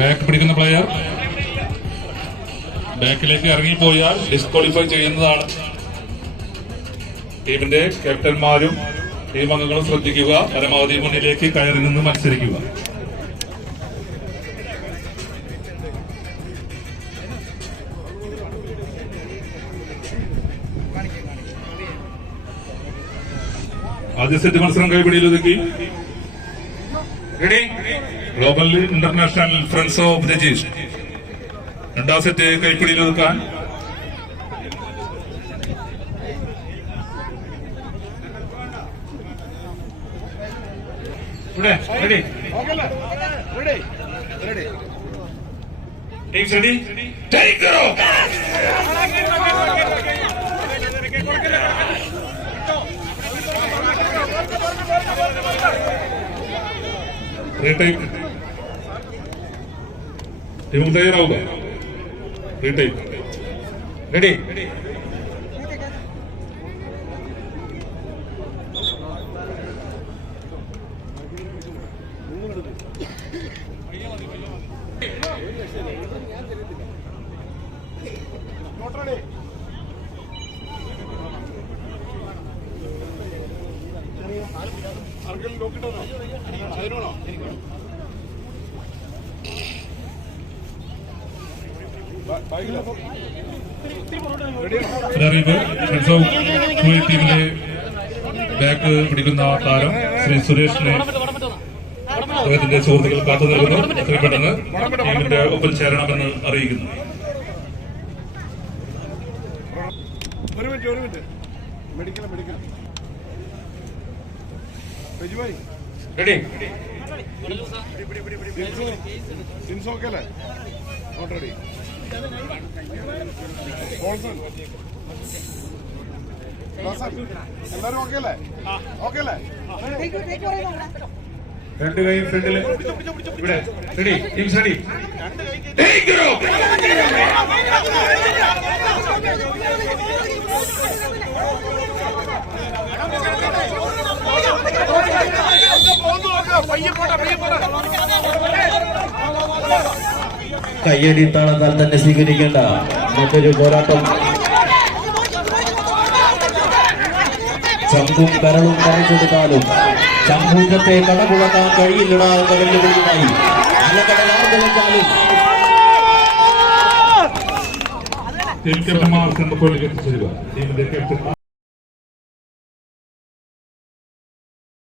ബാക്ക് പിടിക്കുന്ന പ്ലെയർ ബാക്കിലേക്ക് ഇറങ്ങിപ്പോയാൽ ഡിസ്ക്വാളിഫൈ ചെയ്യുന്നതാണ്. ടീമിന്റെ ക്യാപ്റ്റന്മാരും ടീം അംഗങ്ങളും ശ്രദ്ധിക്കുക, പരമാവധി മുന്നിലേക്ക് കയറി നിന്ന് മത്സരിക്കുക. ആദ്യ സെറ്റ് മത്സരം കൈപിടിയിൽ ഒതുക്കി. Global international friends of Rajeesh. രണ്ടാം സെറ്റ് കൈപ്പിടിയിൽ ഒതുക്കാൻ റീടൈം. ടീമുകൾ തയ്യാറാവുക. റീടൈം. റെഡി ഒരറിയിപ്പ്. ഫ്രണ്ട്സ് ഓഫ് കുവൈറ്റ് ടീമിലെ ബാക്ക് പിടിക്കുന്ന താരം ശ്രീ സുരേഷിനെ അദ്ദേഹത്തിന്റെ സുഹൃത്തുക്കൾ കാത്തു നൽകുന്നു. എത്രയും പെട്ടെന്ന് ടീമിന്റെ ഒപ്പം ചേരണമെന്ന് അറിയിക്കുന്നു. ഒരു minute medical Bijubhai ready Jins okay അല്ലേ? Not ready. എല്ലാരും ഓക്കെ അല്ലേ? ഓക്കെ അല്ലേ? രണ്ട് കൈ ഫ്രണ്ടില്. ഇവിടെ റെഡി ടീംസ് റെഡി. കയ്യടി താളത്താൽ തന്നെ സ്വീകരിക്കേണ്ട മറ്റൊരു പോരാട്ടം. ചമ്പും കരളും കാണിച്ചെടുത്താലും ചമ്പൂജത്തെ കടപുഴക്കാൻ കഴിയില്ലടാ എന്ന വെല്ലുവിളിയുമായി നിലകടലാർന്നു വെച്ചാലും ടീം ക്യാപ്റ്റന്മാർ സെന്റർ പോയിന്റ് എത്തിച്ചേരുക. ടീമിന്റെ ക്യാപ്റ്റൻ